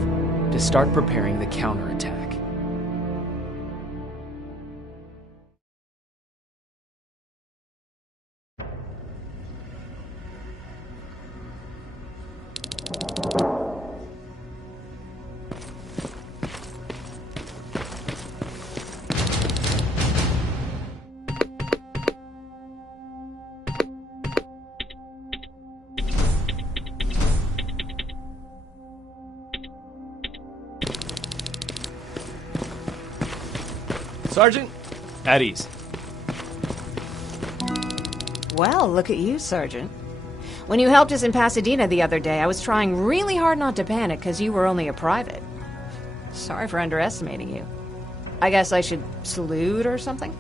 to start preparing the counterattack. Sergeant? At ease. Well, look at you, Sergeant. When you helped us in Pasadena the other day, I was trying really hard not to panic because you were only a private. Sorry for underestimating you. I guess I should salute or something?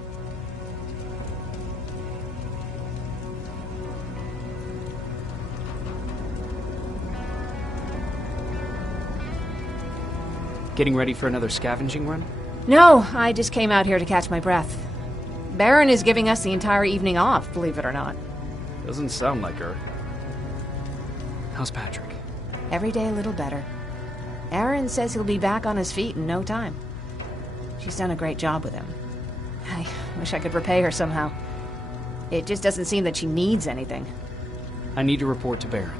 Getting ready for another scavenging run? No, I just came out here to catch my breath. Baron is giving us the entire evening off, believe it or not. Doesn't sound like her. How's Patrick? Every day a little better. Aaron says he'll be back on his feet in no time. She's done a great job with him. I wish I could repay her somehow. It just doesn't seem that she needs anything. I need to report to Baron.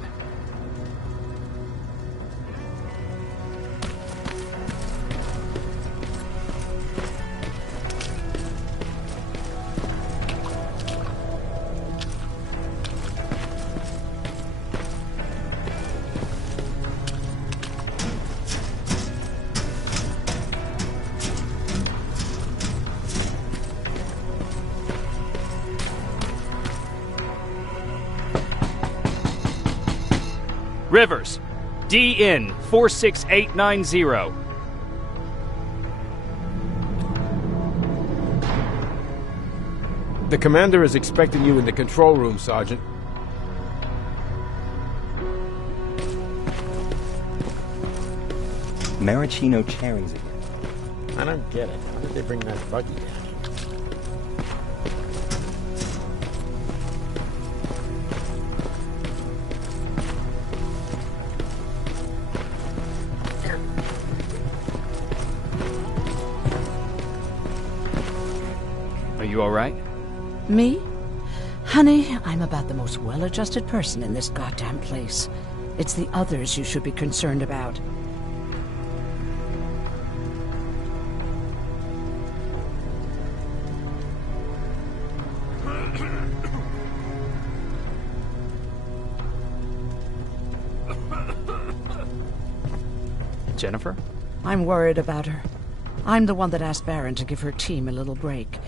Rivers, DN 46890. The commander is expecting you in the control room, Sergeant. Maraschino cherries again. I don't get it. How did they bring that buggy down? Are you all right? Me? Honey, I'm about the most well-adjusted person in this goddamn place. It's the others you should be concerned about. Jennifer? I'm worried about her. I'm the one that asked Baron to give her team a little break.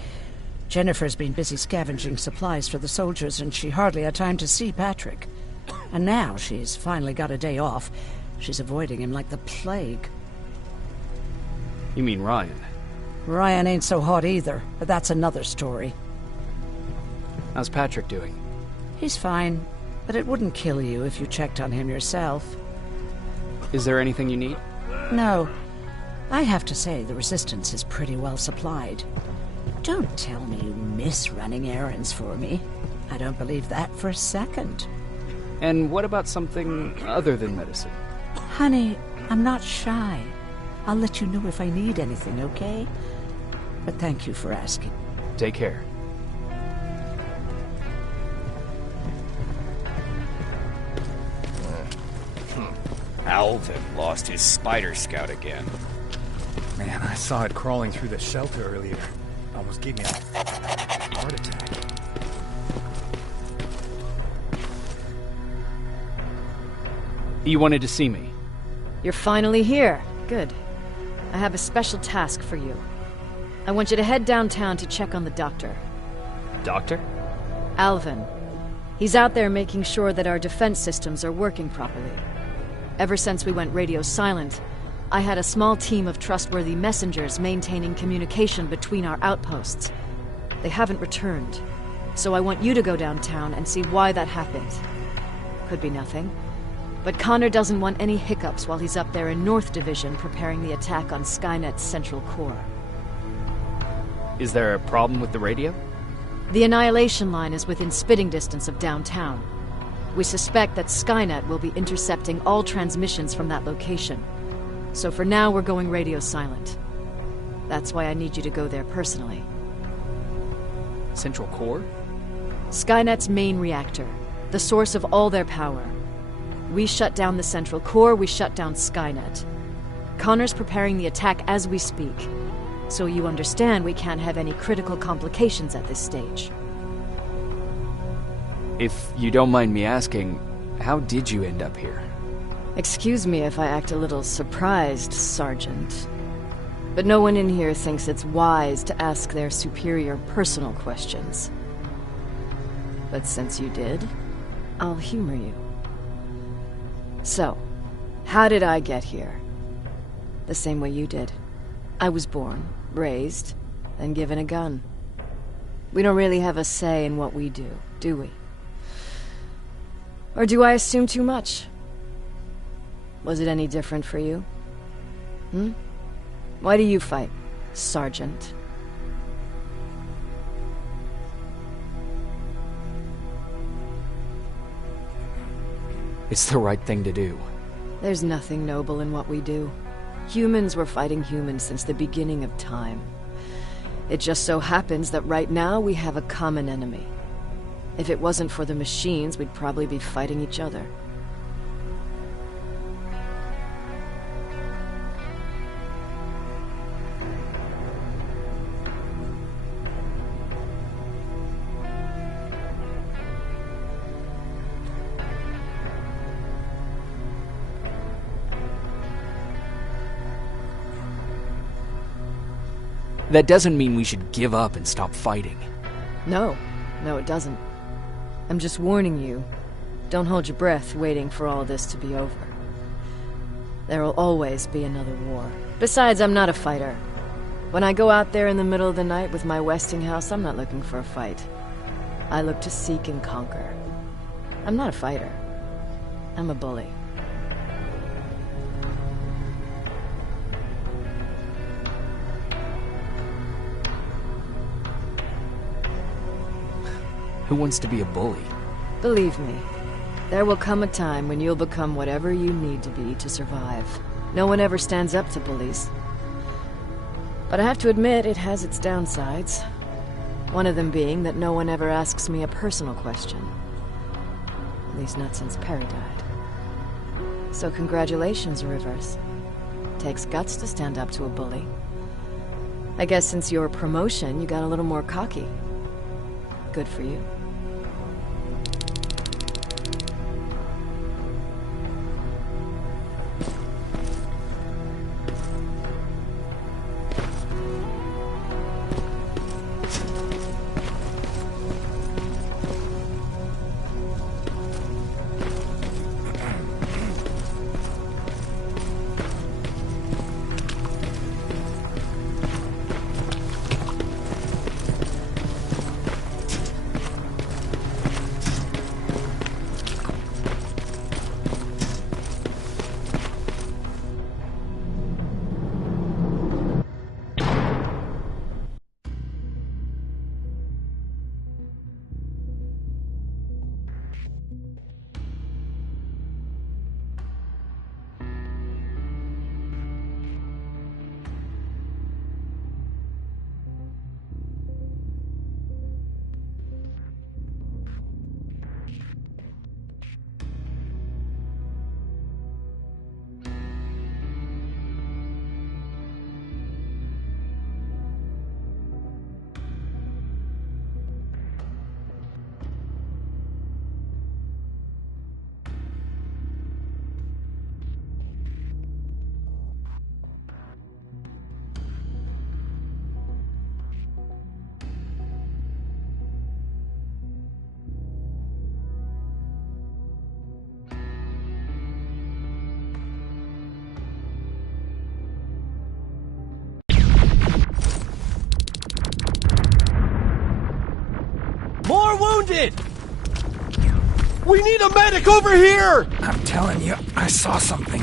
Jennifer's been busy scavenging supplies for the soldiers, and she hardly had time to see Patrick. And now she's finally got a day off. She's avoiding him like the plague. You mean Ryan? Ryan ain't so hot either, but that's another story. How's Patrick doing? He's fine, but it wouldn't kill you if you checked on him yourself. Is there anything you need? No. I have to say, the Resistance is pretty well supplied. Don't tell me you miss running errands for me. I don't believe that for a second. And what about something other than medicine? Honey, I'm not shy. I'll let you know if I need anything, okay? But thank you for asking. Take care. Alvin lost his Spider Scout again. Man, I saw it crawling through the shelter earlier. Almost gave me a heart attack. You wanted to see me? You're finally here. Good. I have a special task for you. I want you to head downtown to check on the doctor. Doctor? Alvin. He's out there making sure that our defense systems are working properly. Ever since we went radio silent, I had a small team of trustworthy messengers maintaining communication between our outposts. They haven't returned. So I want you to go downtown and see why that happened. Could be nothing. But Connor doesn't want any hiccups while he's up there in North Division preparing the attack on Skynet's central core. Is there a problem with the radio? The Annihilation Line is within spitting distance of downtown. We suspect that Skynet will be intercepting all transmissions from that location. So for now, we're going radio silent. That's why I need you to go there personally. Central core? Skynet's main reactor, the source of all their power. We shut down the central core, we shut down Skynet. Connor's preparing the attack as we speak. So you understand we can't have any critical complications at this stage. If you don't mind me asking, how did you end up here? Excuse me if I act a little surprised, Sergeant. But no one in here thinks it's wise to ask their superior personal questions. But since you did, I'll humor you. So, how did I get here? The same way you did. I was born, raised, and given a gun. We don't really have a say in what we do we? Or do I assume too much? Was it any different for you? Why do you fight, Sergeant? It's the right thing to do. There's nothing noble in what we do. Humans were fighting humans since the beginning of time. It just so happens that right now we have a common enemy. If it wasn't for the machines, we'd probably be fighting each other. That doesn't mean we should give up and stop fighting. No, it doesn't. I'm just warning you. Don't hold your breath waiting for all this to be over. There will always be another war. Besides, I'm not a fighter. When I go out there in the middle of the night with my Westinghouse, I'm not looking for a fight. I look to seek and conquer. I'm not a fighter. I'm a bully. Who wants to be a bully? Believe me, there will come a time when you'll become whatever you need to be to survive. No one ever stands up to bullies. But I have to admit, it has its downsides. One of them being that no one ever asks me a personal question. At least not since Perry died. So congratulations, Rivers. Takes guts to stand up to a bully. I guess since your promotion, you got a little more cocky. Good for you. did! We need a medic over here! I'm telling you, I saw something.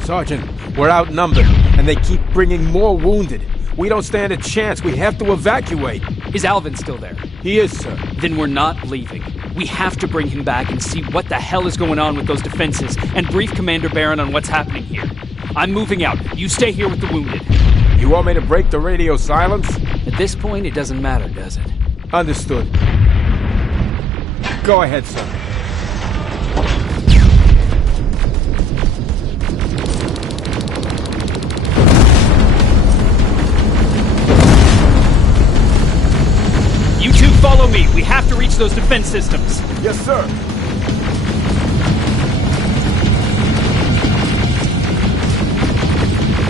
Sergeant, we're outnumbered, and they keep bringing more wounded. We don't stand a chance. We have to evacuate. Is Alvin still there? He is, sir. Then we're not leaving. We have to bring him back and see what the hell is going on with those defenses and brief Commander Barron on what's happening here. I'm moving out. You stay here with the wounded. You want me to break the radio silence? At this point, it doesn't matter, does it? Understood. Go ahead, sir. You two follow me. We have to reach those defense systems. Yes, sir.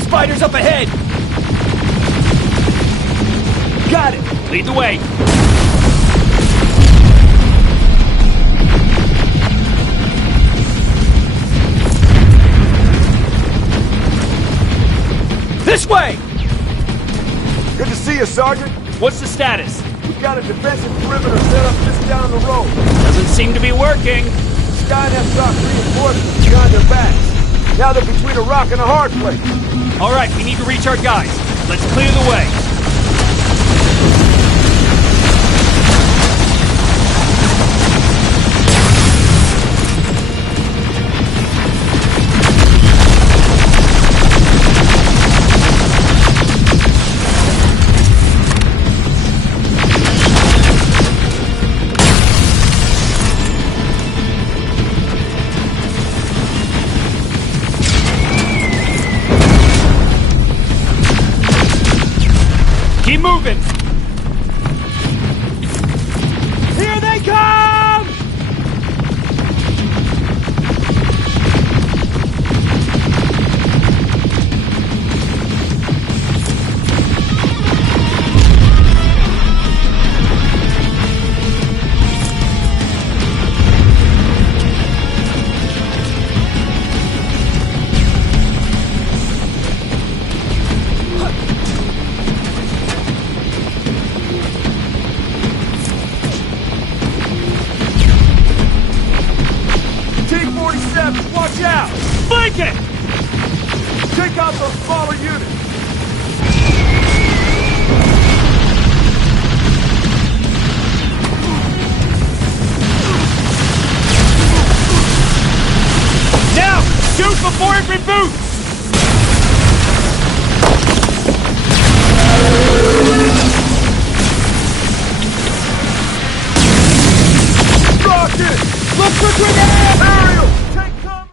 Spiders up ahead! Got it! Lead the way! This way! Good to see you, Sergeant. What's the status? We've got a defensive perimeter set up just down the road. Doesn't seem to be working. Skynet's got reinforcements behind their backs. Now they're between a rock and a hard place. All right, we need to reach our guys. Let's clear the way. Keep moving! Here they come! T-47, watch out! Flank it! Take out those smaller units! Now! Shoot before it reboots! Rocket! Look for grenade! Aerial! Take cover!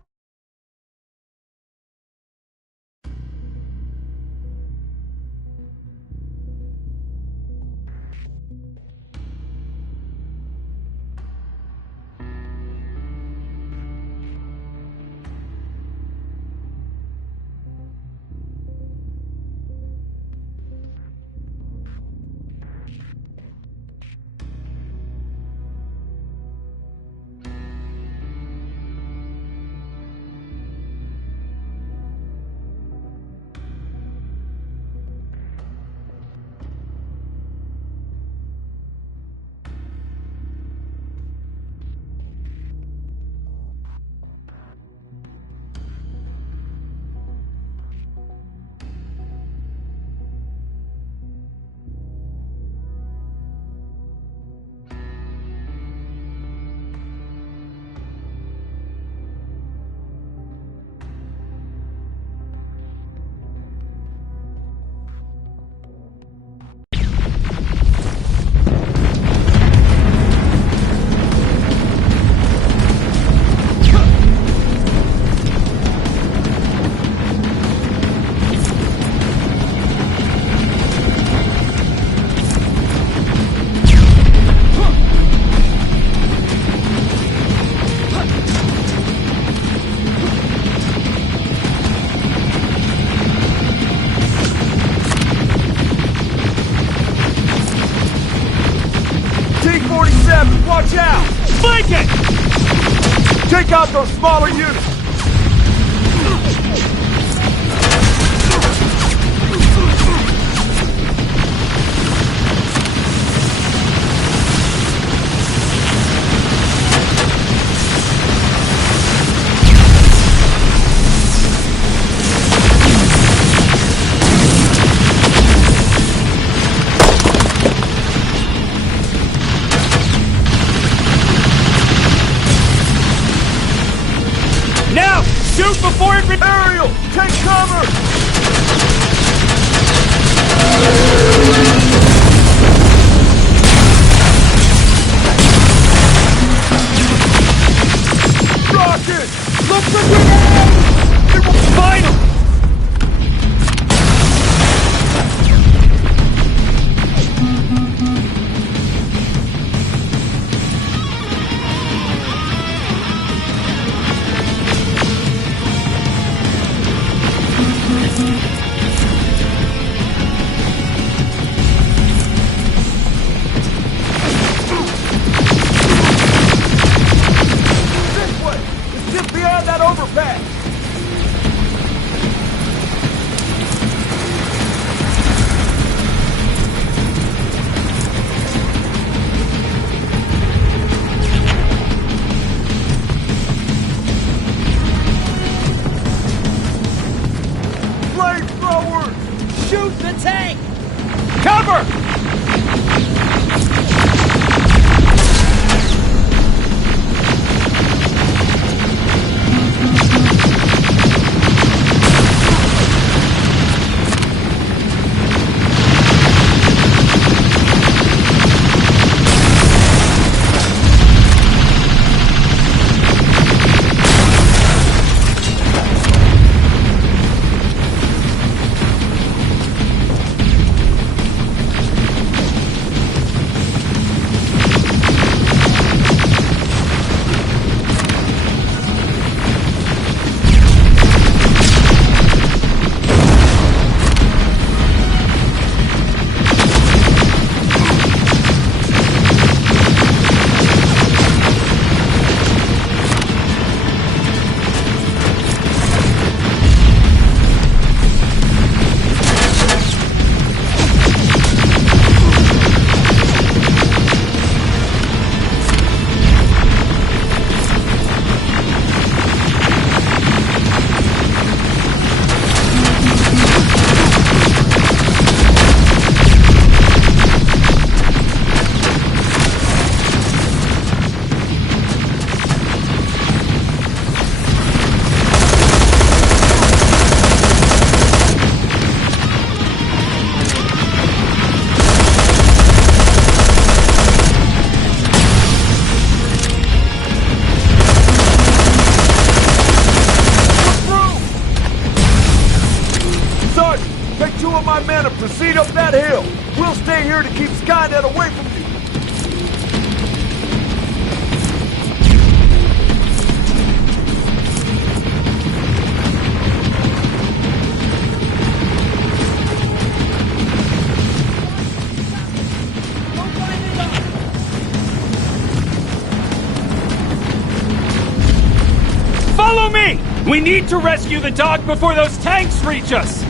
T-47, watch out! Flank it! Take out those smaller units! Shoot before it... Ariel, take cover! Rocket! Look for grenades! Find him! This way! It's just beyond that overpass! Flamethrower! Shoot the tank! Cover! Sergeant, take 2 of my men and proceed up that hill. We'll stay here to keep Skynet away from you. Follow me! We need to rescue the dog before those tanks reach us!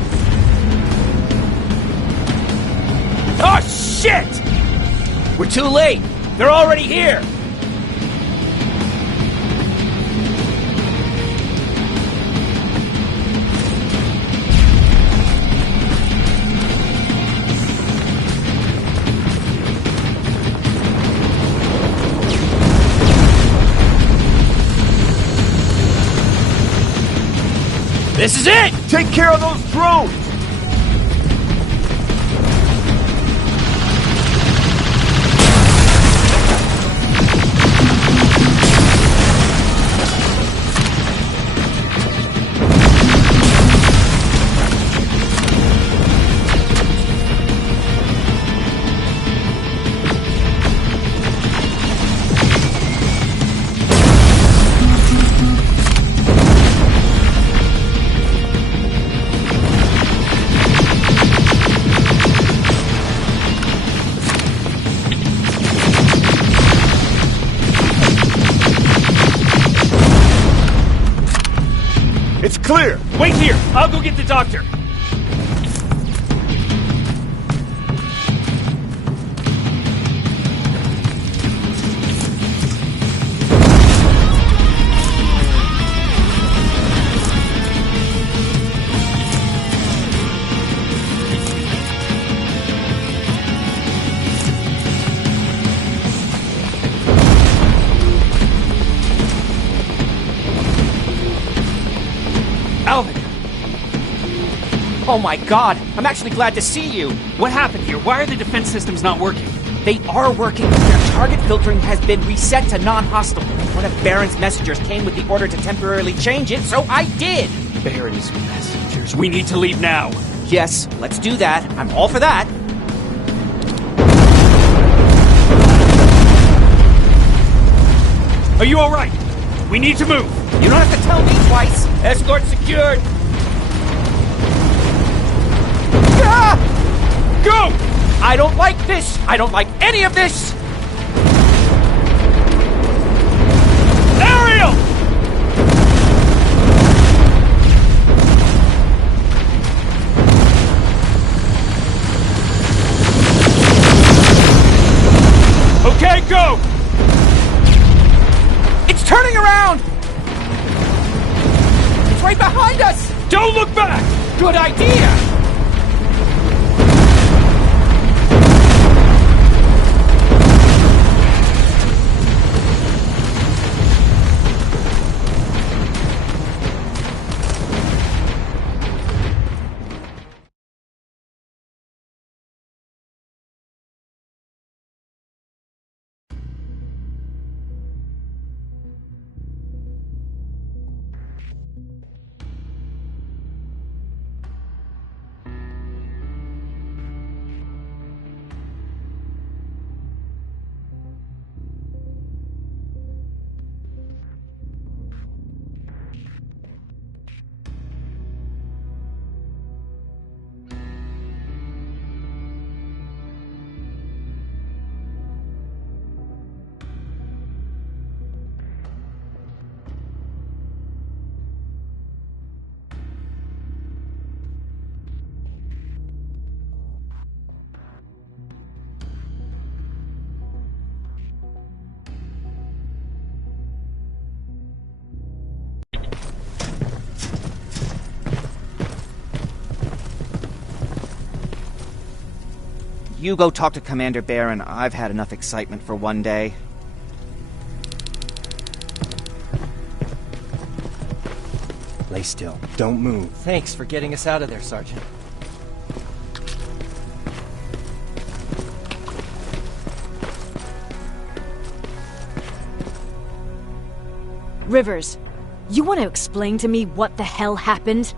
Oh, shit! We're too late! They're already here! This is it! Take care of those drones! It's clear! Wait here! I'll go get the doctor! Oh my god, I'm actually glad to see you! What happened here? Why are the defense systems not working? They are working, but their target filtering has been reset to non-hostile. One of Baron's messengers came with the order to temporarily change it, so I did! Baron's messengers. We need to leave now. Yes, let's do that. I'm all for that. Are you alright? We need to move. You don't have to tell me twice. Escort secured. Ah! Go! I don't like this! I don't like any of this! Ariel! Okay, go! It's turning around! It's right behind us! Don't look back! Good idea! You go talk to Commander Baron. I've had enough excitement for one day. Lay still. Don't move. Thanks for getting us out of there, Sergeant. Rivers, you want to explain to me what the hell happened?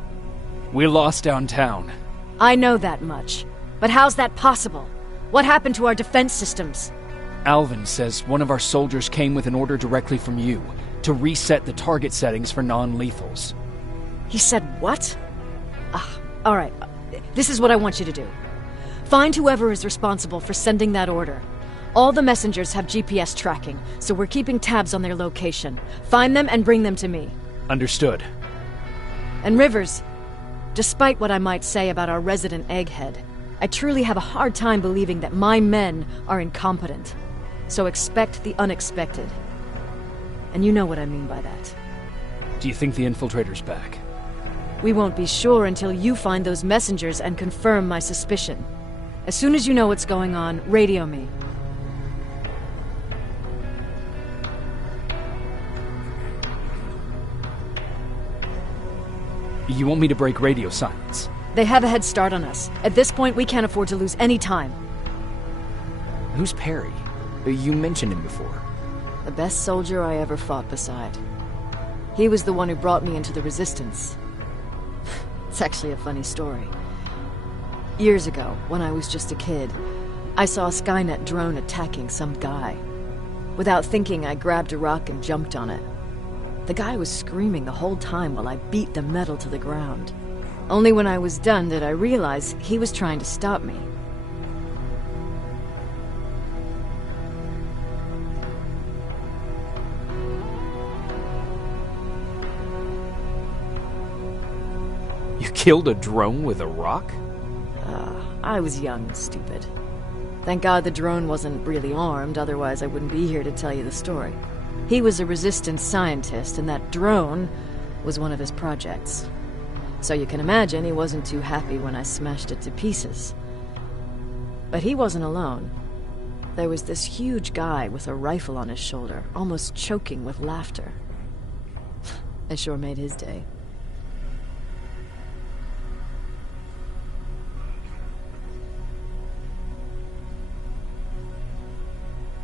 We lost downtown. I know that much. But how's that possible? What happened to our defense systems? Alvin says one of our soldiers came with an order directly from you to reset the target settings for non-lethals. He said what? All right, this is what I want you to do. Find whoever is responsible for sending that order. All the messengers have GPS tracking, so we're keeping tabs on their location. Find them and bring them to me. Understood. And Rivers, despite what I might say about our resident egghead, I truly have a hard time believing that my men are incompetent. So expect the unexpected. And you know what I mean by that. Do you think the infiltrator's back? We won't be sure until you find those messengers and confirm my suspicion. As soon as you know what's going on, radio me. You want me to break radio silence? They have a head start on us. At this point, we can't afford to lose any time. Who's Perry? You mentioned him before. The best soldier I ever fought beside. He was the one who brought me into the Resistance. It's actually a funny story. Years ago, when I was just a kid, I saw a Skynet drone attacking some guy. Without thinking, I grabbed a rock and jumped on it. The guy was screaming the whole time while I beat the metal to the ground. Only when I was done did I realize he was trying to stop me. You killed a drone with a rock? I was young and stupid. Thank God the drone wasn't really armed, otherwise I wouldn't be here to tell you the story. He was a resistance scientist, and that drone was one of his projects. So you can imagine he wasn't too happy when I smashed it to pieces. But he wasn't alone. There was this huge guy with a rifle on his shoulder, almost choking with laughter. I sure made his day.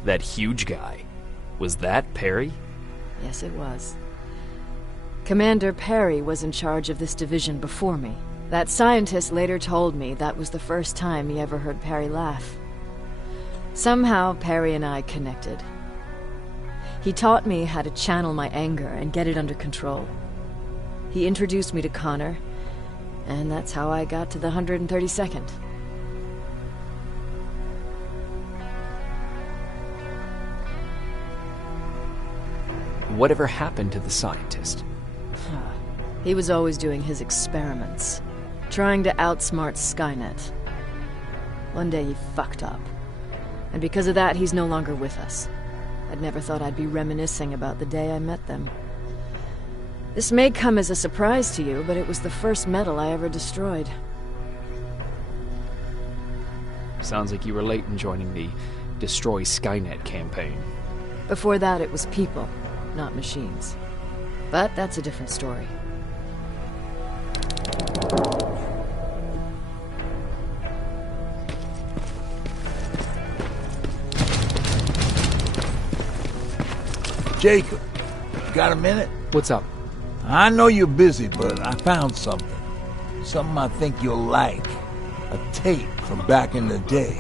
That huge guy. Was that Perry? Yes, it was. Commander Perry was in charge of this division before me. That scientist later told me that was the first time he ever heard Perry laugh. Somehow, Perry and I connected. He taught me how to channel my anger and get it under control. He introduced me to Connor, and that's how I got to the 132nd. Whatever happened to the scientist? He was always doing his experiments, trying to outsmart Skynet. One day he fucked up, and because of that he's no longer with us. I'd never thought I'd be reminiscing about the day I met them. This may come as a surprise to you, but it was the first metal I ever destroyed. Sounds like you were late in joining the Destroy Skynet campaign. Before that it was people, not machines. But that's a different story. Jacob, got a minute? What's up? I know you're busy, but I found something. Something I think you'll like. A tape from back in the day.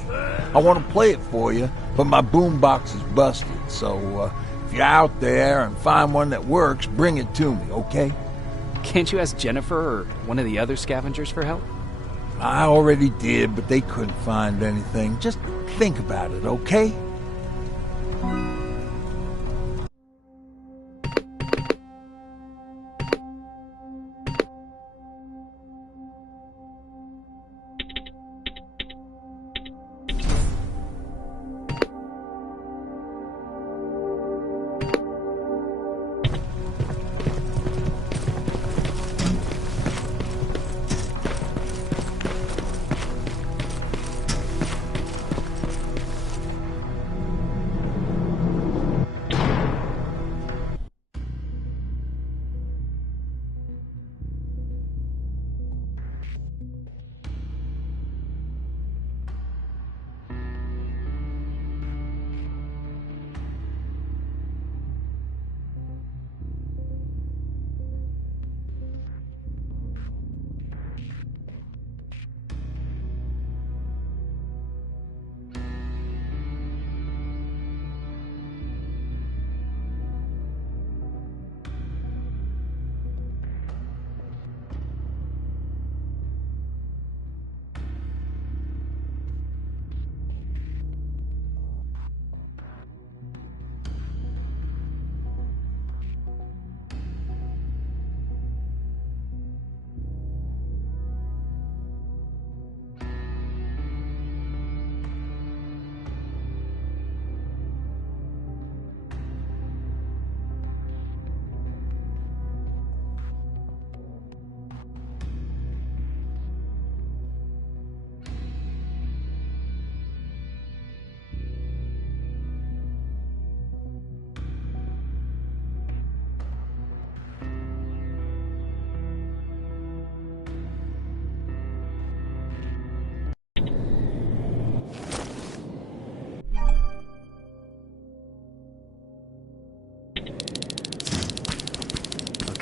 I want to play it for you, but my boombox is busted, so if you're out there and find one that works, bring it to me, okay? Can't you ask Jennifer or one of the other scavengers for help? I already did, but they couldn't find anything. Just think about it, okay?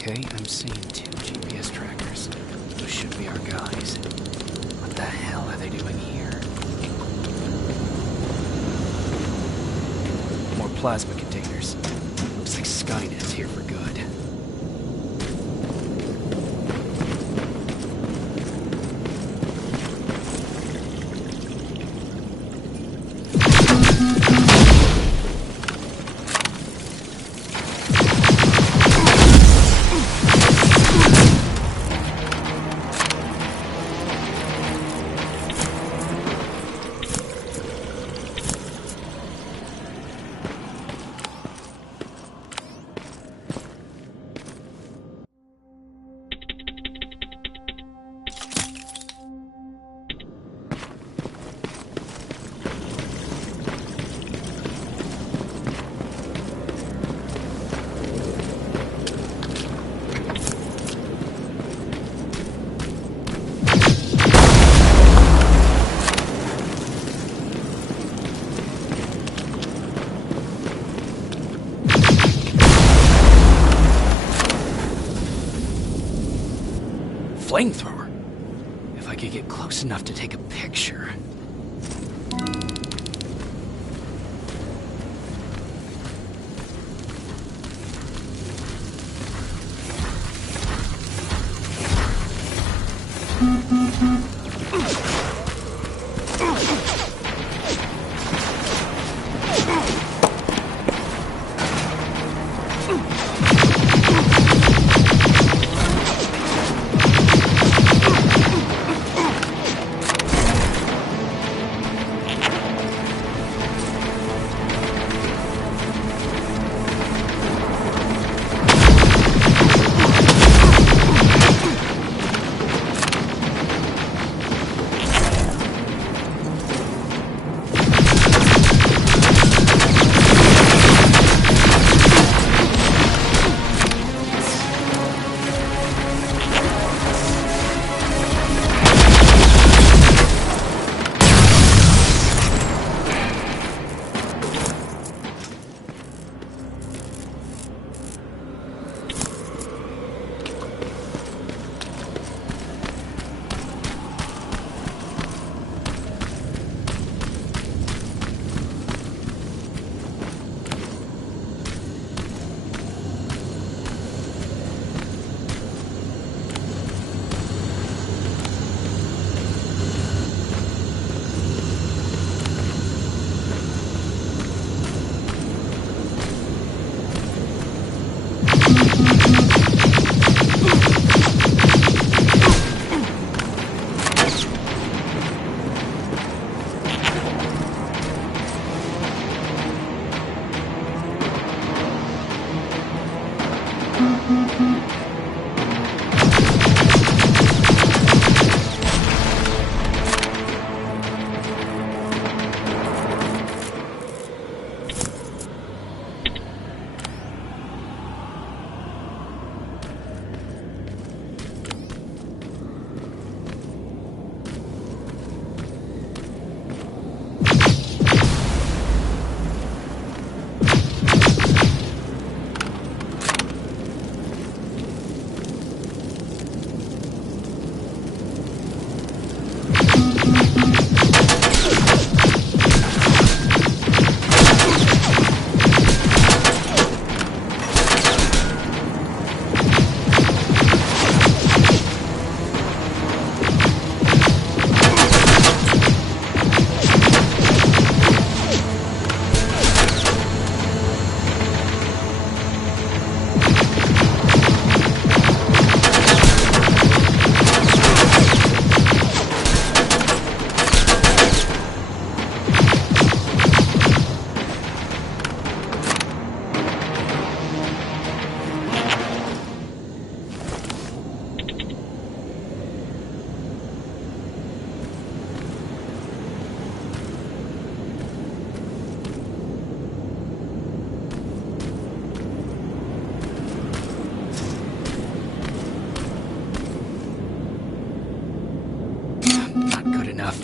Okay, I'm seeing 2 GPS trackers. Those should be our guys. What the hell are they doing here? More plasma containers. Looks like Skynet's here for good. flamethrower. If I could get close enough to take a picture.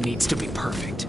Needs to be perfect.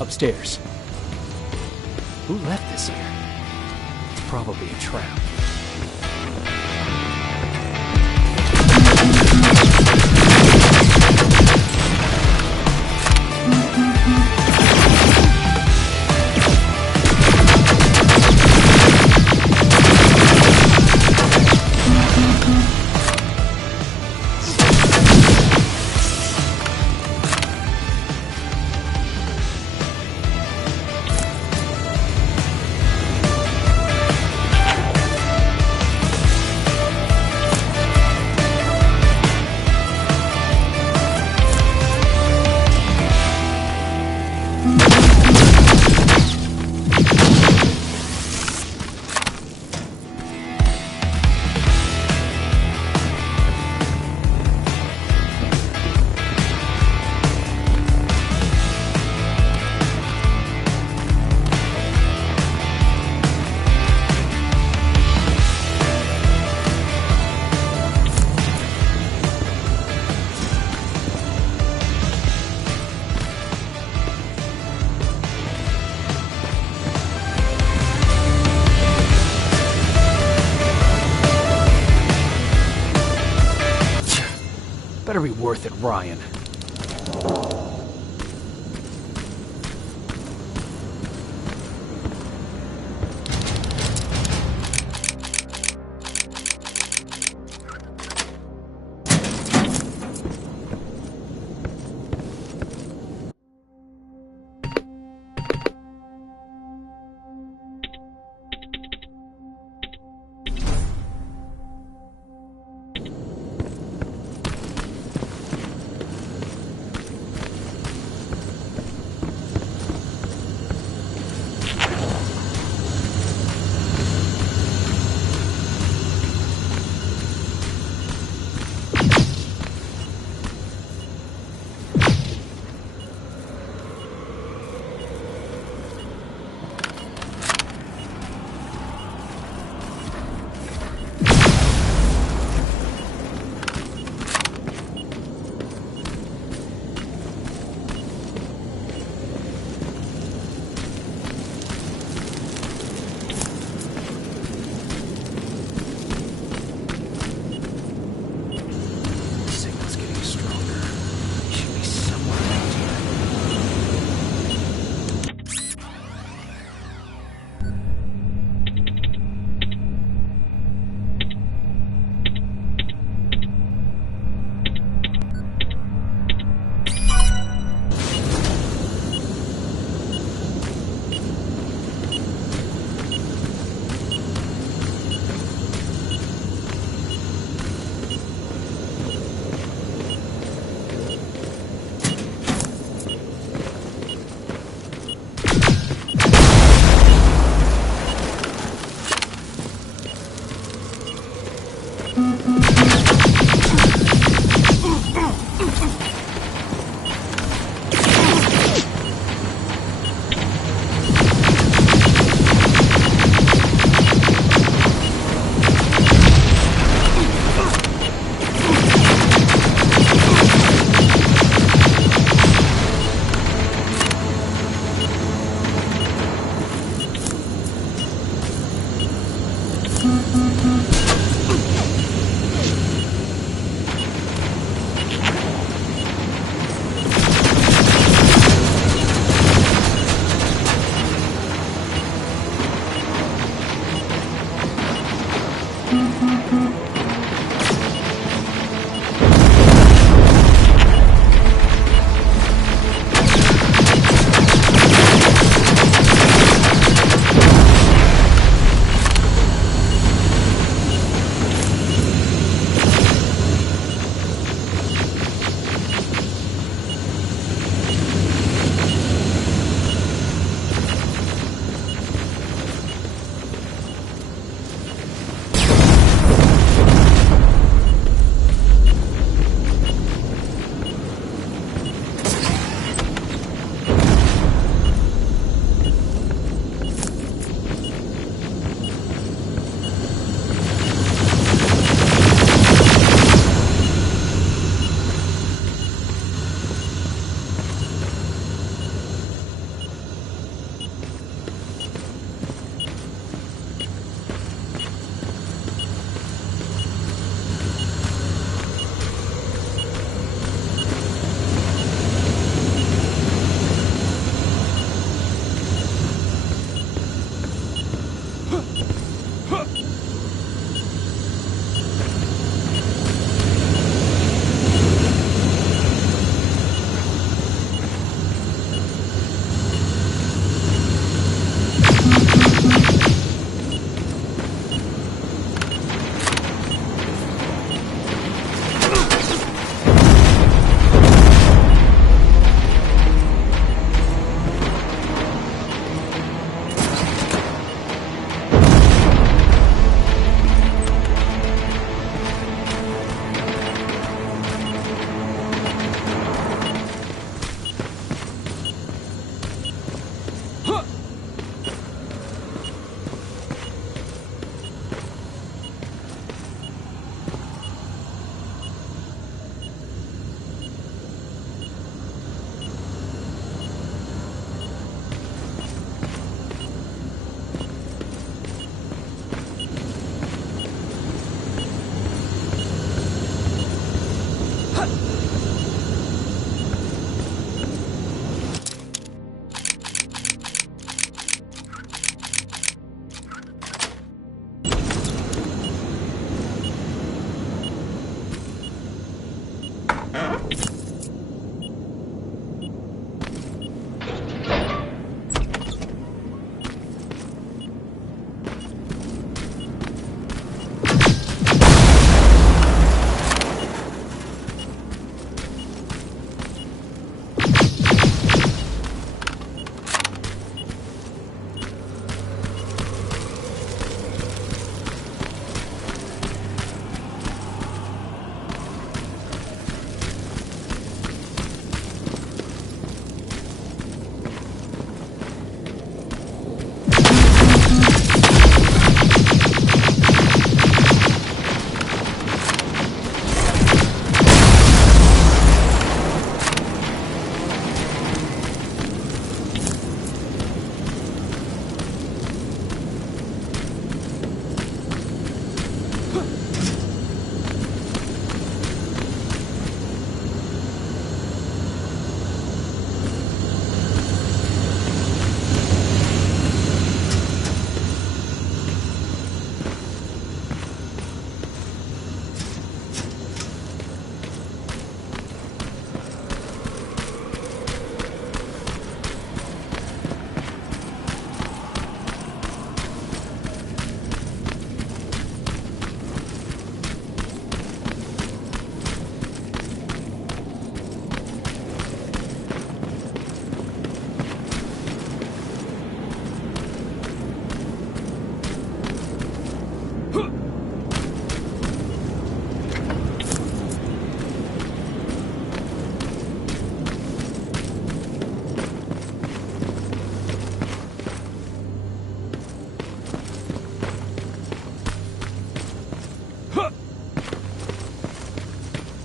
Upstairs. Who left this here? It's probably a trap. Better be worth it, Ryan.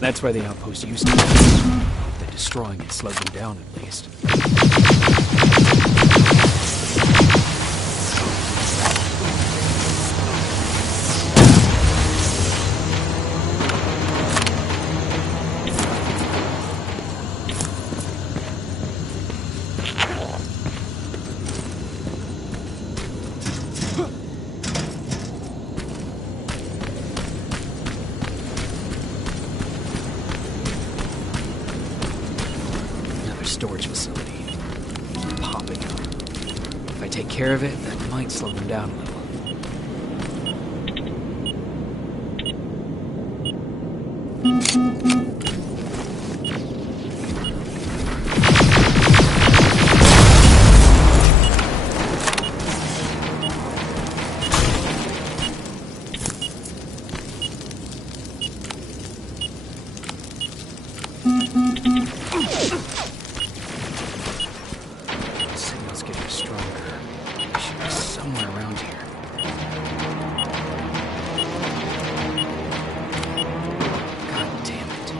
That's where the outpost used to be. The destroying it slowed them down, at least. Storage facility. Popping up. If I take care of it, that might slow them down a little. Signal's getting stronger. It should be somewhere around here. God damn it.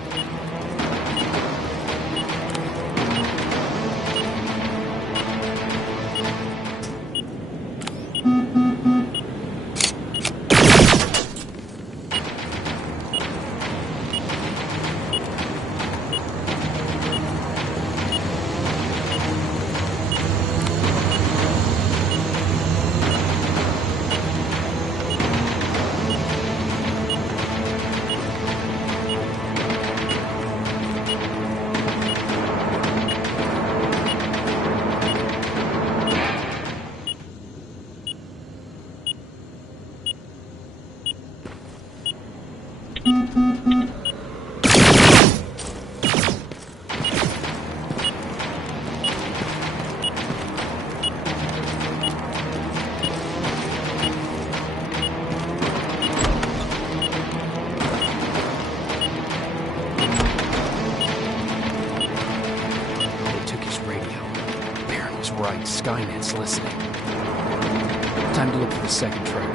Right, Skynet's listening. Time to look for the second tracker.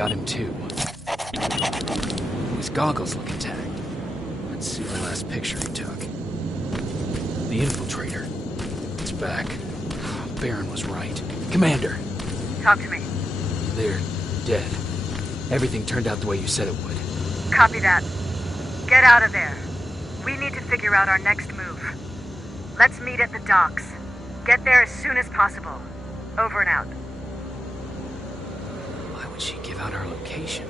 got him too. His goggles look intact. Let's see the last picture he took. The infiltrator. It's back. Baron was right. Commander! Talk to me. They're dead. Everything turned out the way you said it would. Copy that. Get out of there. We need to figure out our next move. Let's meet at the docks. Get there as soon as possible. Over and out. Why would she give out our location?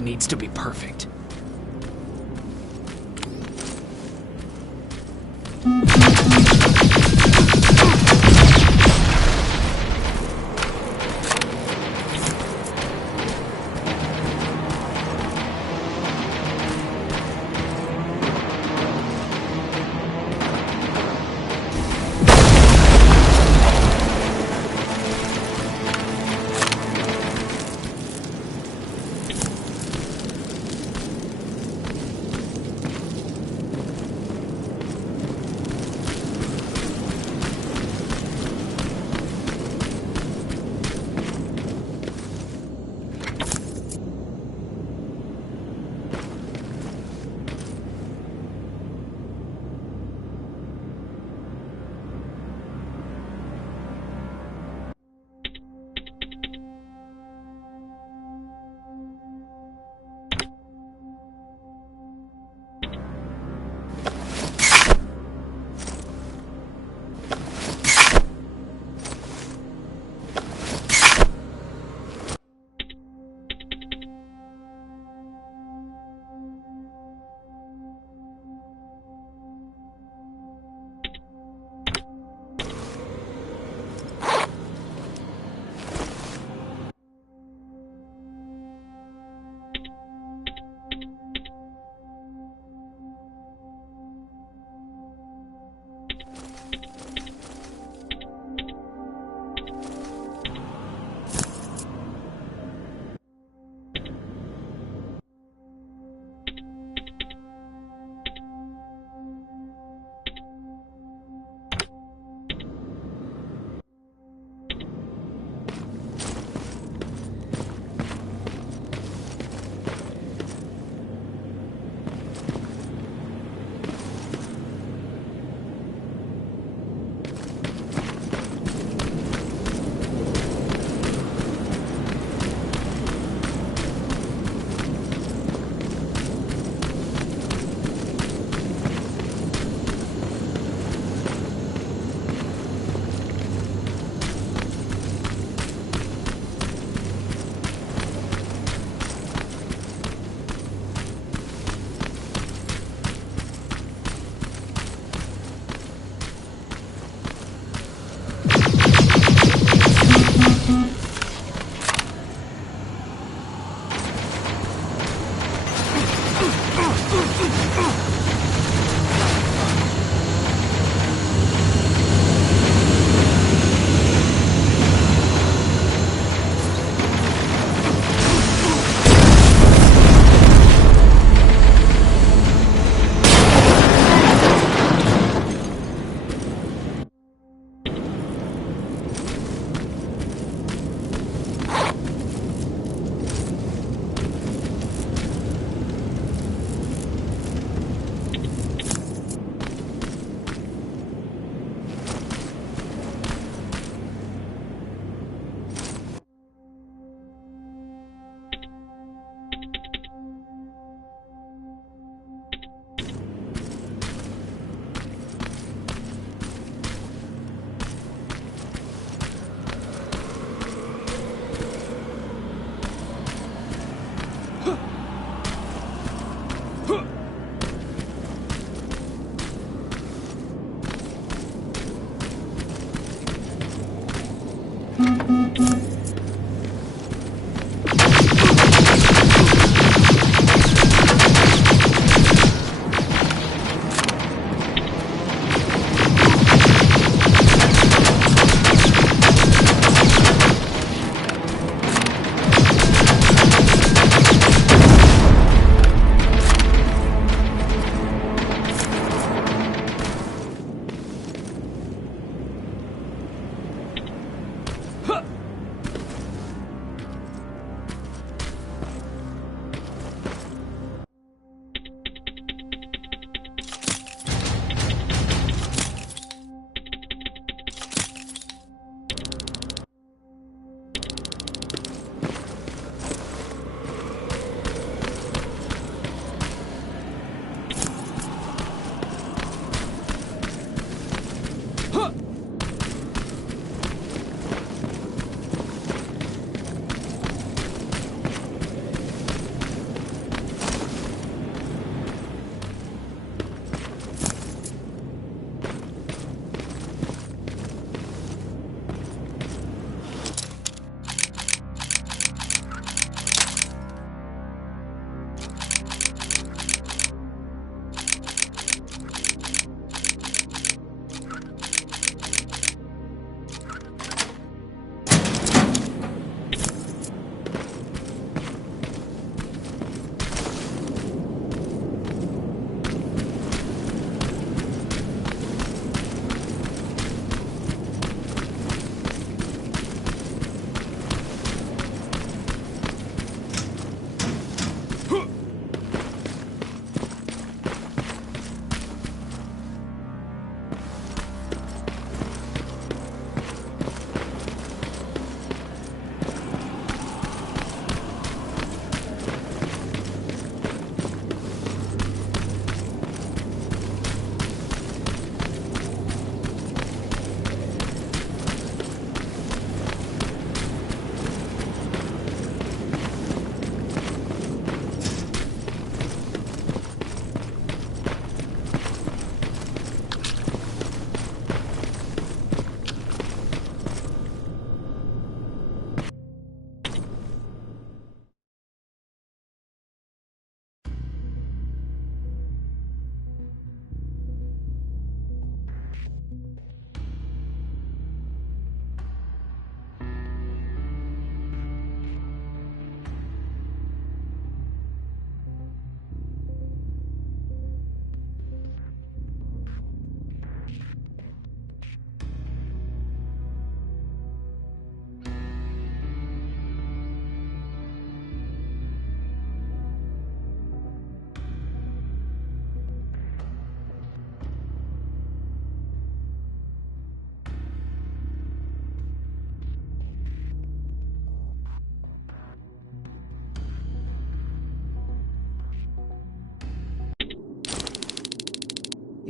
Needs to be perfect.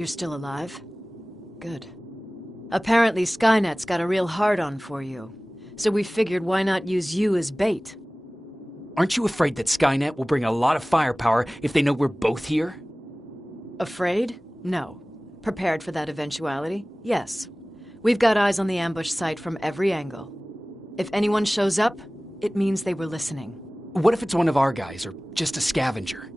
You're still alive? Good. Apparently Skynet's got a real hard-on for you. So we figured why not use you as bait? Aren't you afraid that Skynet will bring a lot of firepower if they know we're both here? Afraid? No. Prepared for that eventuality? Yes. We've got eyes on the ambush site from every angle. If anyone shows up, it means they were listening. What if it's one of our guys, or just a scavenger?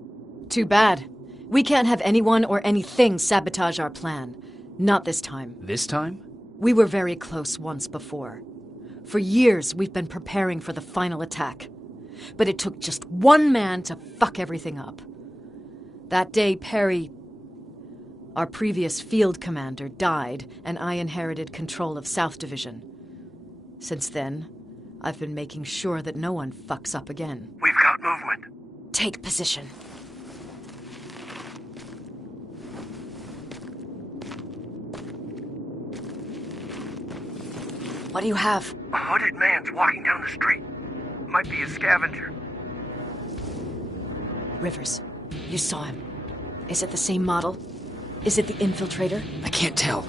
Too bad. We can't have anyone or anything sabotage our plan. Not this time. This time? We were very close once before. For years, we've been preparing for the final attack. But it took just one man to fuck everything up. That day, Perry, our previous field commander, died, and I inherited control of South Division. Since then, I've been making sure that no one fucks up again. We've got movement. Take position. What do you have? A hooded man's walking down the street. Might be a scavenger. Rivers, you saw him. Is it the same model? Is it the infiltrator? I can't tell.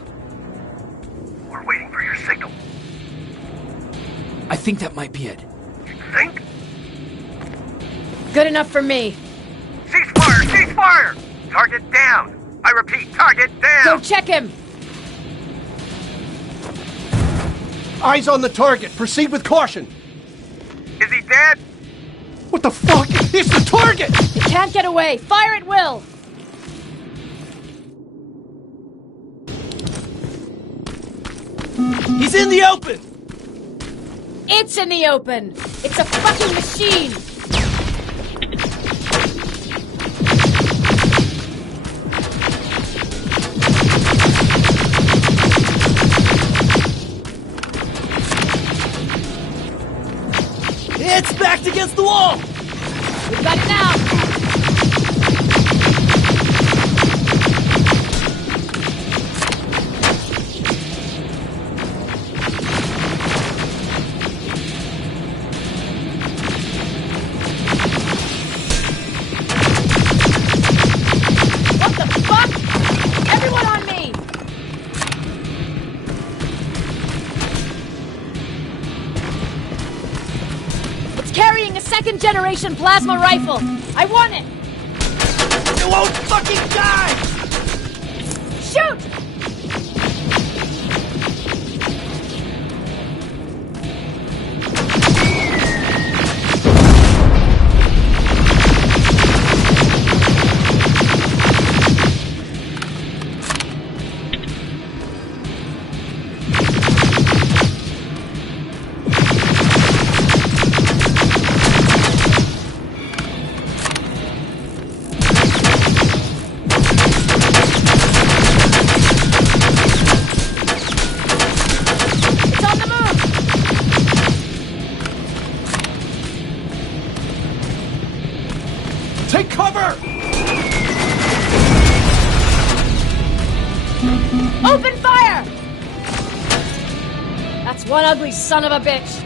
We're waiting for your signal. I think that might be it. You think? Good enough for me. Cease fire! Cease fire! Target down! I repeat, target down! Go check him! Eyes on the target. Proceed with caution. Is he dead? What the fuck? It's the target! It can't get away. Fire at will. He's in the open! It's in the open. It's a fucking machine. It's backed against the wall! We've got it now. What the fuck? Everyone on me! It's carrying a second-generation plasma rifle. I want it! You won't fucking die! Shoot! Take cover! Open fire! That's one ugly son of a bitch.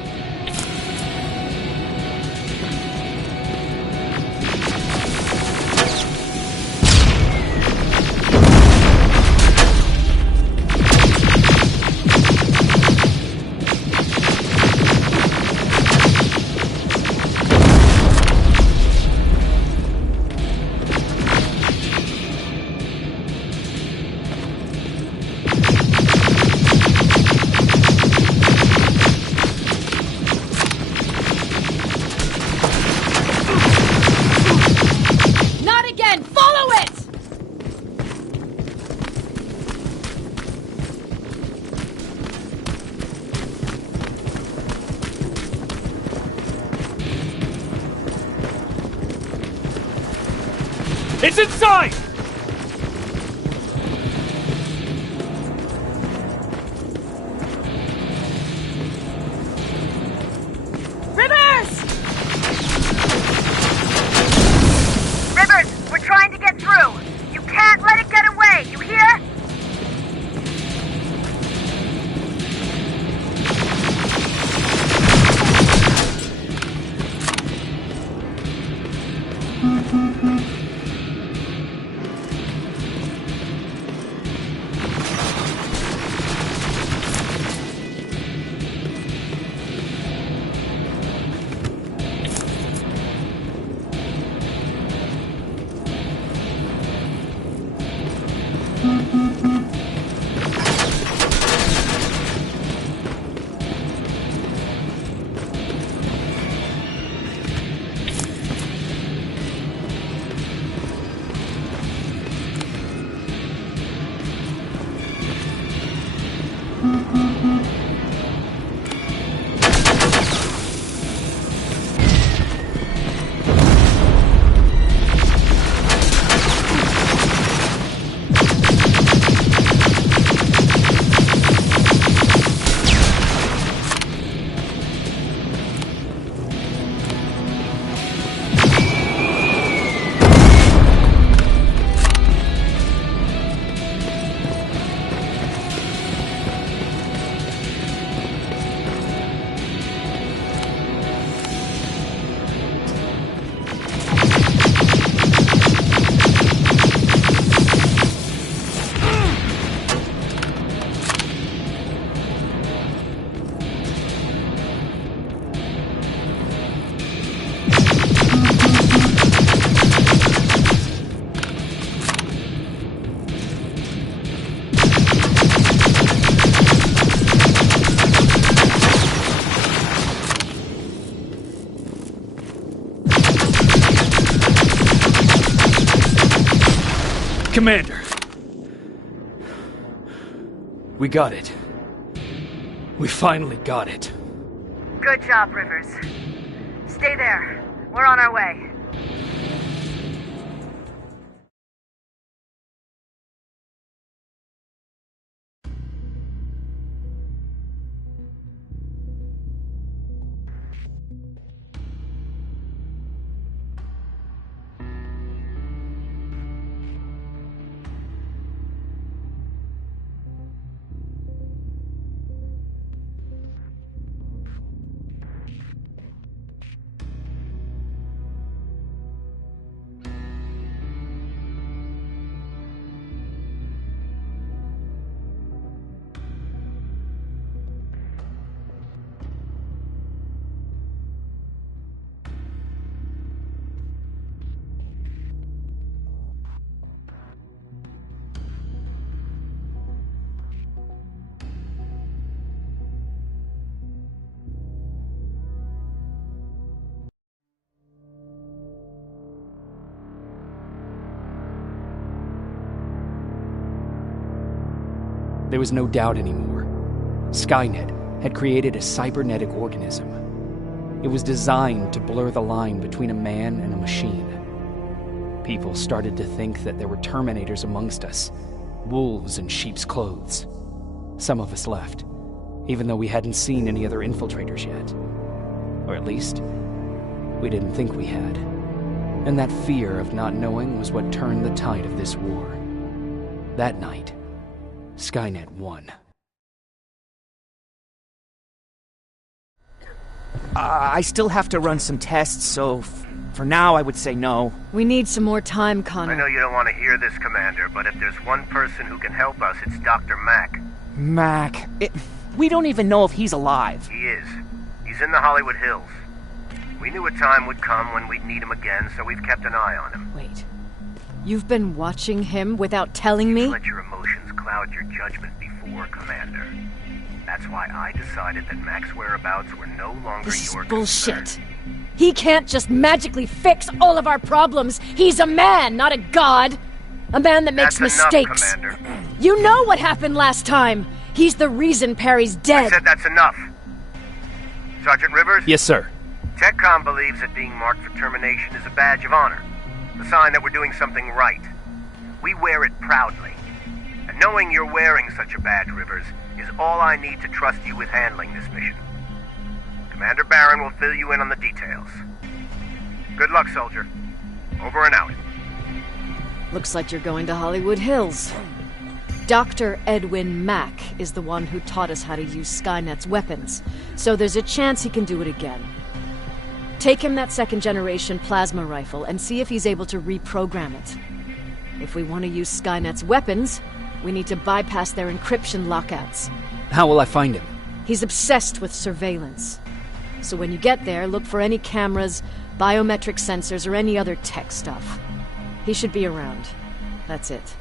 It's inside! Rivers! Rivers, we're trying to get through. You can't let it get away, you hear? Commander! We got it. We finally got it. Good job, Rivers. Stay there. We're on our way. There was no doubt anymore. Skynet had created a cybernetic organism. It was designed to blur the line between a man and a machine. People started to think that there were Terminators amongst us, wolves in sheep's clothes. Some of us left, even though we hadn't seen any other infiltrators yet. Or at least, we didn't think we had. And that fear of not knowing was what turned the tide of this war. That night, Skynet won. I still have to run some tests, so for now I would say no. We need some more time, Connor. I know you don't want to hear this, Commander, but if there's one person who can help us, it's Dr. Mack. Mac. We don't even know if he's alive. He is. He's in the Hollywood Hills. We knew a time would come when we'd need him again, so we've kept an eye on him. Wait. You've been watching him without telling me? Let your emotions cloud your judgment before, Commander. That's why I decided that Mac's whereabouts were no longer This your is bullshit. concern. He can't just magically fix all of our problems. He's a man, not a god. A man that makes That's mistakes. enough, Commander. You know what happened last time. He's the reason Perry's dead. I said that's enough. Sergeant Rivers? Yes, sir. TechCom believes that being marked for termination is a badge of honor. A sign that we're doing something right. We wear it proudly. And knowing you're wearing such a badge, Rivers, is all I need to trust you with handling this mission. Commander Barron will fill you in on the details. Good luck, soldier. Over and out. Looks like you're going to Hollywood Hills. Dr. Edwin Mack is the one who taught us how to use Skynet's weapons, so there's a chance he can do it again. Take him that second-generation plasma rifle and see if he's able to reprogram it. If we want to use Skynet's weapons, we need to bypass their encryption lockouts. How will I find him? He's obsessed with surveillance. So when you get there, look for any cameras, biometric sensors, or any other tech stuff. He should be around. That's it.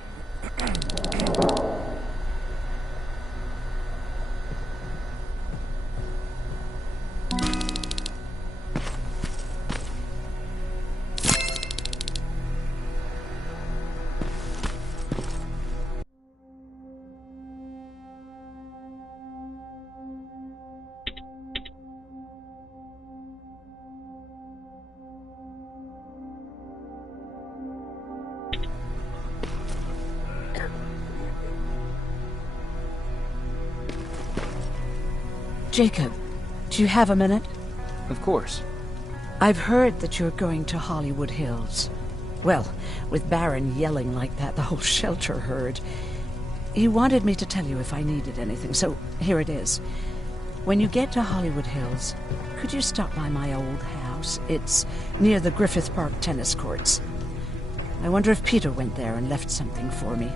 Jacob, do you have a minute? Of course. I've heard that you're going to Hollywood Hills. Well, with Barron yelling like that, the whole shelter heard. He wanted me to tell you if I needed anything, so here it is. When you get to Hollywood Hills, could you stop by my old house? It's near the Griffith Park tennis courts. I wonder if Peter went there and left something for me.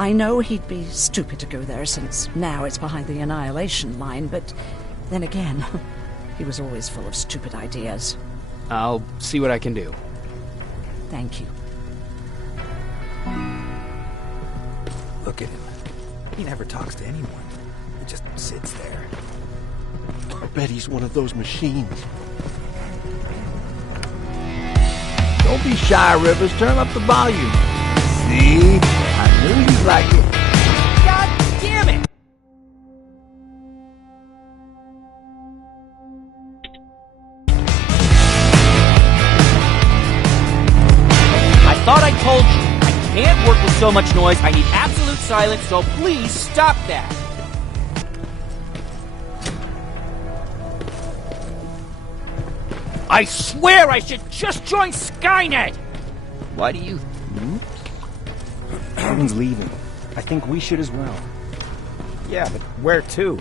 I know he'd be stupid to go there, since now it's behind the Annihilation line, but then again, he was always full of stupid ideas. I'll see what I can do. Thank you. Look at him. He never talks to anyone. He just sits there. I bet he's one of those machines. Don't be shy, Rivers. Turn up the volume. See? I knew you'd like it. God damn it! I thought I told you, I can't work with so much noise. I need absolute silence, so please stop that. I swear I should just join Skynet! Why do you... Everyone's leaving. I think we should as well. Yeah, but where to?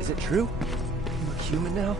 Is it true? You look human now?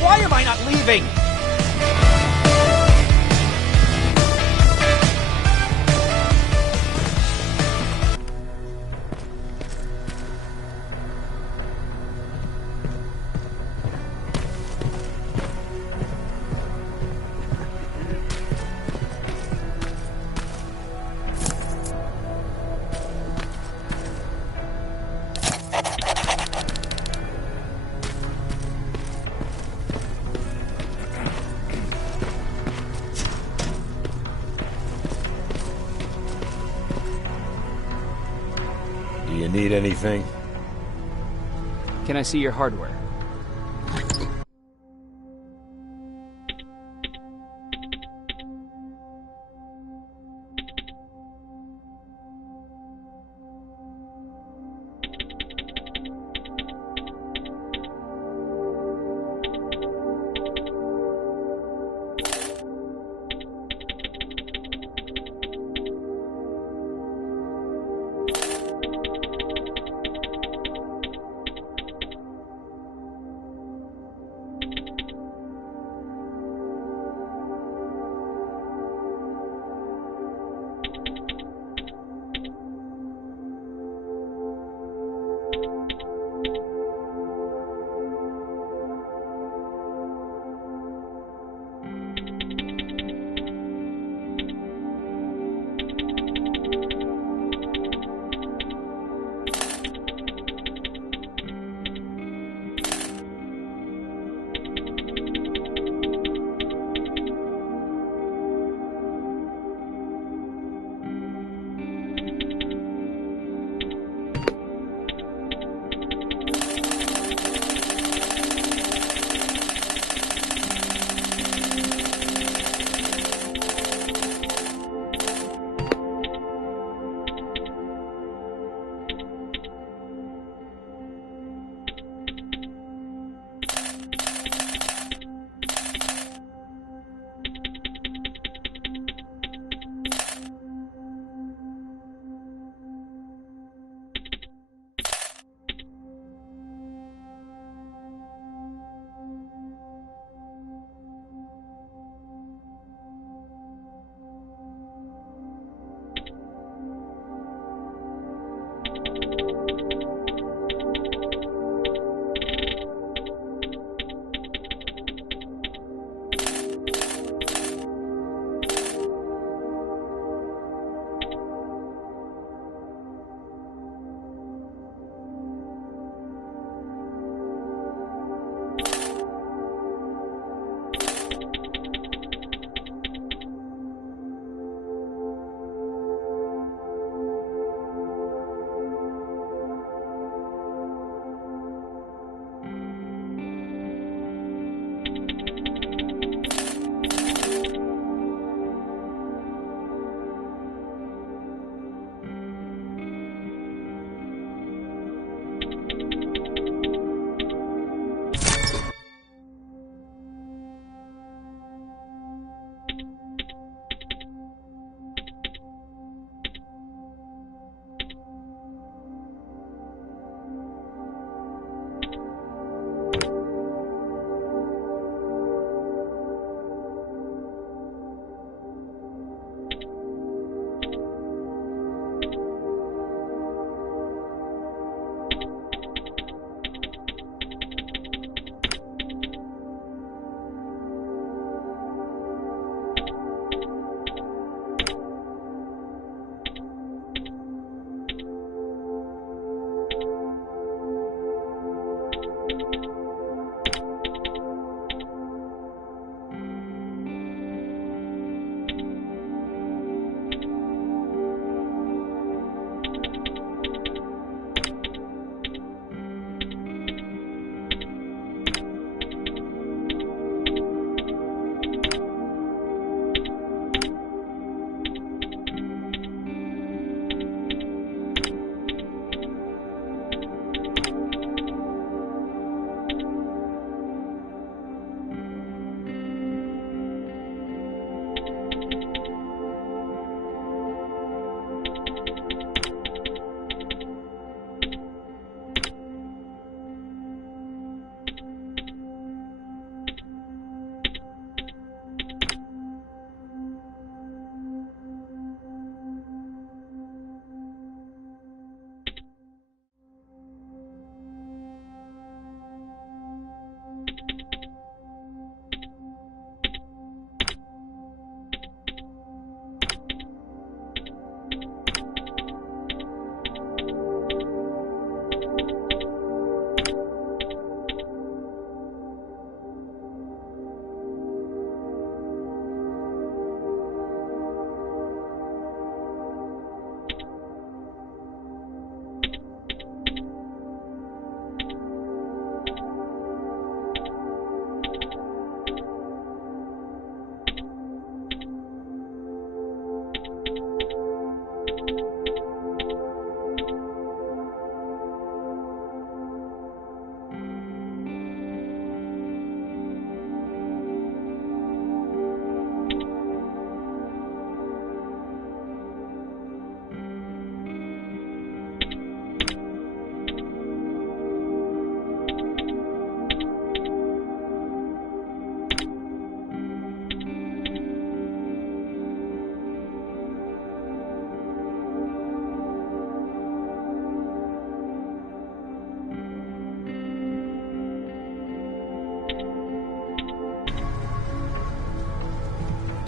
Why am I not leaving? Do you need anything? Can I see your hardware?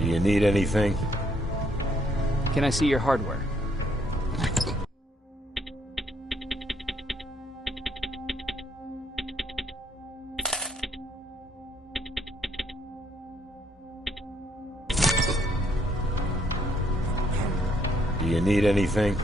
Do you need anything? Can I see your hardware? Do you need anything?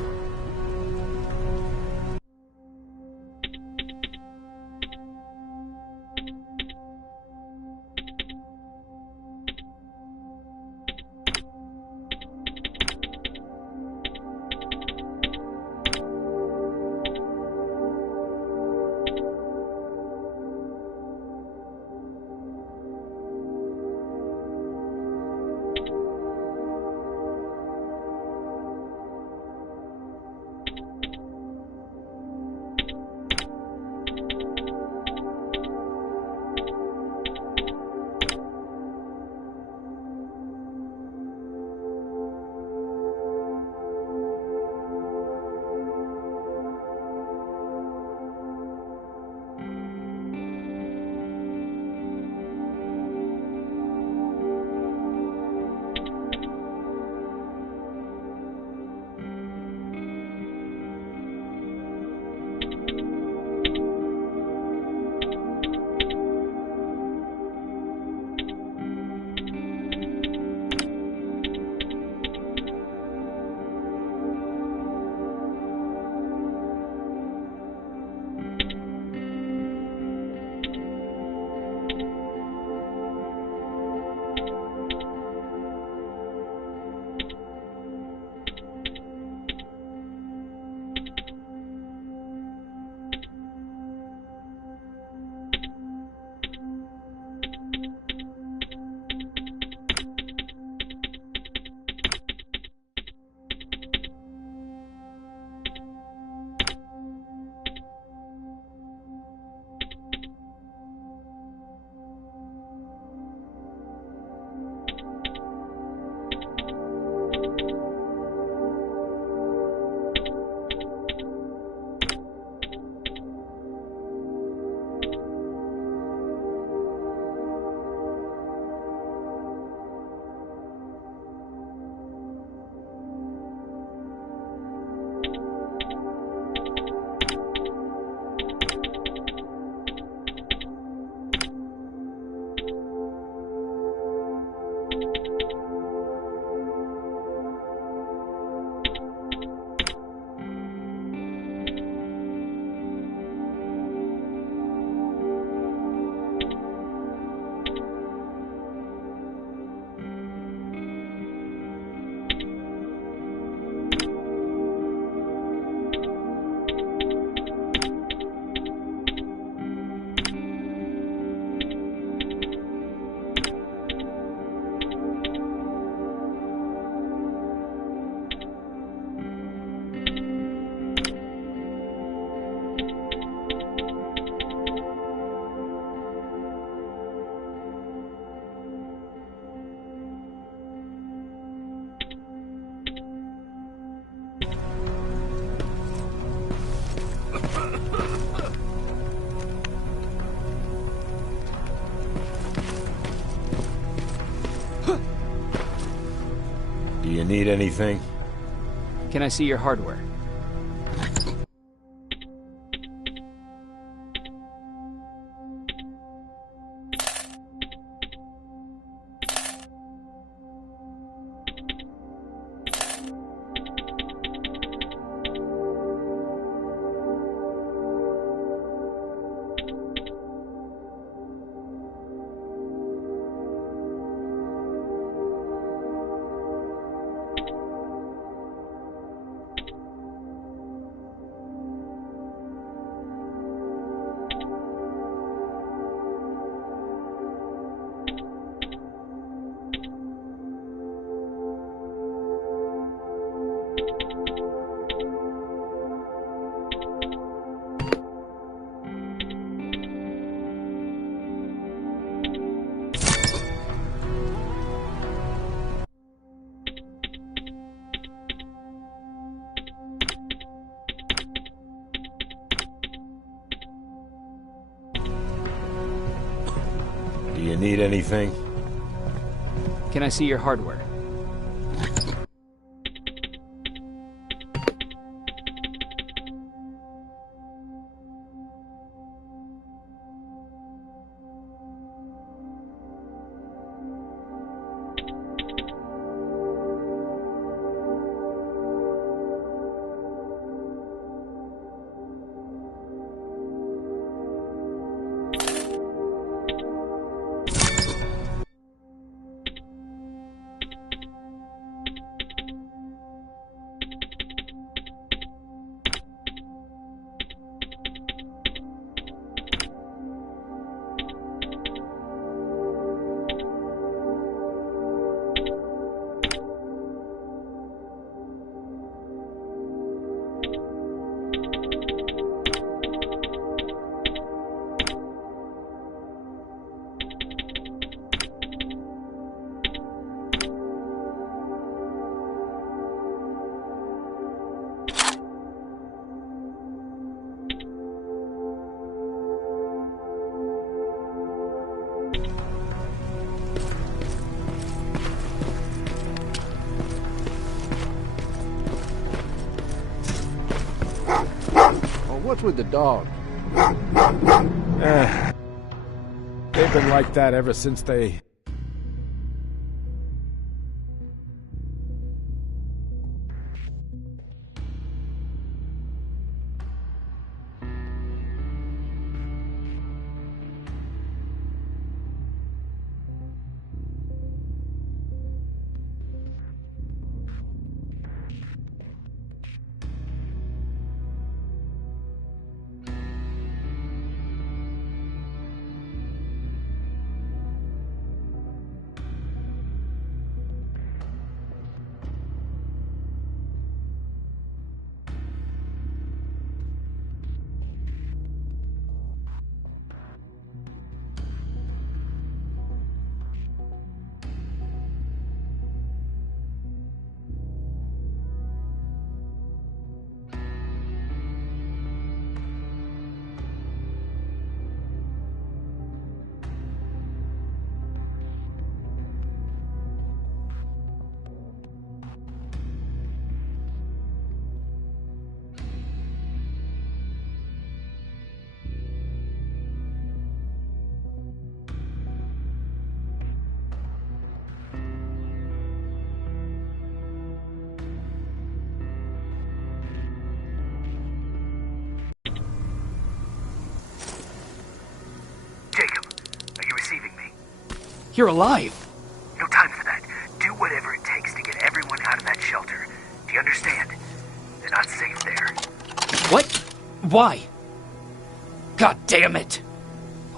Do you need anything? Can I see your hardware? Do you need anything? Can I see your hardware? What's with the dog? They've been like that ever since they... You're alive! No time for that. Do whatever it takes to get everyone out of that shelter. Do you understand? They're not safe there. What? Why? God damn it!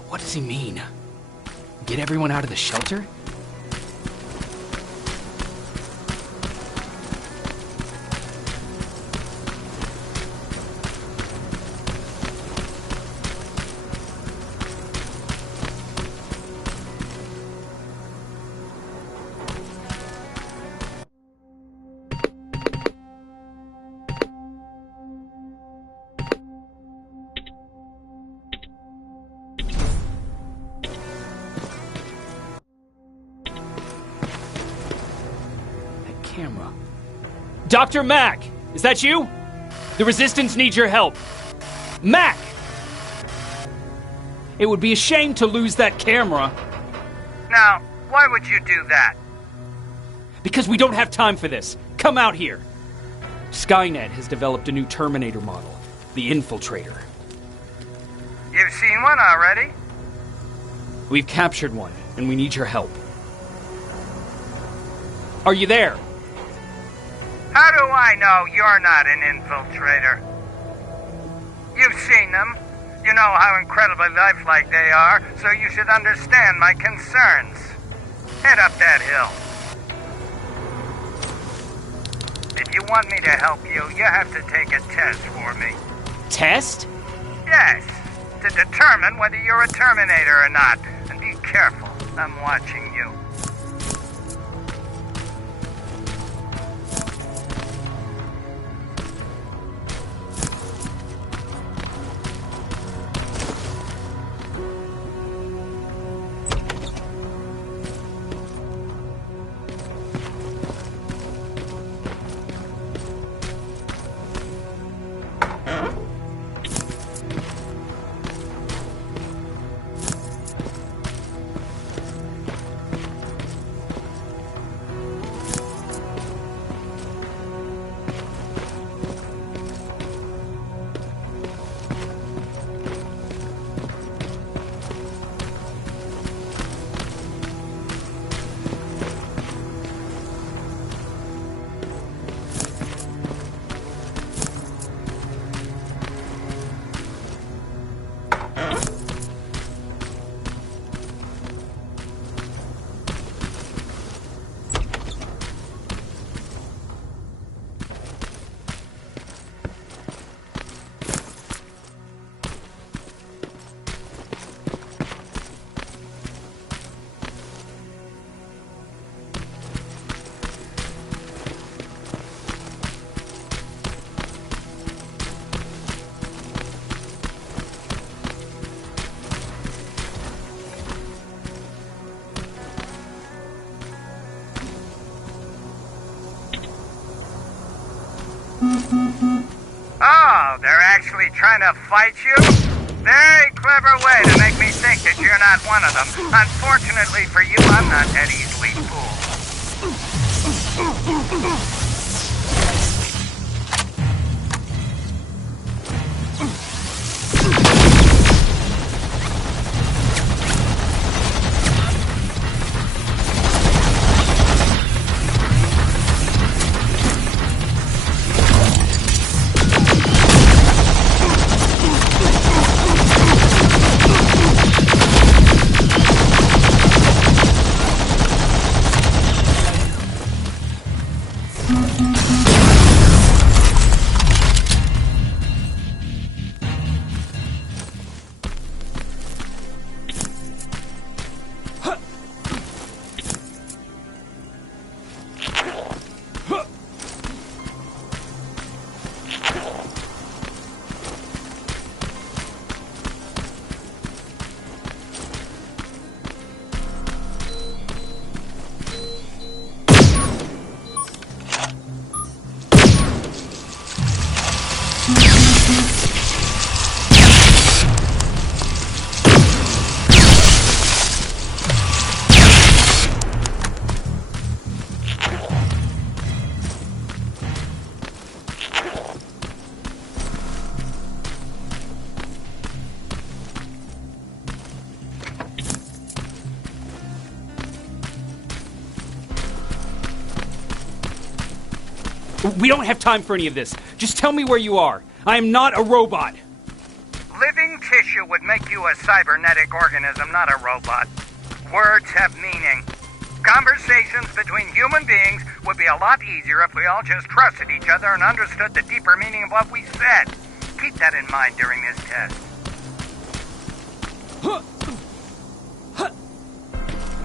What does he mean? Get everyone out of the shelter? Camera. Dr. Mack! Is that you? The Resistance needs your help. Mack! It would be a shame to lose that camera. Now, why would you do that? Because we don't have time for this. Come out here. Skynet has developed a new Terminator model, the Infiltrator. You've seen one already? We've captured one, and we need your help. Are you there? How do I know you're not an infiltrator? You've seen them. You know how incredibly lifelike they are, so you should understand my concerns. Head up that hill. If you want me to help you, you have to take a test for me. Test? Yes, to determine whether you're a Terminator or not. And be careful, I'm watching you. Oh, they're actually trying to fight you? Very clever way to make me think that you're not one of them. Unfortunately for you, I'm not that easily fooled. We don't have time for any of this. Just tell me where you are. I am not a robot. Living tissue would make you a cybernetic organism, not a robot. Words have meaning. Conversations between human beings would be a lot easier if we all just trusted each other and understood the deeper meaning of what we said. Keep that in mind during this test.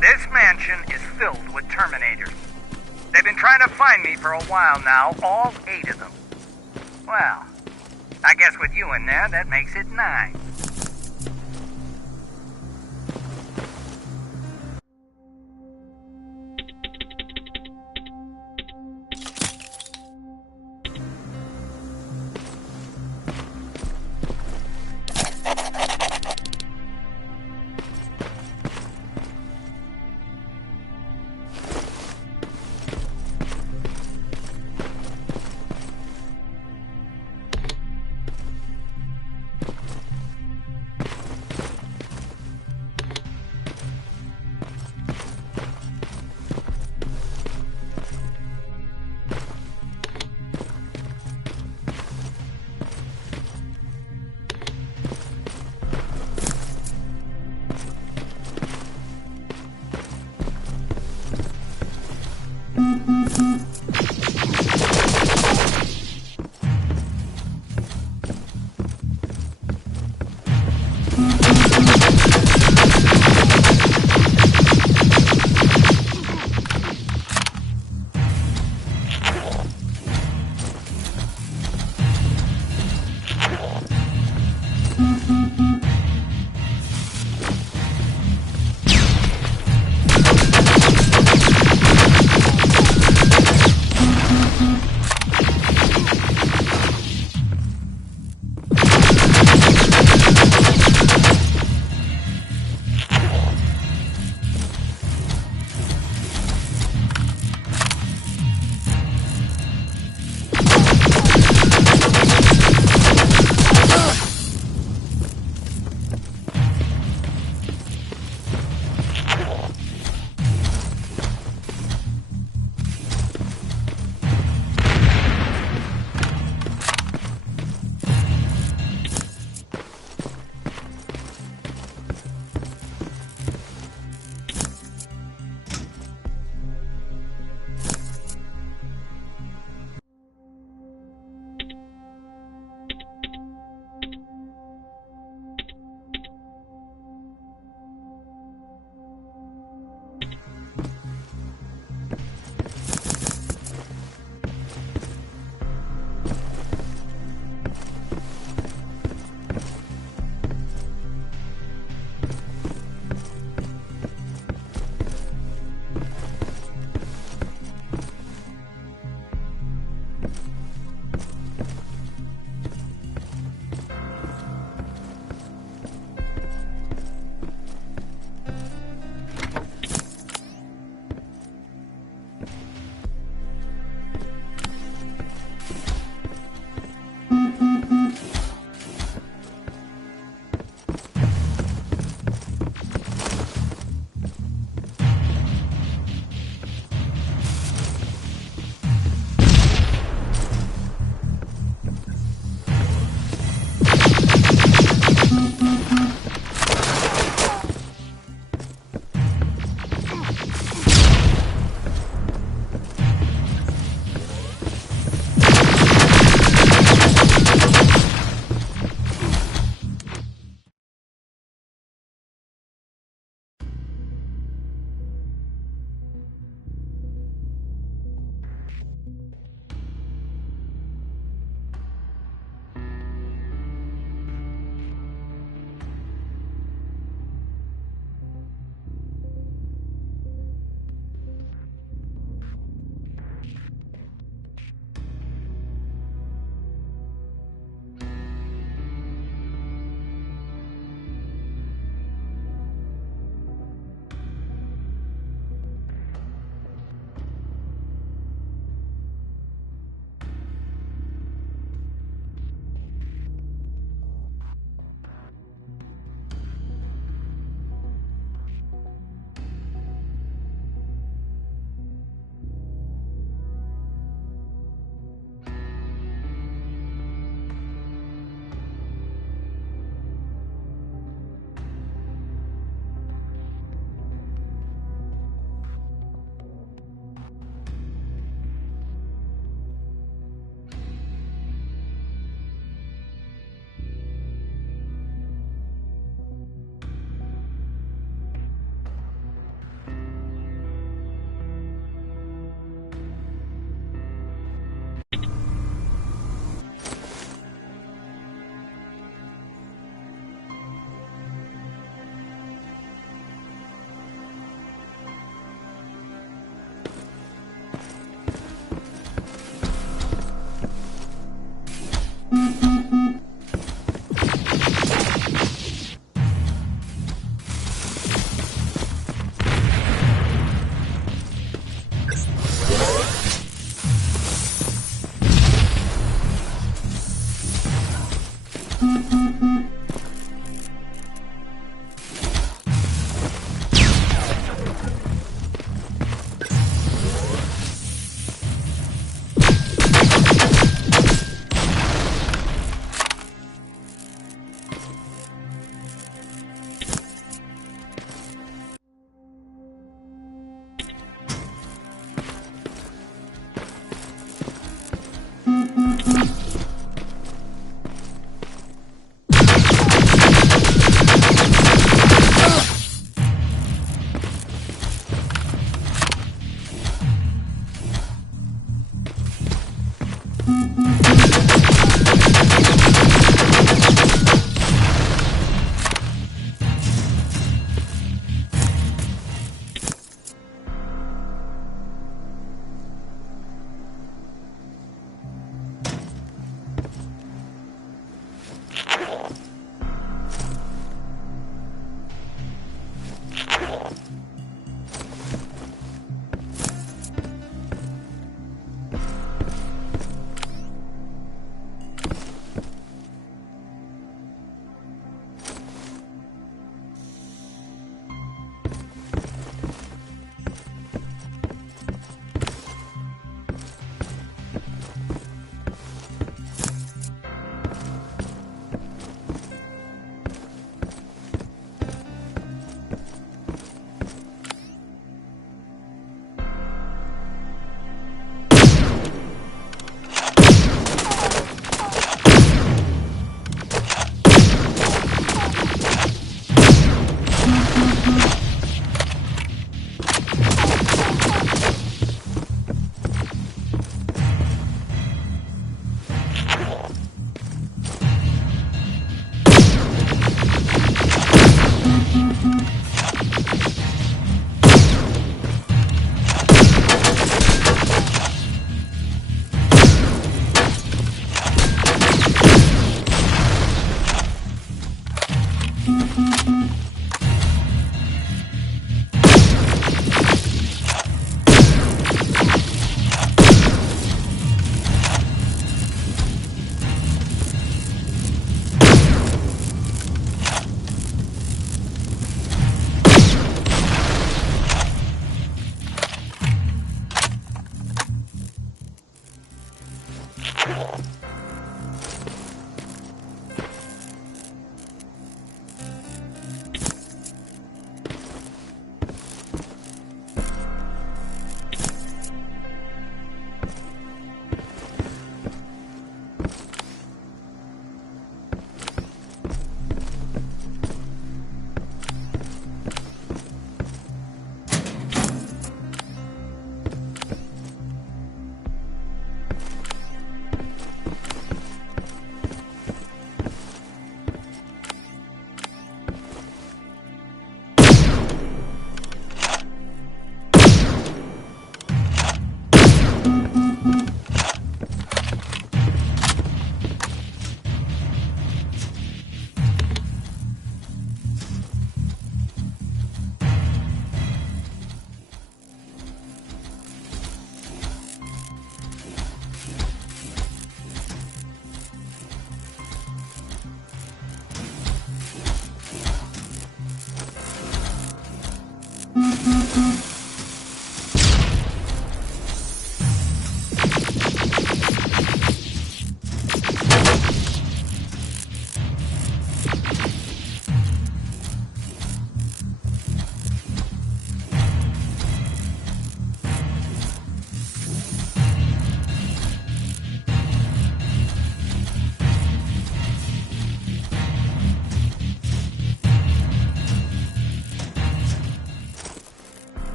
This mansion is filled with Terminators. They've been trying to find me for a while now, all 8 of them. Well, I guess with you in there, that makes it 9.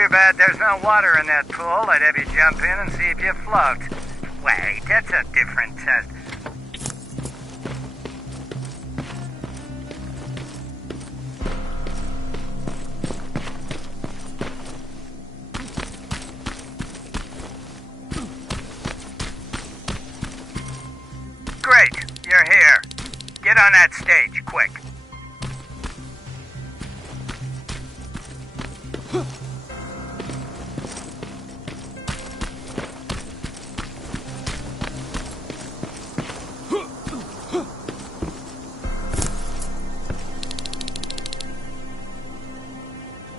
Too bad there's no water in that pool. I'd have you jump in and see if you float. Wait, that's a different test. Great, you're here. Get on that stage, quick.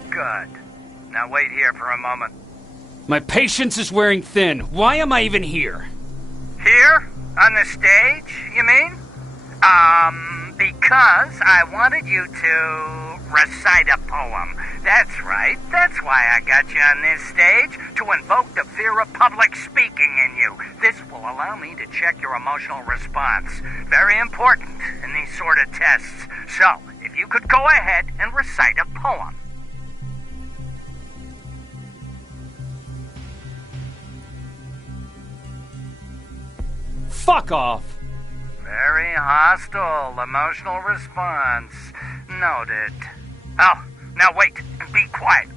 Good. Now wait here for a moment. My patience is wearing thin. Why am I even here? Here? On the stage, you mean? Because I wanted you to recite a poem. That's right. That's why I got you on this stage, to invoke the fear of public speaking in you. This will allow me to check your emotional response. Very important in these sort of tests. So, if you could go ahead and recite a poem. Fuck off! Very hostile emotional response. Noted. Oh, now wait and be quiet.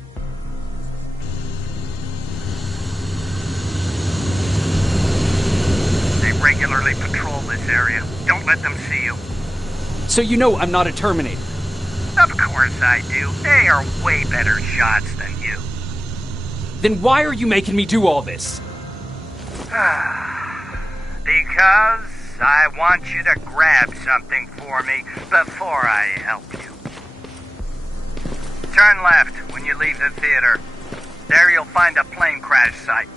They regularly patrol this area. Don't let them see you. So you know I'm not a Terminator? Of course I do. They are way better shots than you. Then why are you making me do all this? Because I want you to grab something for me before I help you. Turn left when you leave the theater. There you'll find a plane crash site.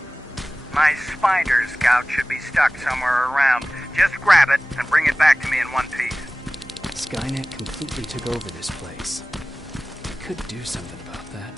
My spider scout should be stuck somewhere around. Just grab it and bring it back to me in one piece. Skynet completely took over this place. I could do something about that.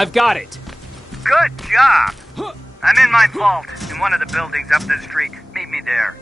I've got it! Good job! I'm in my vault in one of the buildings up the street. Meet me there.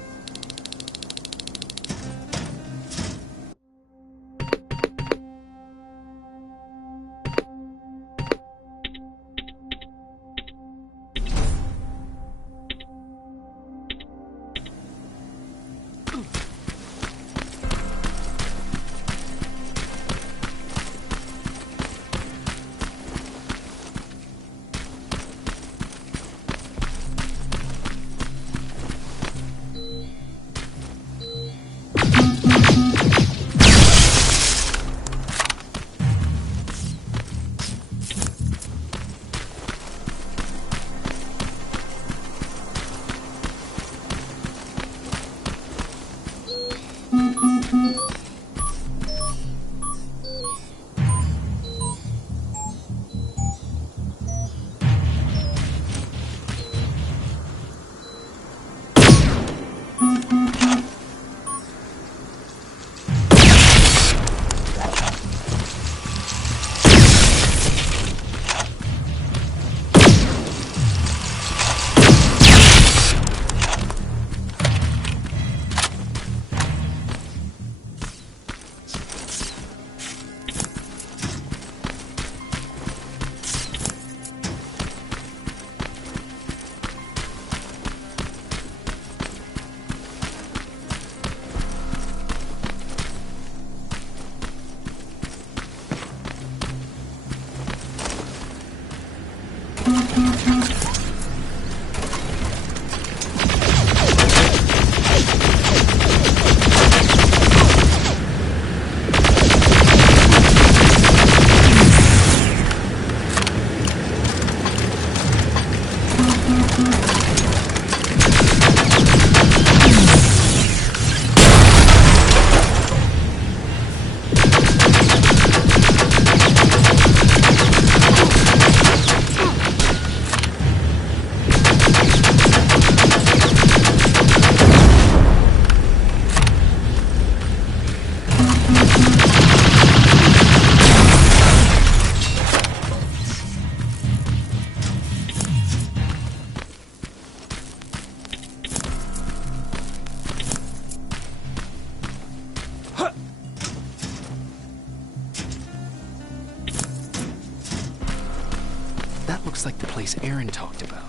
That looks like the place Aaron talked about.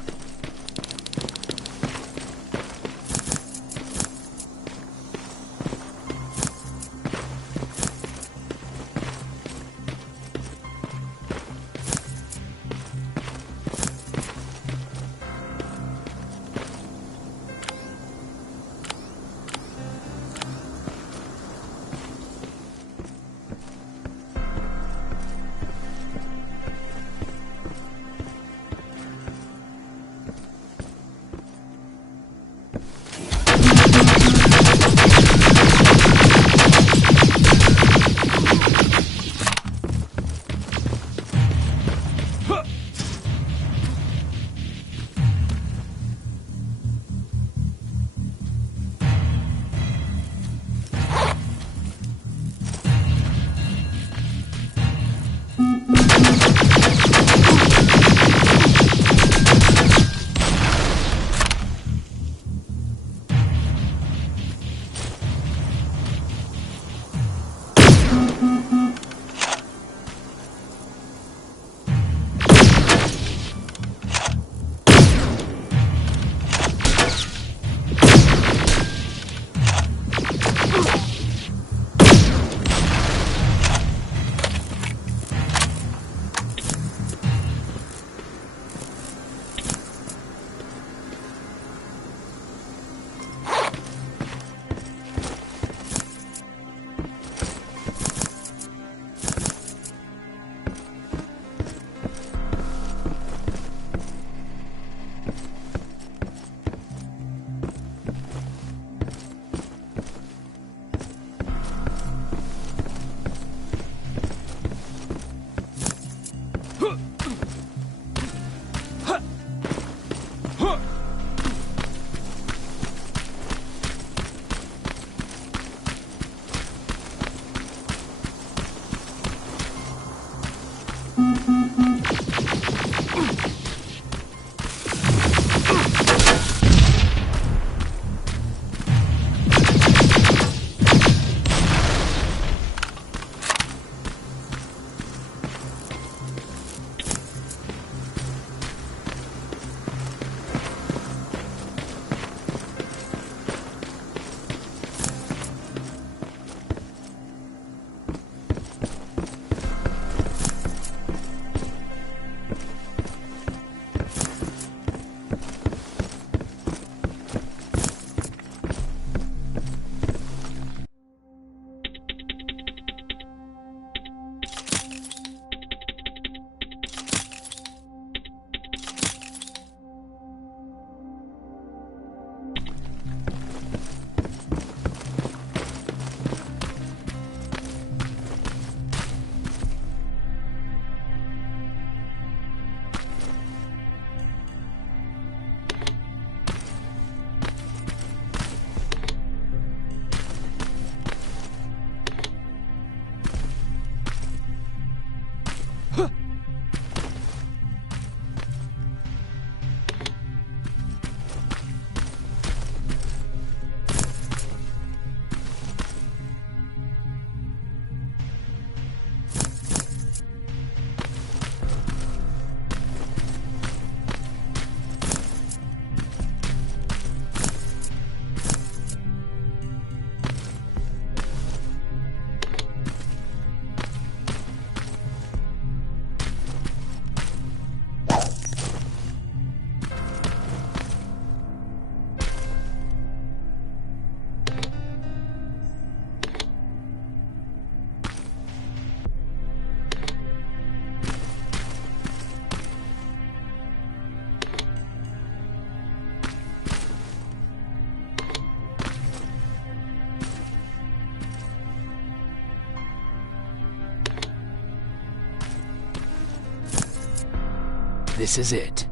This is it.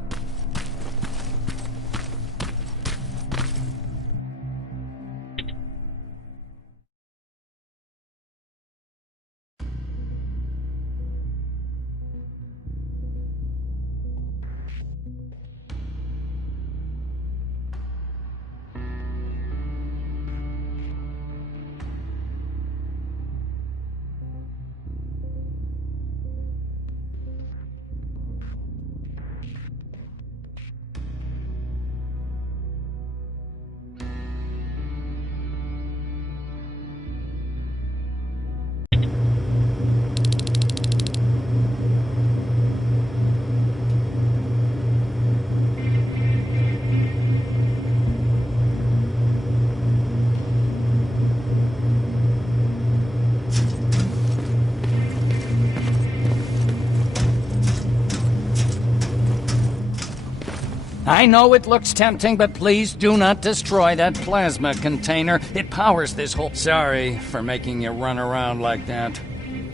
I know it looks tempting, but please do not destroy that plasma container. It powers this whole... Sorry for making you run around like that.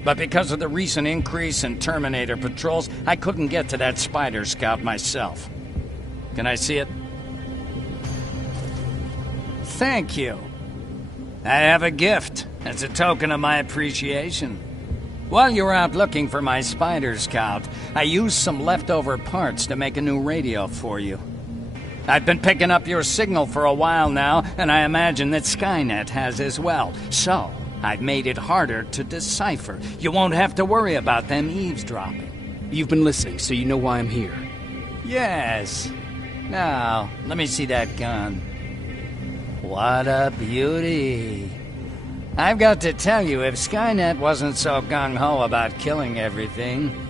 But because of the recent increase in Terminator patrols, I couldn't get to that Spider Scout myself. Can I see it? Thank you. I have a gift as a token of my appreciation. While you were out looking for my Spider Scout, I used some leftover parts to make a new radio for you. I've been picking up your signal for a while now, and I imagine that Skynet has as well. So, I've made it harder to decipher. You won't have to worry about them eavesdropping. You've been listening, so you know why I'm here. Yes. Now, let me see that gun. What a beauty. I've got to tell you, if Skynet wasn't so gung-ho about killing everything...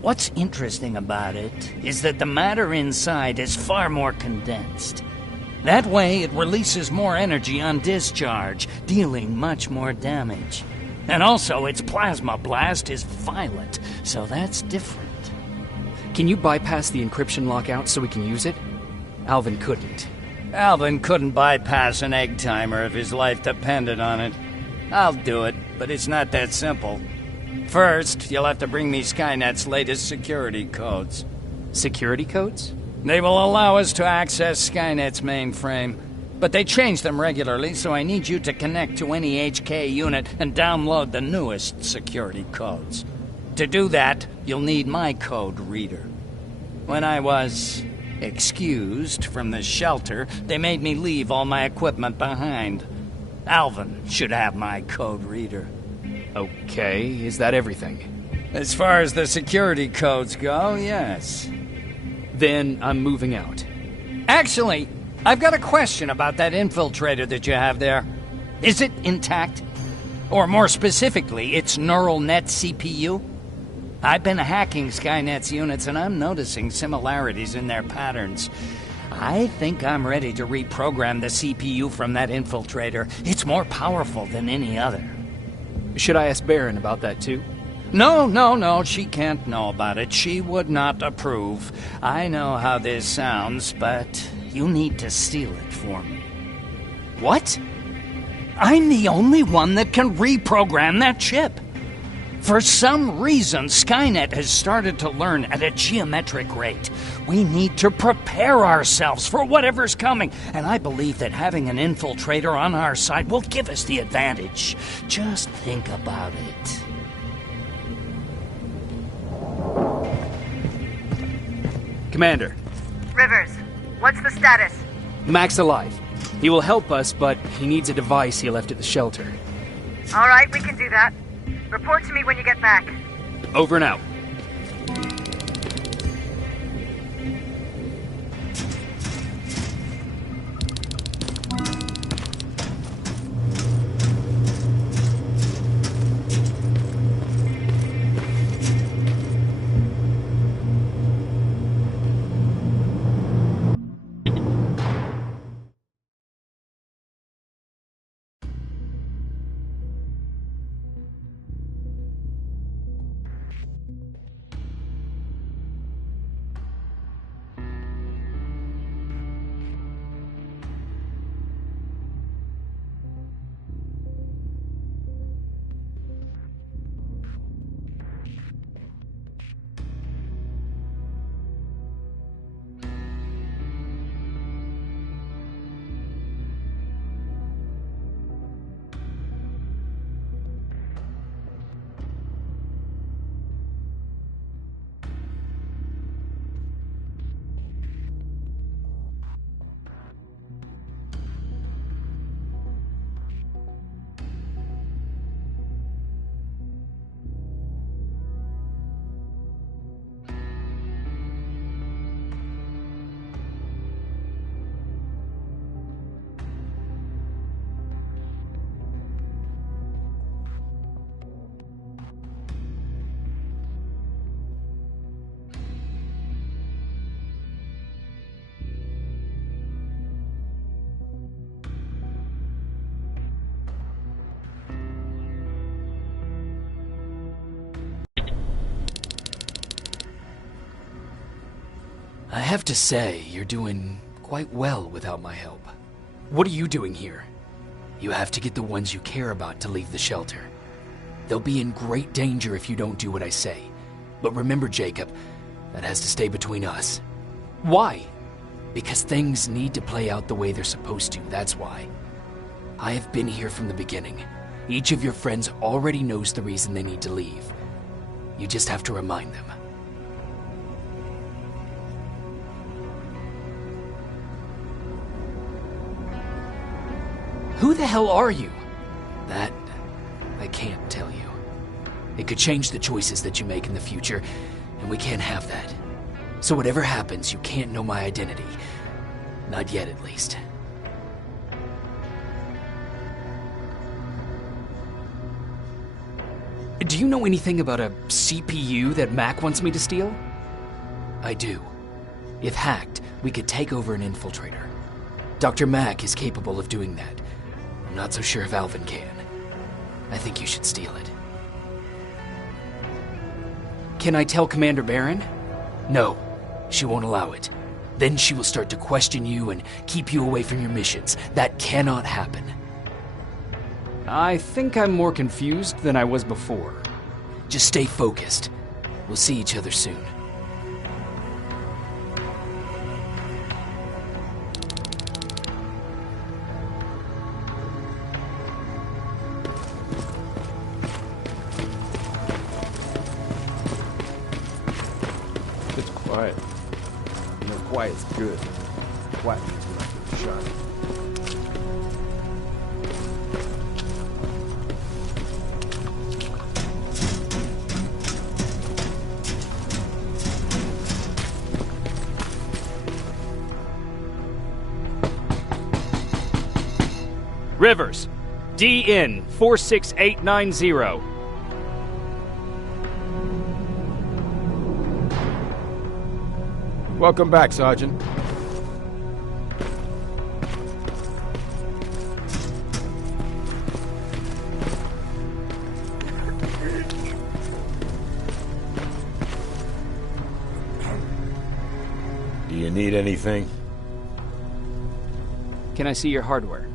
What's interesting about it is that the matter inside is far more condensed. That way, it releases more energy on discharge, dealing much more damage. And also, its plasma blast is violent, so that's different. Can you bypass the encryption lockout so we can use it? Alvin couldn't. Alvin couldn't bypass an egg timer if his life depended on it. I'll do it, but it's not that simple. First, you'll have to bring me Skynet's latest security codes. Security codes? They will allow us to access Skynet's mainframe, but they change them regularly, so I need you to connect to any HK unit and download the newest security codes. To do that, you'll need my code reader. When I was excused from the shelter, they made me leave all my equipment behind. Alvin should have my code reader. Okay, is that everything? As far as the security codes go, yes. Then I'm moving out. Actually, I've got a question about that infiltrator that you have there. Is it intact? Or more specifically, its neural net CPU? I've been hacking Skynet's units and I'm noticing similarities in their patterns. I think I'm ready to reprogram the CPU from that infiltrator. It's more powerful than any other. Should I ask Baron about that too? No, she can't know about it. She would not approve. I know how this sounds, but you need to steal it for me. What? I'm the only one that can reprogram that chip. For some reason, Skynet has started to learn at a geometric rate. We need to prepare ourselves for whatever's coming, and I believe that having an infiltrator on our side will give us the advantage. Just think about it. Commander. Rivers, what's the status? Mac's alive. He will help us, but he needs a device he left at the shelter. All right, we can do that. Report to me when you get back. Over and out. I have to say, you're doing quite well without my help. What are you doing here? You have to get the ones you care about to leave the shelter. They'll be in great danger if you don't do what I say. But remember, Jacob, that has to stay between us. Why? Because things need to play out the way they're supposed to, that's why. I have been here from the beginning. Each of your friends already knows the reason they need to leave. You just have to remind them. Who the hell are you? That, I can't tell you. It could change the choices that you make in the future, and we can't have that. So whatever happens, you can't know my identity. Not yet, at least. Do you know anything about a CPU that Mac wants me to steal? I do. If hacked, we could take over an infiltrator. Dr. Mac is capable of doing that. I'm not so sure if Alvin can. I think you should steal it. Can I tell Commander Barron? No, she won't allow it. Then she will start to question you and keep you away from your missions. That cannot happen. I think I'm more confused than I was before. Just stay focused. We'll see each other soon. It's quiet. You know, quiet's good. Quiet means we're not getting shot. Rivers, DN 46890. Welcome back, Sergeant. Do you need anything? Can I see your hardware?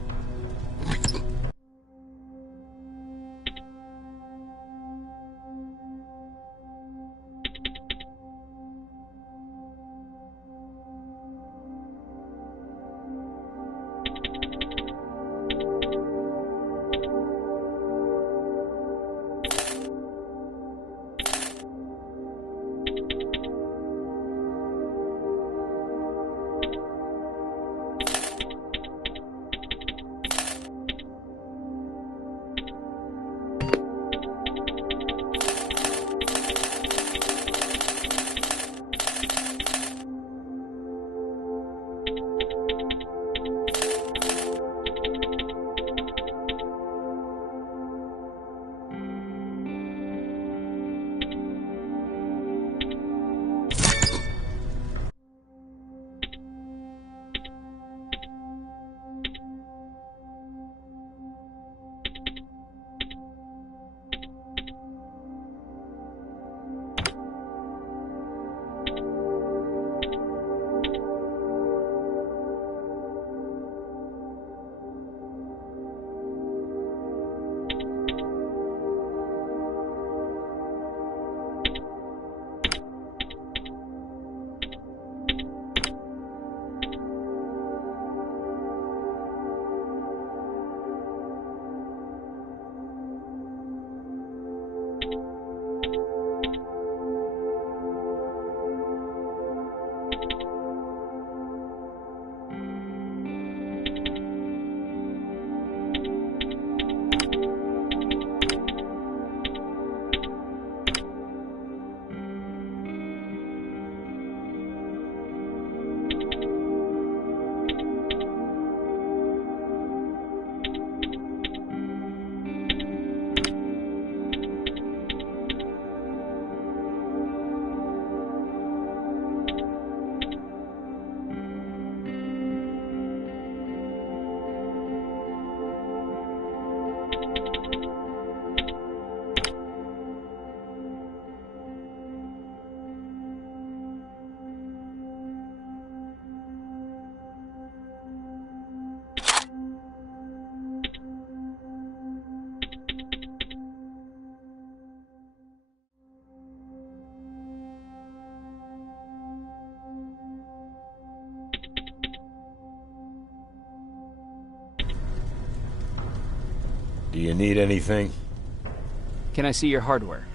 Do you need anything? Can I see your hardware?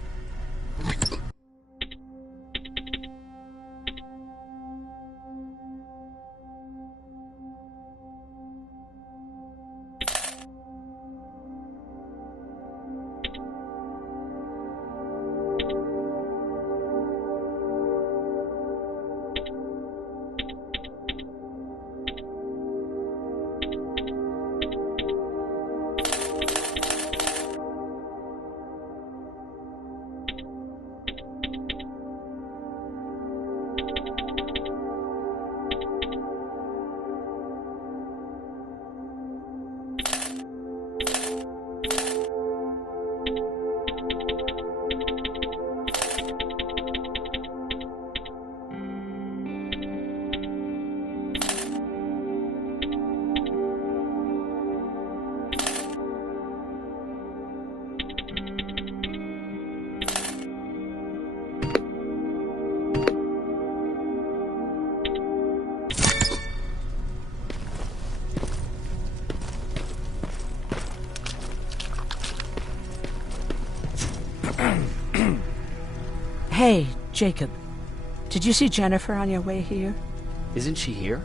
Hey, Jacob. Did you see Jennifer on your way here? Isn't she here?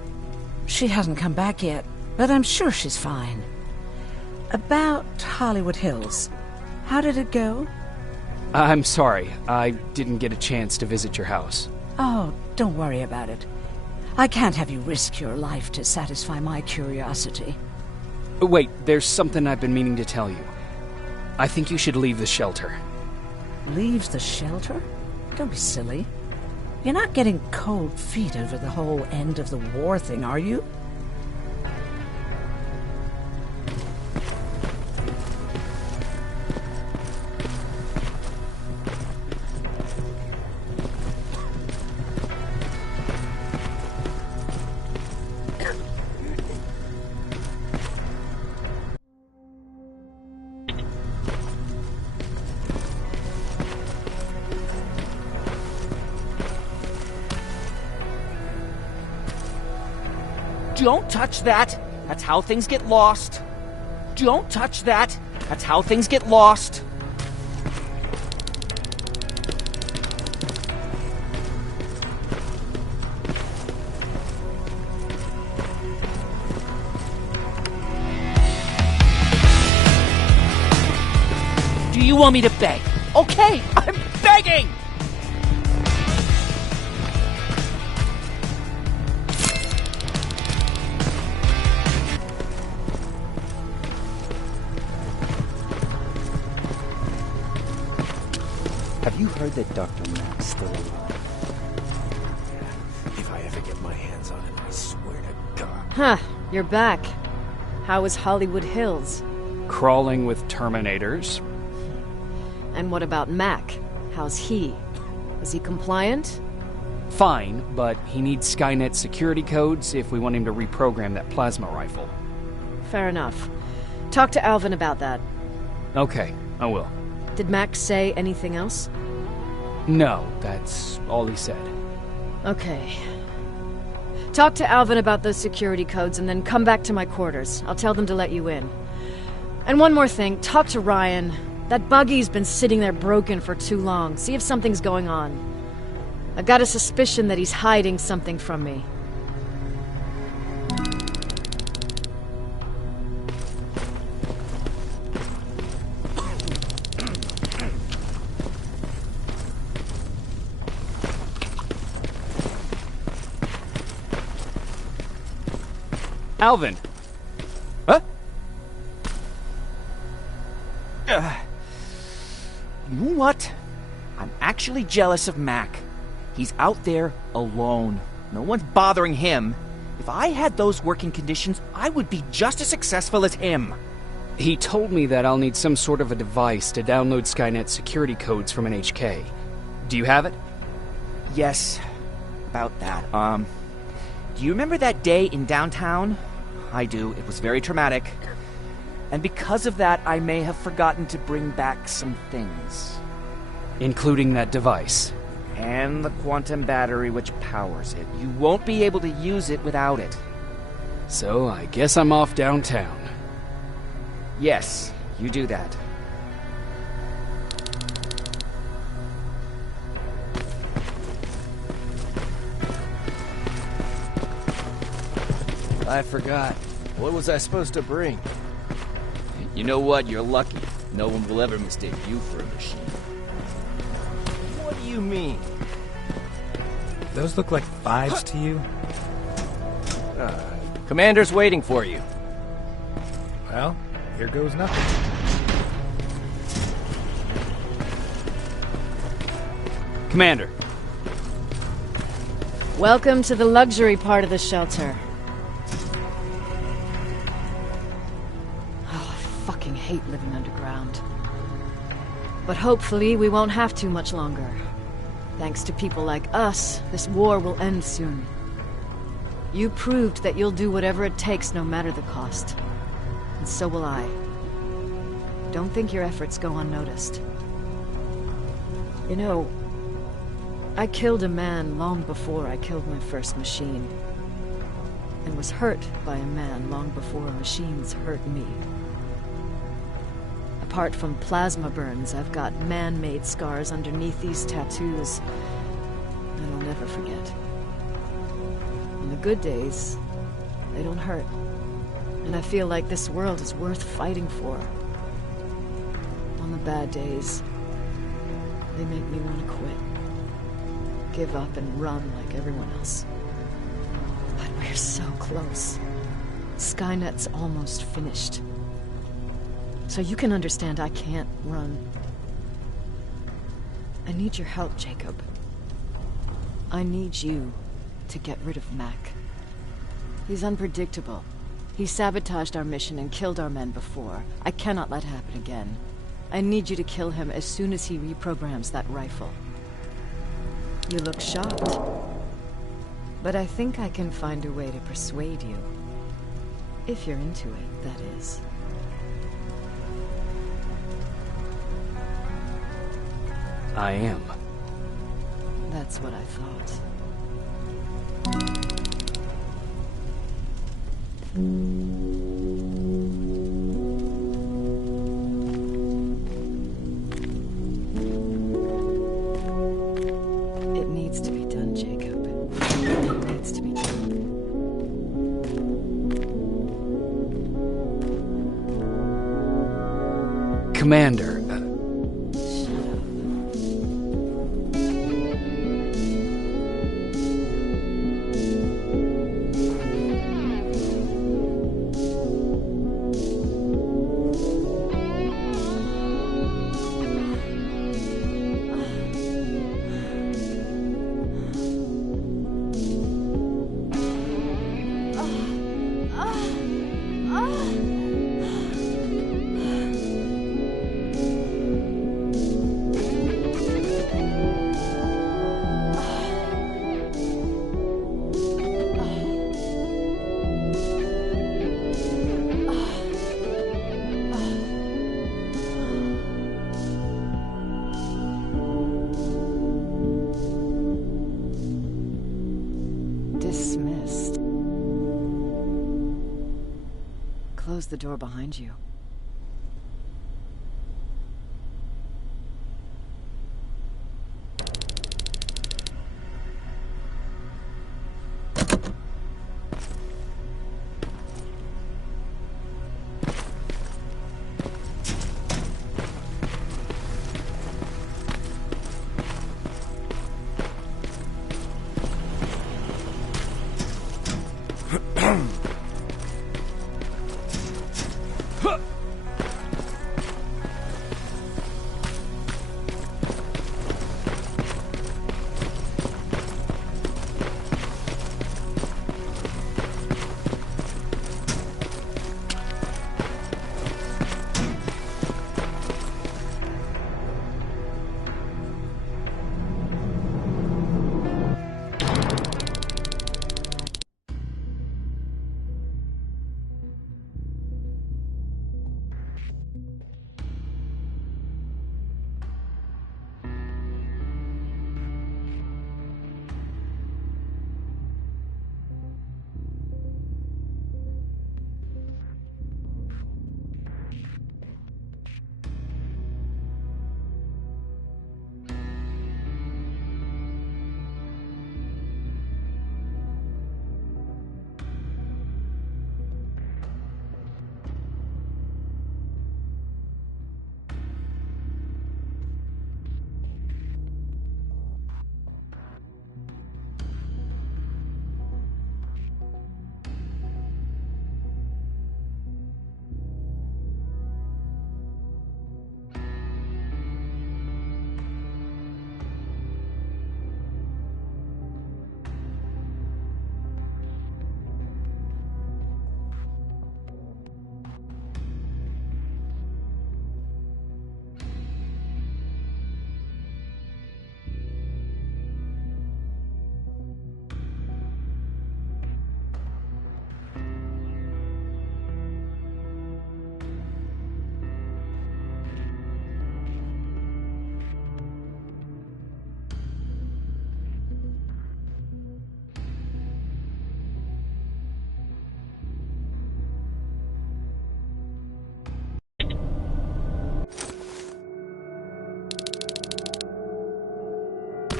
She hasn't come back yet, but I'm sure she's fine. About Hollywood Hills. How did it go? I'm sorry. I didn't get a chance to visit your house. Oh, don't worry about it. I can't have you risk your life to satisfy my curiosity. Wait, there's something I've been meaning to tell you. I think you should leave the shelter. Leave the shelter? Don't be silly. You're not getting cold feet over the whole end of the war thing, are you? Don't touch that! That's how things get lost. Don't touch that! That's how things get lost. Do you want me to beg? Okay, I'm begging! Have you heard that Dr. Mack's still alive? If I ever get my hands on him, I swear to God. Huh, you're back. How is Hollywood Hills? Crawling with Terminators. And what about Mac? How's he? Is he compliant? Fine, but he needs Skynet security codes if we want him to reprogram that plasma rifle. Fair enough. Talk to Alvin about that. Okay, I will. Did Mac say anything else? No, that's all he said. Okay. Talk to Alvin about those security codes and then come back to my quarters. I'll tell them to let you in. And one more thing, talk to Ryan. That buggy's been sitting there broken for too long. See if something's going on. I've got a suspicion that he's hiding something from me. Alvin! Huh? You know what? I'm actually jealous of Mac. He's out there alone. No one's bothering him. If I had those working conditions, I would be just as successful as him. He told me that I'll need some sort of a device to download Skynet security codes from an HK. Do you have it? Yes, about that. Do you remember that day in downtown? I do. It was very traumatic. And because of that, I may have forgotten to bring back some things. Including that device. And the quantum battery which powers it. You won't be able to use it without it. So I guess I'm off downtown. Yes, You do that. I forgot. What was I supposed to bring? You know what? You're lucky. No one will ever mistake you for a machine. What do you mean? Those look like 5s to you? Commander's waiting for you. Well, here goes nothing. Commander. Welcome to the luxury part of the shelter. Oh, I fucking hate living underground. But hopefully we won't have to much longer. Thanks to people like us, this war will end soon. You proved that you'll do whatever it takes, no matter the cost. And so will I. Don't think your efforts go unnoticed. You know, I killed a man long before I killed my first machine. And was hurt by a man long before machines hurt me. Apart from plasma burns, I've got man-made scars underneath these tattoos that I'll never forget. On the good days, they don't hurt. And I feel like this world is worth fighting for. On the bad days, they make me want to quit. Give up and run like everyone else. But we're so close. Skynet's almost finished. So you can understand I can't run. I need your help, Jacob. I need you to get rid of Mac. He's unpredictable. He sabotaged our mission and killed our men before. I cannot let it happen again. I need you to kill him as soon as he reprograms that rifle. You look shocked. But I think I can find a way to persuade you. If you're into it, that is. I am. That's what I thought. It needs to be done, Jacob. It needs to be done. Commander. Dismissed. Close the door behind you.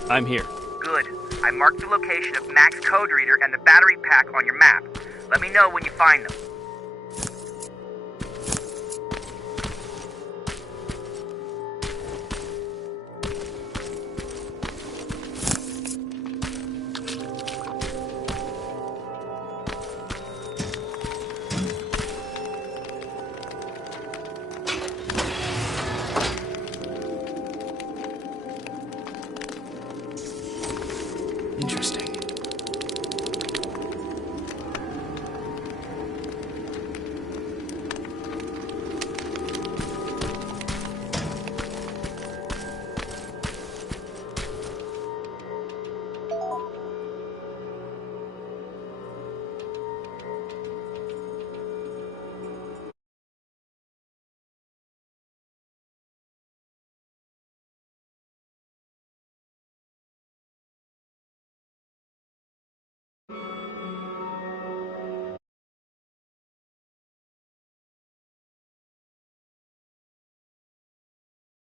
I'm here. Good. I marked the location of Mac's code reader and the battery pack on your map. Let me know when you find them. Interesting.